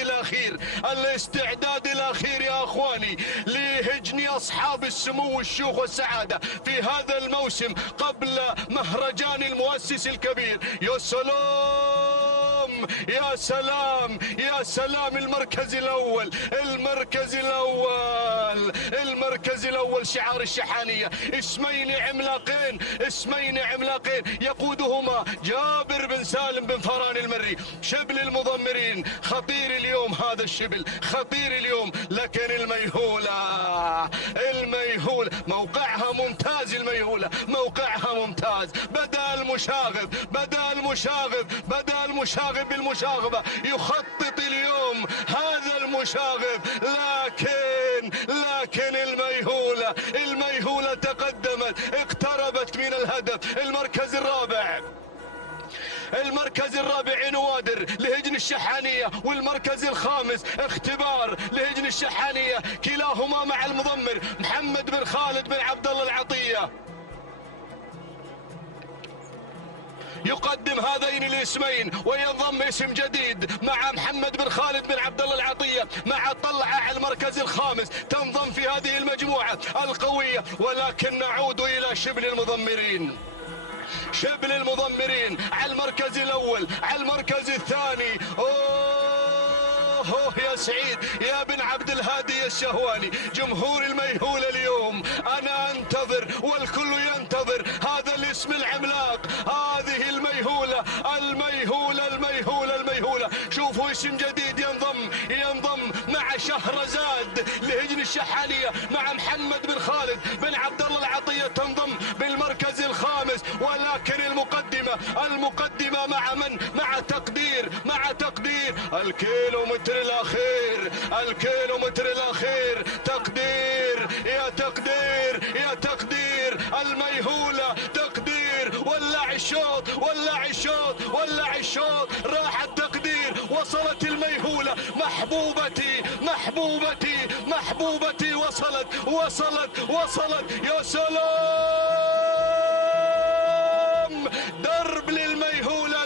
الأخير يا أخواني لهجن أصحاب السمو والشيوخ والسعادة في هذا الموسم قبل مهرجان المؤسس الكبير. يا سلام، يا سلام، يا سلام. المركز الأول، المركز الأول، المركز الأول شعار الشحانية. اسمين عملاقين، اسمين عملاقين يقودهما جابر بن سالم بن فران المري، شبل المضمرين. خطير اليوم هذا الشبل، خطير اليوم. لكن الميهولة موقعها ممتاز، الميهولة موقعها ممتاز. بدأ المشاغب بالمشاغبة، يخطط اليوم هذا المشاغب. لكن الميهولة تقدمت، اقتربت من الهدف. المركز الرابع نوادر لهجن الشحانية، والمركز الخامس اختبار لهجن الشحانية، كلاهما مع المضمر محمد بن خالد بن عبد الله العطية. يقدم هذين الاسمين وينضم اسم جديد مع محمد بن خالد بن عبد الله العطية مع طلعة على المركز الخامس، تنضم في هذه المجموعة القوية. ولكن نعود إلى شبل المضمرين، شبل المضمرين على المركز الأول، على المركز الثاني. يا سعيد يا بن عبد الهادي الشهواني. جمهور الميهولة اليوم أنا أنتظر والكل ينتظر هذا الاسم العملاق، هذه الميهولة، الميهولة الميهولة الميهولة. شوفوا اسم جديد ينضم مع شهرزاد لهجن الشحانية، مع محمد بن خالد بن عبد الله العطية، تنضم بالمركز الخامس. ولكن المقدمة مع من؟ مع تقدير الكيلومتر الأخير. تقدير يا تقدير الميهولة، تقدير. ولع الشوط، راح التقدير، وصلت الميهولة. محبوبتي وصلت. يا سلام، درب للميهولة،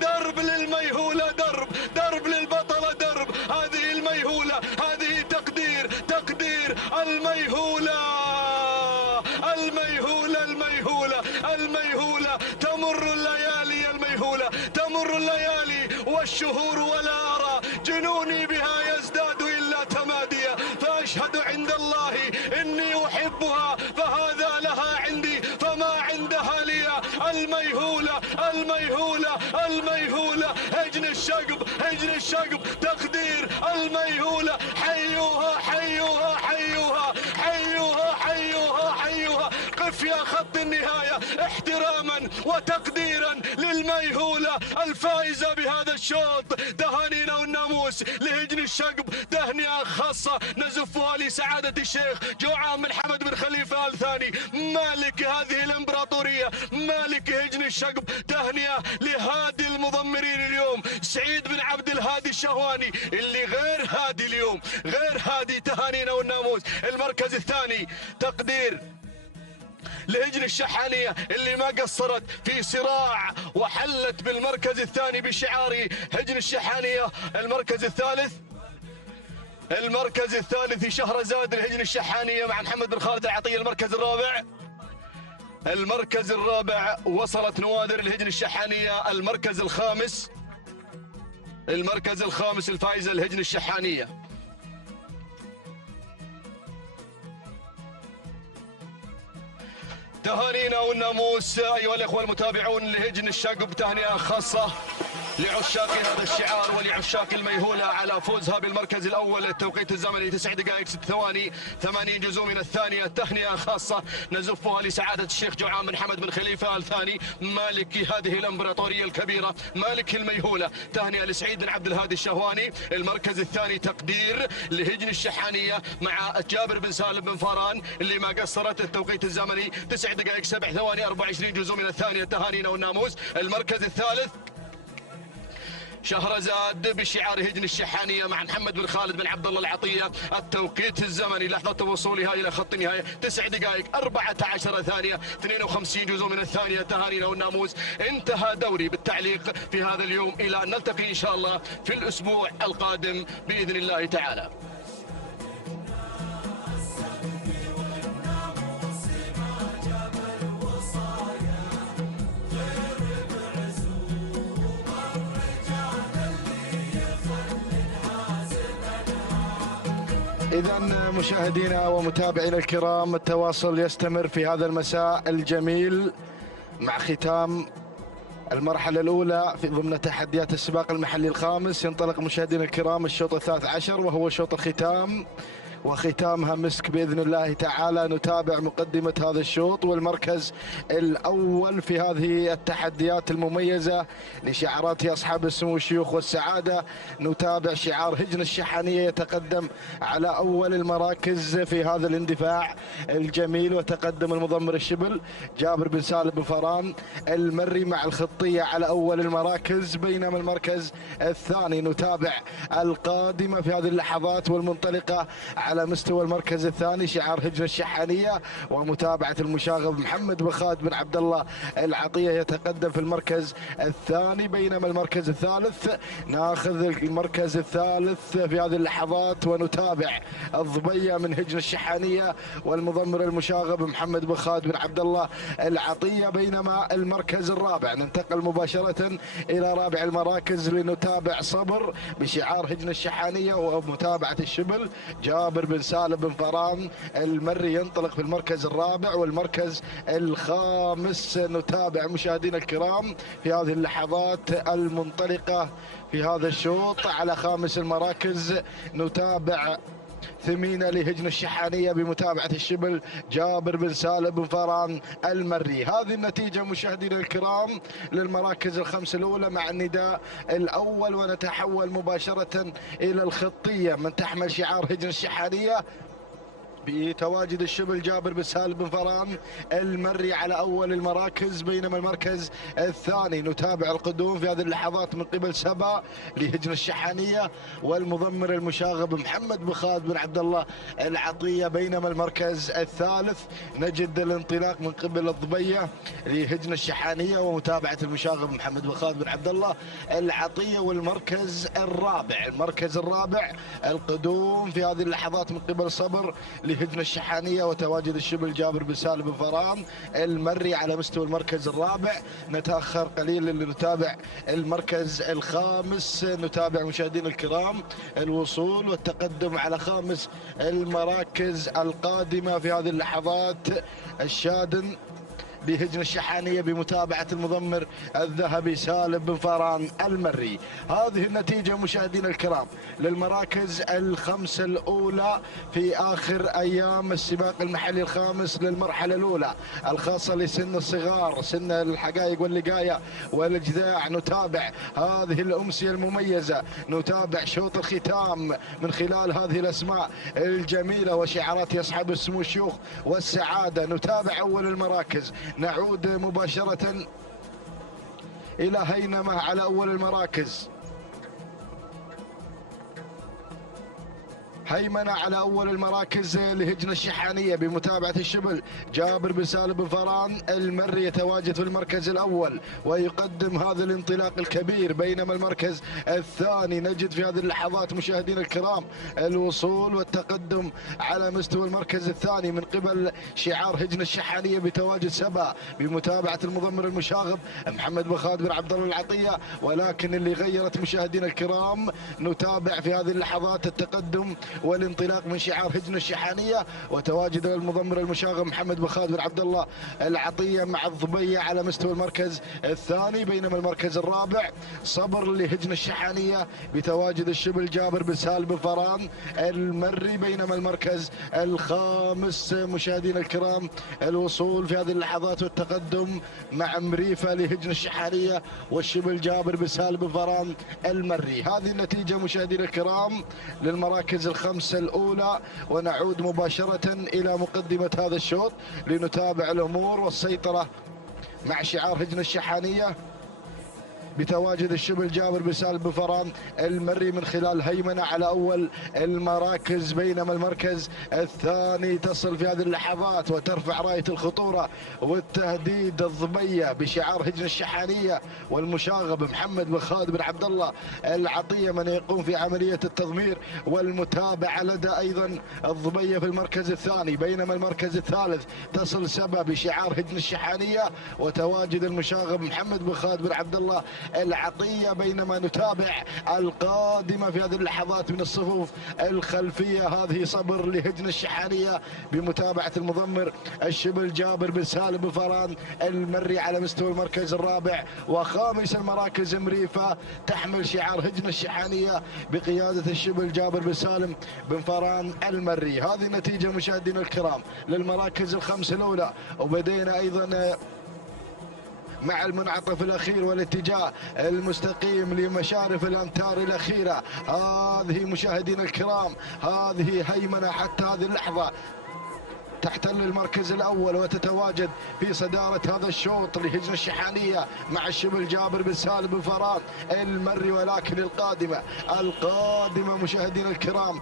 درب للميهولة، درب للبطلة، درب. هذه الميهولة، هذه تقدير الميهولة. تمر الليالي والشهور ولا أرى جنوني بها يزداد إلا تماديا، فأشهد عند الله إني أحبها، فهذا لها عندي فما عندها لي. الميهولة هجن الشقب تقدير الميهولة. حيوها قف يا خط النهاية، احتراما وتقديرا للميهولة الفائزة بهذا الشوط. تهانينا والناموس لهجن الشقب، تهنئة خاصة نزفها لسعادة الشيخ جوعان بن حمد بن خليفة آل ثاني، مالك هذه الامبراطورية، مالك هجن الشقب. تهنئة لهادي المضمرين اليوم، سعيد بن عبد الهادي الشهواني، اللي غير هادي اليوم، غير هادي. تهانينا والناموس. المركز الثاني تقدير لهجن الشحانية اللي ما قصرت في صراع وحلت بالمركز الثاني بشعار هجن الشحانية. المركز الثالث شهرزاد لهجن الشحانية مع محمد بن خالد العطية. المركز الرابع وصلت نوادر لهجن الشحانية. المركز الخامس المركز الخامس الفائزة الهجن الشحانية. تهانينا والناموس أيها الأخوة المتابعون لهجن الشقب، تهنئة خاصة لعشاق هذا الشعار ولعشاق الميهولة على فوزها بالمركز الأول. التوقيت الزمني 9 دقائق 6 ثواني 80 جزء من الثانية. تهنئة خاصة نزفها لسعادة الشيخ جوعان بن حمد بن خليفة الثاني مالك هذه الإمبراطورية الكبيرة، مالك الميهولة. تهنئة لسعيد بن عبد الهادي الشهواني. المركز الثاني تقدير لهجن الشحانية مع جابر بن سالم بن فاران اللي ما قصرت. التوقيت الزمني 9 دقائق 7 ثواني 24 جزء من الثانية. تهانينا والناموس. المركز الثالث شهرزاد بشعار هجن الشحانية مع محمد بن خالد بن عبد الله العطية. التوقيت الزمني لحظة وصولها إلى خط النهاية 9 دقائق 14 ثانية 52 جزء من الثانية. تهانينا والناموس. انتهى دوري بالتعليق في هذا اليوم، إلى أن نلتقي إن شاء الله في الأسبوع القادم بإذن الله تعالى. إذا مشاهدينا ومتابعينا الكرام، التواصل يستمر في هذا المساء الجميل مع ختام المرحلة الأولى في ضمن تحديات السباق المحلي الخامس. ينطلق مشاهدينا الكرام الشوط 13 وهو شوط الختام، وختامها مسك بإذن الله تعالى. نتابع مقدمة هذا الشوط والمركز الأول في هذه التحديات المميزة لشعارات أصحاب السمو الشيوخ والسعادة. نتابع شعار هجن الشحانية يتقدم على أول المراكز في هذا الاندفاع الجميل، وتقدم المضمر الشبل جابر بن سالم بن فران المري مع الخطية على أول المراكز. بينما المركز الثاني نتابع القادمة في هذه اللحظات والمنطلقة على مستوى المركز الثاني شعار هجن الشحانية، ومتابعة المشاغب محمد بن خالد بن عبد الله العطية يتقدم في المركز الثاني. بينما المركز الثالث ناخذ المركز الثالث في هذه اللحظات ونتابع الضبية من هجن الشحانية والمضمر المشاغب محمد بن خالد بن عبد الله العطية. بينما المركز الرابع ننتقل مباشرة إلى رابع المراكز لنتابع صبر بشعار هجن الشحانية ومتابعة الشبل جابر بن سالم بن فران المري ينطلق في المركز الرابع. والمركز الخامس نتابع مشاهدينا الكرام في هذه اللحظات المنطلقة في هذا الشوط على خامس المراكز نتابع ثمينة لهجن الشحانية بمتابعة الشبل جابر بن سالم بن فران المري. هذه النتيجة مشاهدينا الكرام للمراكز الخمس الأولى مع النداء الأول، ونتحول مباشرة إلى الخطية من تحمل شعار هجن الشحانية بتواجد الشبل جابر بن سالم بن فران المري على أول المراكز. بينما المركز الثاني نتابع القدوم في هذه اللحظات من قبل سبا لهجن الشحانية والمضمر المشاغب محمد بن خالد بن عبد الله العطية. بينما المركز الثالث نجد الانطلاق من قبل الضبية لهجن الشحانية ومتابعة المشاغب محمد بن خالد بن عبد الله العطية. والمركز الرابع القدوم في هذه اللحظات من قبل صبر لهجن الشحانية وتواجد الشبل جابر بن سالم بن فران المري على مستوى المركز الرابع. نتأخر قليلا لنتابع المركز الخامس. نتابع مشاهدينا الكرام الوصول والتقدم على خامس المراكز القادمة في هذه اللحظات الشادن بهجن الشحانية بمتابعة المضمر الذهبي سالم بن فران المري. هذه النتيجة مشاهدينا الكرام للمراكز الخمسة الأولى في آخر أيام السباق المحلي الخامس للمرحلة الأولى الخاصة لسن الصغار، سن الحقائق واللقاية والإجذاع. نتابع هذه الأمسية المميزة، نتابع شوط الختام من خلال هذه الأسماء الجميلة وشعارات أصحاب السمو الشيوخ والسعادة. نتابع أول المراكز، نعود مباشرة إلى هينمة على أول المراكز. هيمنة على أول المراكز لهجنة الشحانية بمتابعة الشبل جابر بن سالم بن فران المري يتواجد في المركز الأول ويقدم هذا الانطلاق الكبير، بينما المركز الثاني نجد في هذه اللحظات مشاهدينا الكرام الوصول والتقدم على مستوى المركز الثاني من قبل شعار هجنة الشحانية بتواجد 7 بمتابعة المضمر المشاغب محمد بن خالد بن عبد الله العطية، ولكن اللي غيرت مشاهدينا الكرام نتابع في هذه اللحظات التقدم والانطلاق من شعار هجنة الشحانية وتواجد المضمر المشاغب محمد بن خالد بن عبد الله العطية مع الضبية على مستوى المركز الثاني، بينما المركز الرابع صبر لهجنة الشحانية بتواجد الشبل جابر بن سالم بن فران المري، بينما المركز الخامس مشاهدينا الكرام الوصول في هذه اللحظات والتقدم مع مريفة لهجنة الشحانية والشبل جابر بن سالم بن فران المري. هذه النتيجة مشاهدينا الكرام للمراكز الخمسة الأولى، ونعود مباشرة إلى مقدمة هذا الشوط لنتابع الأمور والسيطرة مع شعار هجنة الشحانية بتواجد الشبل جابر بن سالم بن فران المري من خلال هيمنة على أول المراكز، بينما المركز الثاني تصل في هذه اللحظات وترفع راية الخطورة والتهديد الضبية بشعار هجنة الشحانية والمشاغب محمد بن خالد بن عبد الله العطية من يقوم في عملية التضمير والمتابعة لدى أيضا الضبية في المركز الثاني، بينما المركز الثالث تصل 7 بشعار هجنة الشحانية وتواجد المشاغب محمد بن خالد بن عبد الله العطية، بينما نتابع القادمة في هذه اللحظات من الصفوف الخلفية هذه صبر لهجنة الشحانية بمتابعة المضمر الشبل جابر بن سالم بن فران المري على مستوى المركز الرابع، وخامس المراكز مريفة تحمل شعار هجنة الشحانية بقيادة الشبل جابر بن سالم بن فران المري. هذه النتيجة مشاهدينا الكرام للمراكز الخمسة الأولى، وبدينا أيضا مع المنعطف الأخير والاتجاه المستقيم لمشارف الأمتار الأخيرة. هذه مشاهدينا الكرام هذه هيمنة حتى هذه اللحظة تحتل المركز الأول وتتواجد في صدارة هذا الشوط لهجنة الشحانية مع الشبل جابر بن سالم بن فران المري، ولكن القادمة مشاهدينا الكرام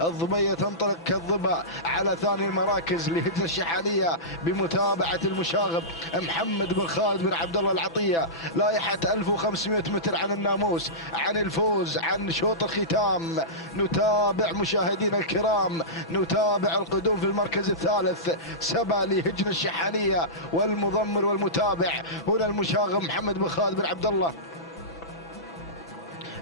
الضبية تنطلق كالضبع على ثاني المراكز لهجنة الشحانية بمتابعة المشاغب محمد بن خالد بن عبد الله العطية، لائحة 1500 متر عن الناموس، عن الفوز، عن شوط الختام. نتابع مشاهدينا الكرام نتابع القدوم في المركز الثالث 7 لهجنة الشحانية والمضمر والمتابع هنا المشاغب محمد بن خالد بن عبد الله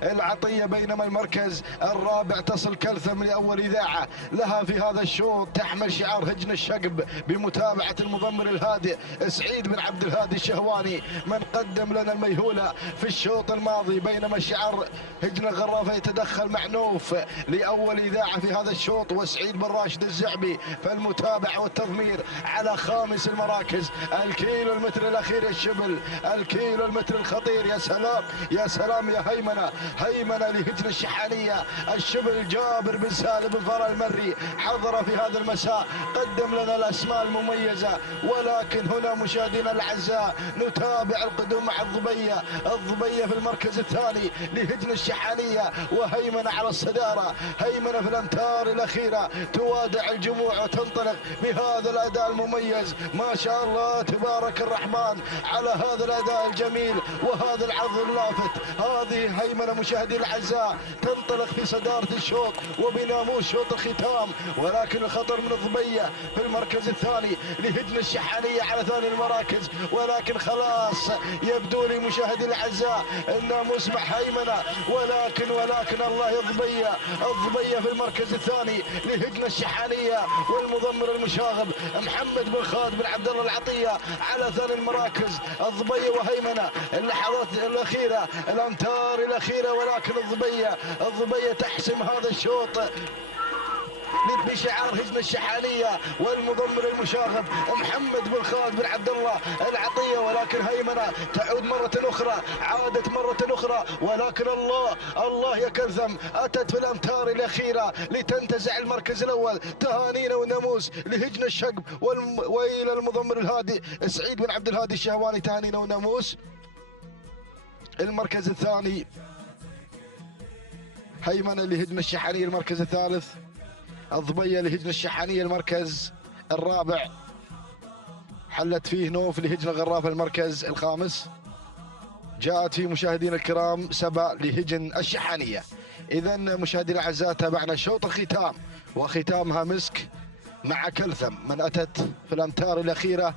العطية، بينما المركز الرابع تصل كلثم لأول إذاعة لها في هذا الشوط تحمل شعار هجنة الشقب بمتابعة المضمر الهادئ سعيد بن عبد الهادي الشهواني من قدم لنا الميهولة في الشوط الماضي، بينما شعار هجنة غرافة يتدخل مع نوف لأول إذاعة في هذا الشوط وسعيد بن راشد الزعبي، فالمتابعة والتضمير على خامس المراكز. الكيلو المتر الأخير الشبل، الكيلو المتر الخطير، يا سلام يا سلام يا هيمنة لهجنة الشحانية. الشبل جابر بن سالم بن فران المري حضر في هذا المساء قدم لنا الأسماء المميزة، ولكن هنا مشاهدينا الأعزاء نتابع القدوم مع الضبية في المركز الثاني لهجنة الشحانية وهيمنة على الصدارة. هيمنة في الأمتار الأخيرة توادع الجموع وتنطلق بهذا الأداء المميز، ما شاء الله تبارك الرحمن على هذا الأداء الجميل وهذا العرض اللافت. هذه هيمنة مشاهدي الاعزاء تنطلق في صدارة الشوط وبناموس شوط الختام، ولكن الخطر من الضبية في المركز الثاني لهجنة الشحانية على ثاني المراكز، ولكن خلاص يبدو لي مشاهدي الاعزاء الناموس مع هيمنة، ولكن الله الضبية في المركز الثاني لهجنة الشحانية والمضمر المشاغب محمد بن خالد بن عبد الله العطية على ثاني المراكز. الضبية وهيمنة اللحظات الأخيرة الأمتار الأخيرة، ولكن الضبية تحسم هذا الشوط بشعار هجنة الشحانية والمضمر المشاغب محمد بن خالد بن عبد الله العطية، ولكن هيمنة تعود مرة أخرى، عادت مرة أخرى، ولكن الله يا كلثم أتت في الأمتار الأخيرة لتنتزع المركز الأول. تهانينا وناموس لهجنة الشقب وإلى المضمر الهادي سعيد بن عبد الهادي الشهواني، تهانينا وناموس. المركز الثاني هيمنة لهجن الشحانية المركز الثالث، الضبية لهجن الشحانية المركز الرابع، حلت فيه نوف لهجن غرافة المركز الخامس. جاءت في مشاهدينا الكرام سبا لهجن الشحانية. إذا مشاهدينا الأعزاء تابعنا شوط الختام وختامها مسك مع كلثم، من أتت في الأمتار الأخيرة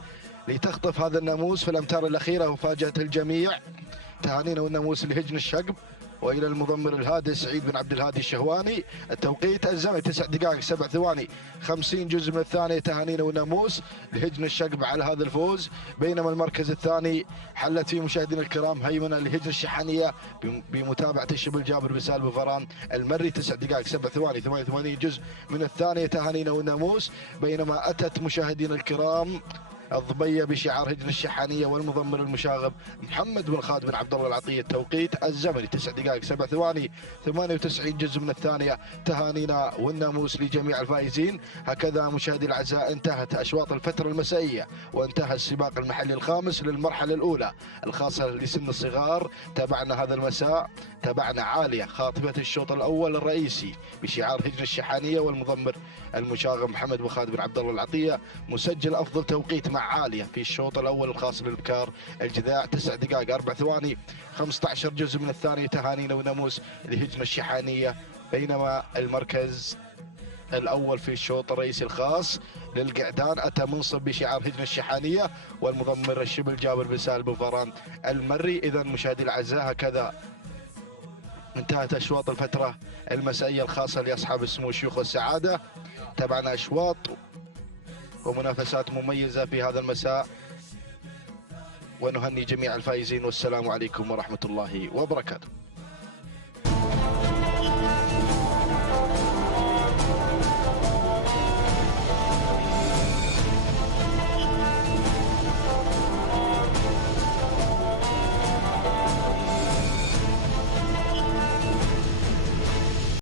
لتخطف هذا الناموس في الأمتار الأخيرة وفاجأت الجميع. تهانينا والناموس لهجن الشقب. والى المضمر الهادي سعيد بن عبد الهادي الشهواني. التوقيت الزمني 9 دقائق 7 ثواني 50 جزء من الثانيه. تهانينا والناموس لهجن الشقب على هذا الفوز. بينما المركز الثاني حلت فيه مشاهدينا الكرام هيمنه لهجن الشحانيه بمتابعه الشبل جابر بسال بفران المري 9 دقائق 7 ثواني 88 جزء من الثانيه. تهانينا والناموس. بينما اتت مشاهدينا الكرام الضبية بشعار هجن الشحانية والمضمر المشاغب محمد بن خالد بن عبد الله العطية. التوقيت الزمني 9 دقائق 7 ثواني 98 جزء من الثانية. تهانينا والناموس لجميع الفائزين. هكذا مشاهدي الأعزاء انتهت أشواط الفترة المسائية وانتهى السباق المحلي الخامس للمرحلة الأولى الخاصة لسن الصغار. تابعنا هذا المساء، تابعنا عالية خاطفة الشوط الأول الرئيسي بشعار هجن الشحانية والمضمر المشاغب محمد بن خالد بن عبد الله العطية. مسجل أفضل توقيت مع عالية في الشوط الأول الخاص للبكار الجذاع 9 دقائق 4 ثواني 15 جزء من الثانية. تهانينا وناموس لهجن الشحانية. بينما المركز الأول في الشوط الرئيسي الخاص للقعدان أتى منصب بشعار هجن الشحانية والمضمر الشبل جابر بن سالم بن فران المري. إذا مشاهدي الأعزاء هكذا انتهت أشواط الفترة المسائية الخاصة لأصحاب السمو الشيوخ والسعادة. تابعنا أشواط ومنافسات مميزة في هذا المساء ونهني جميع الفائزين والسلام عليكم ورحمة الله وبركاته.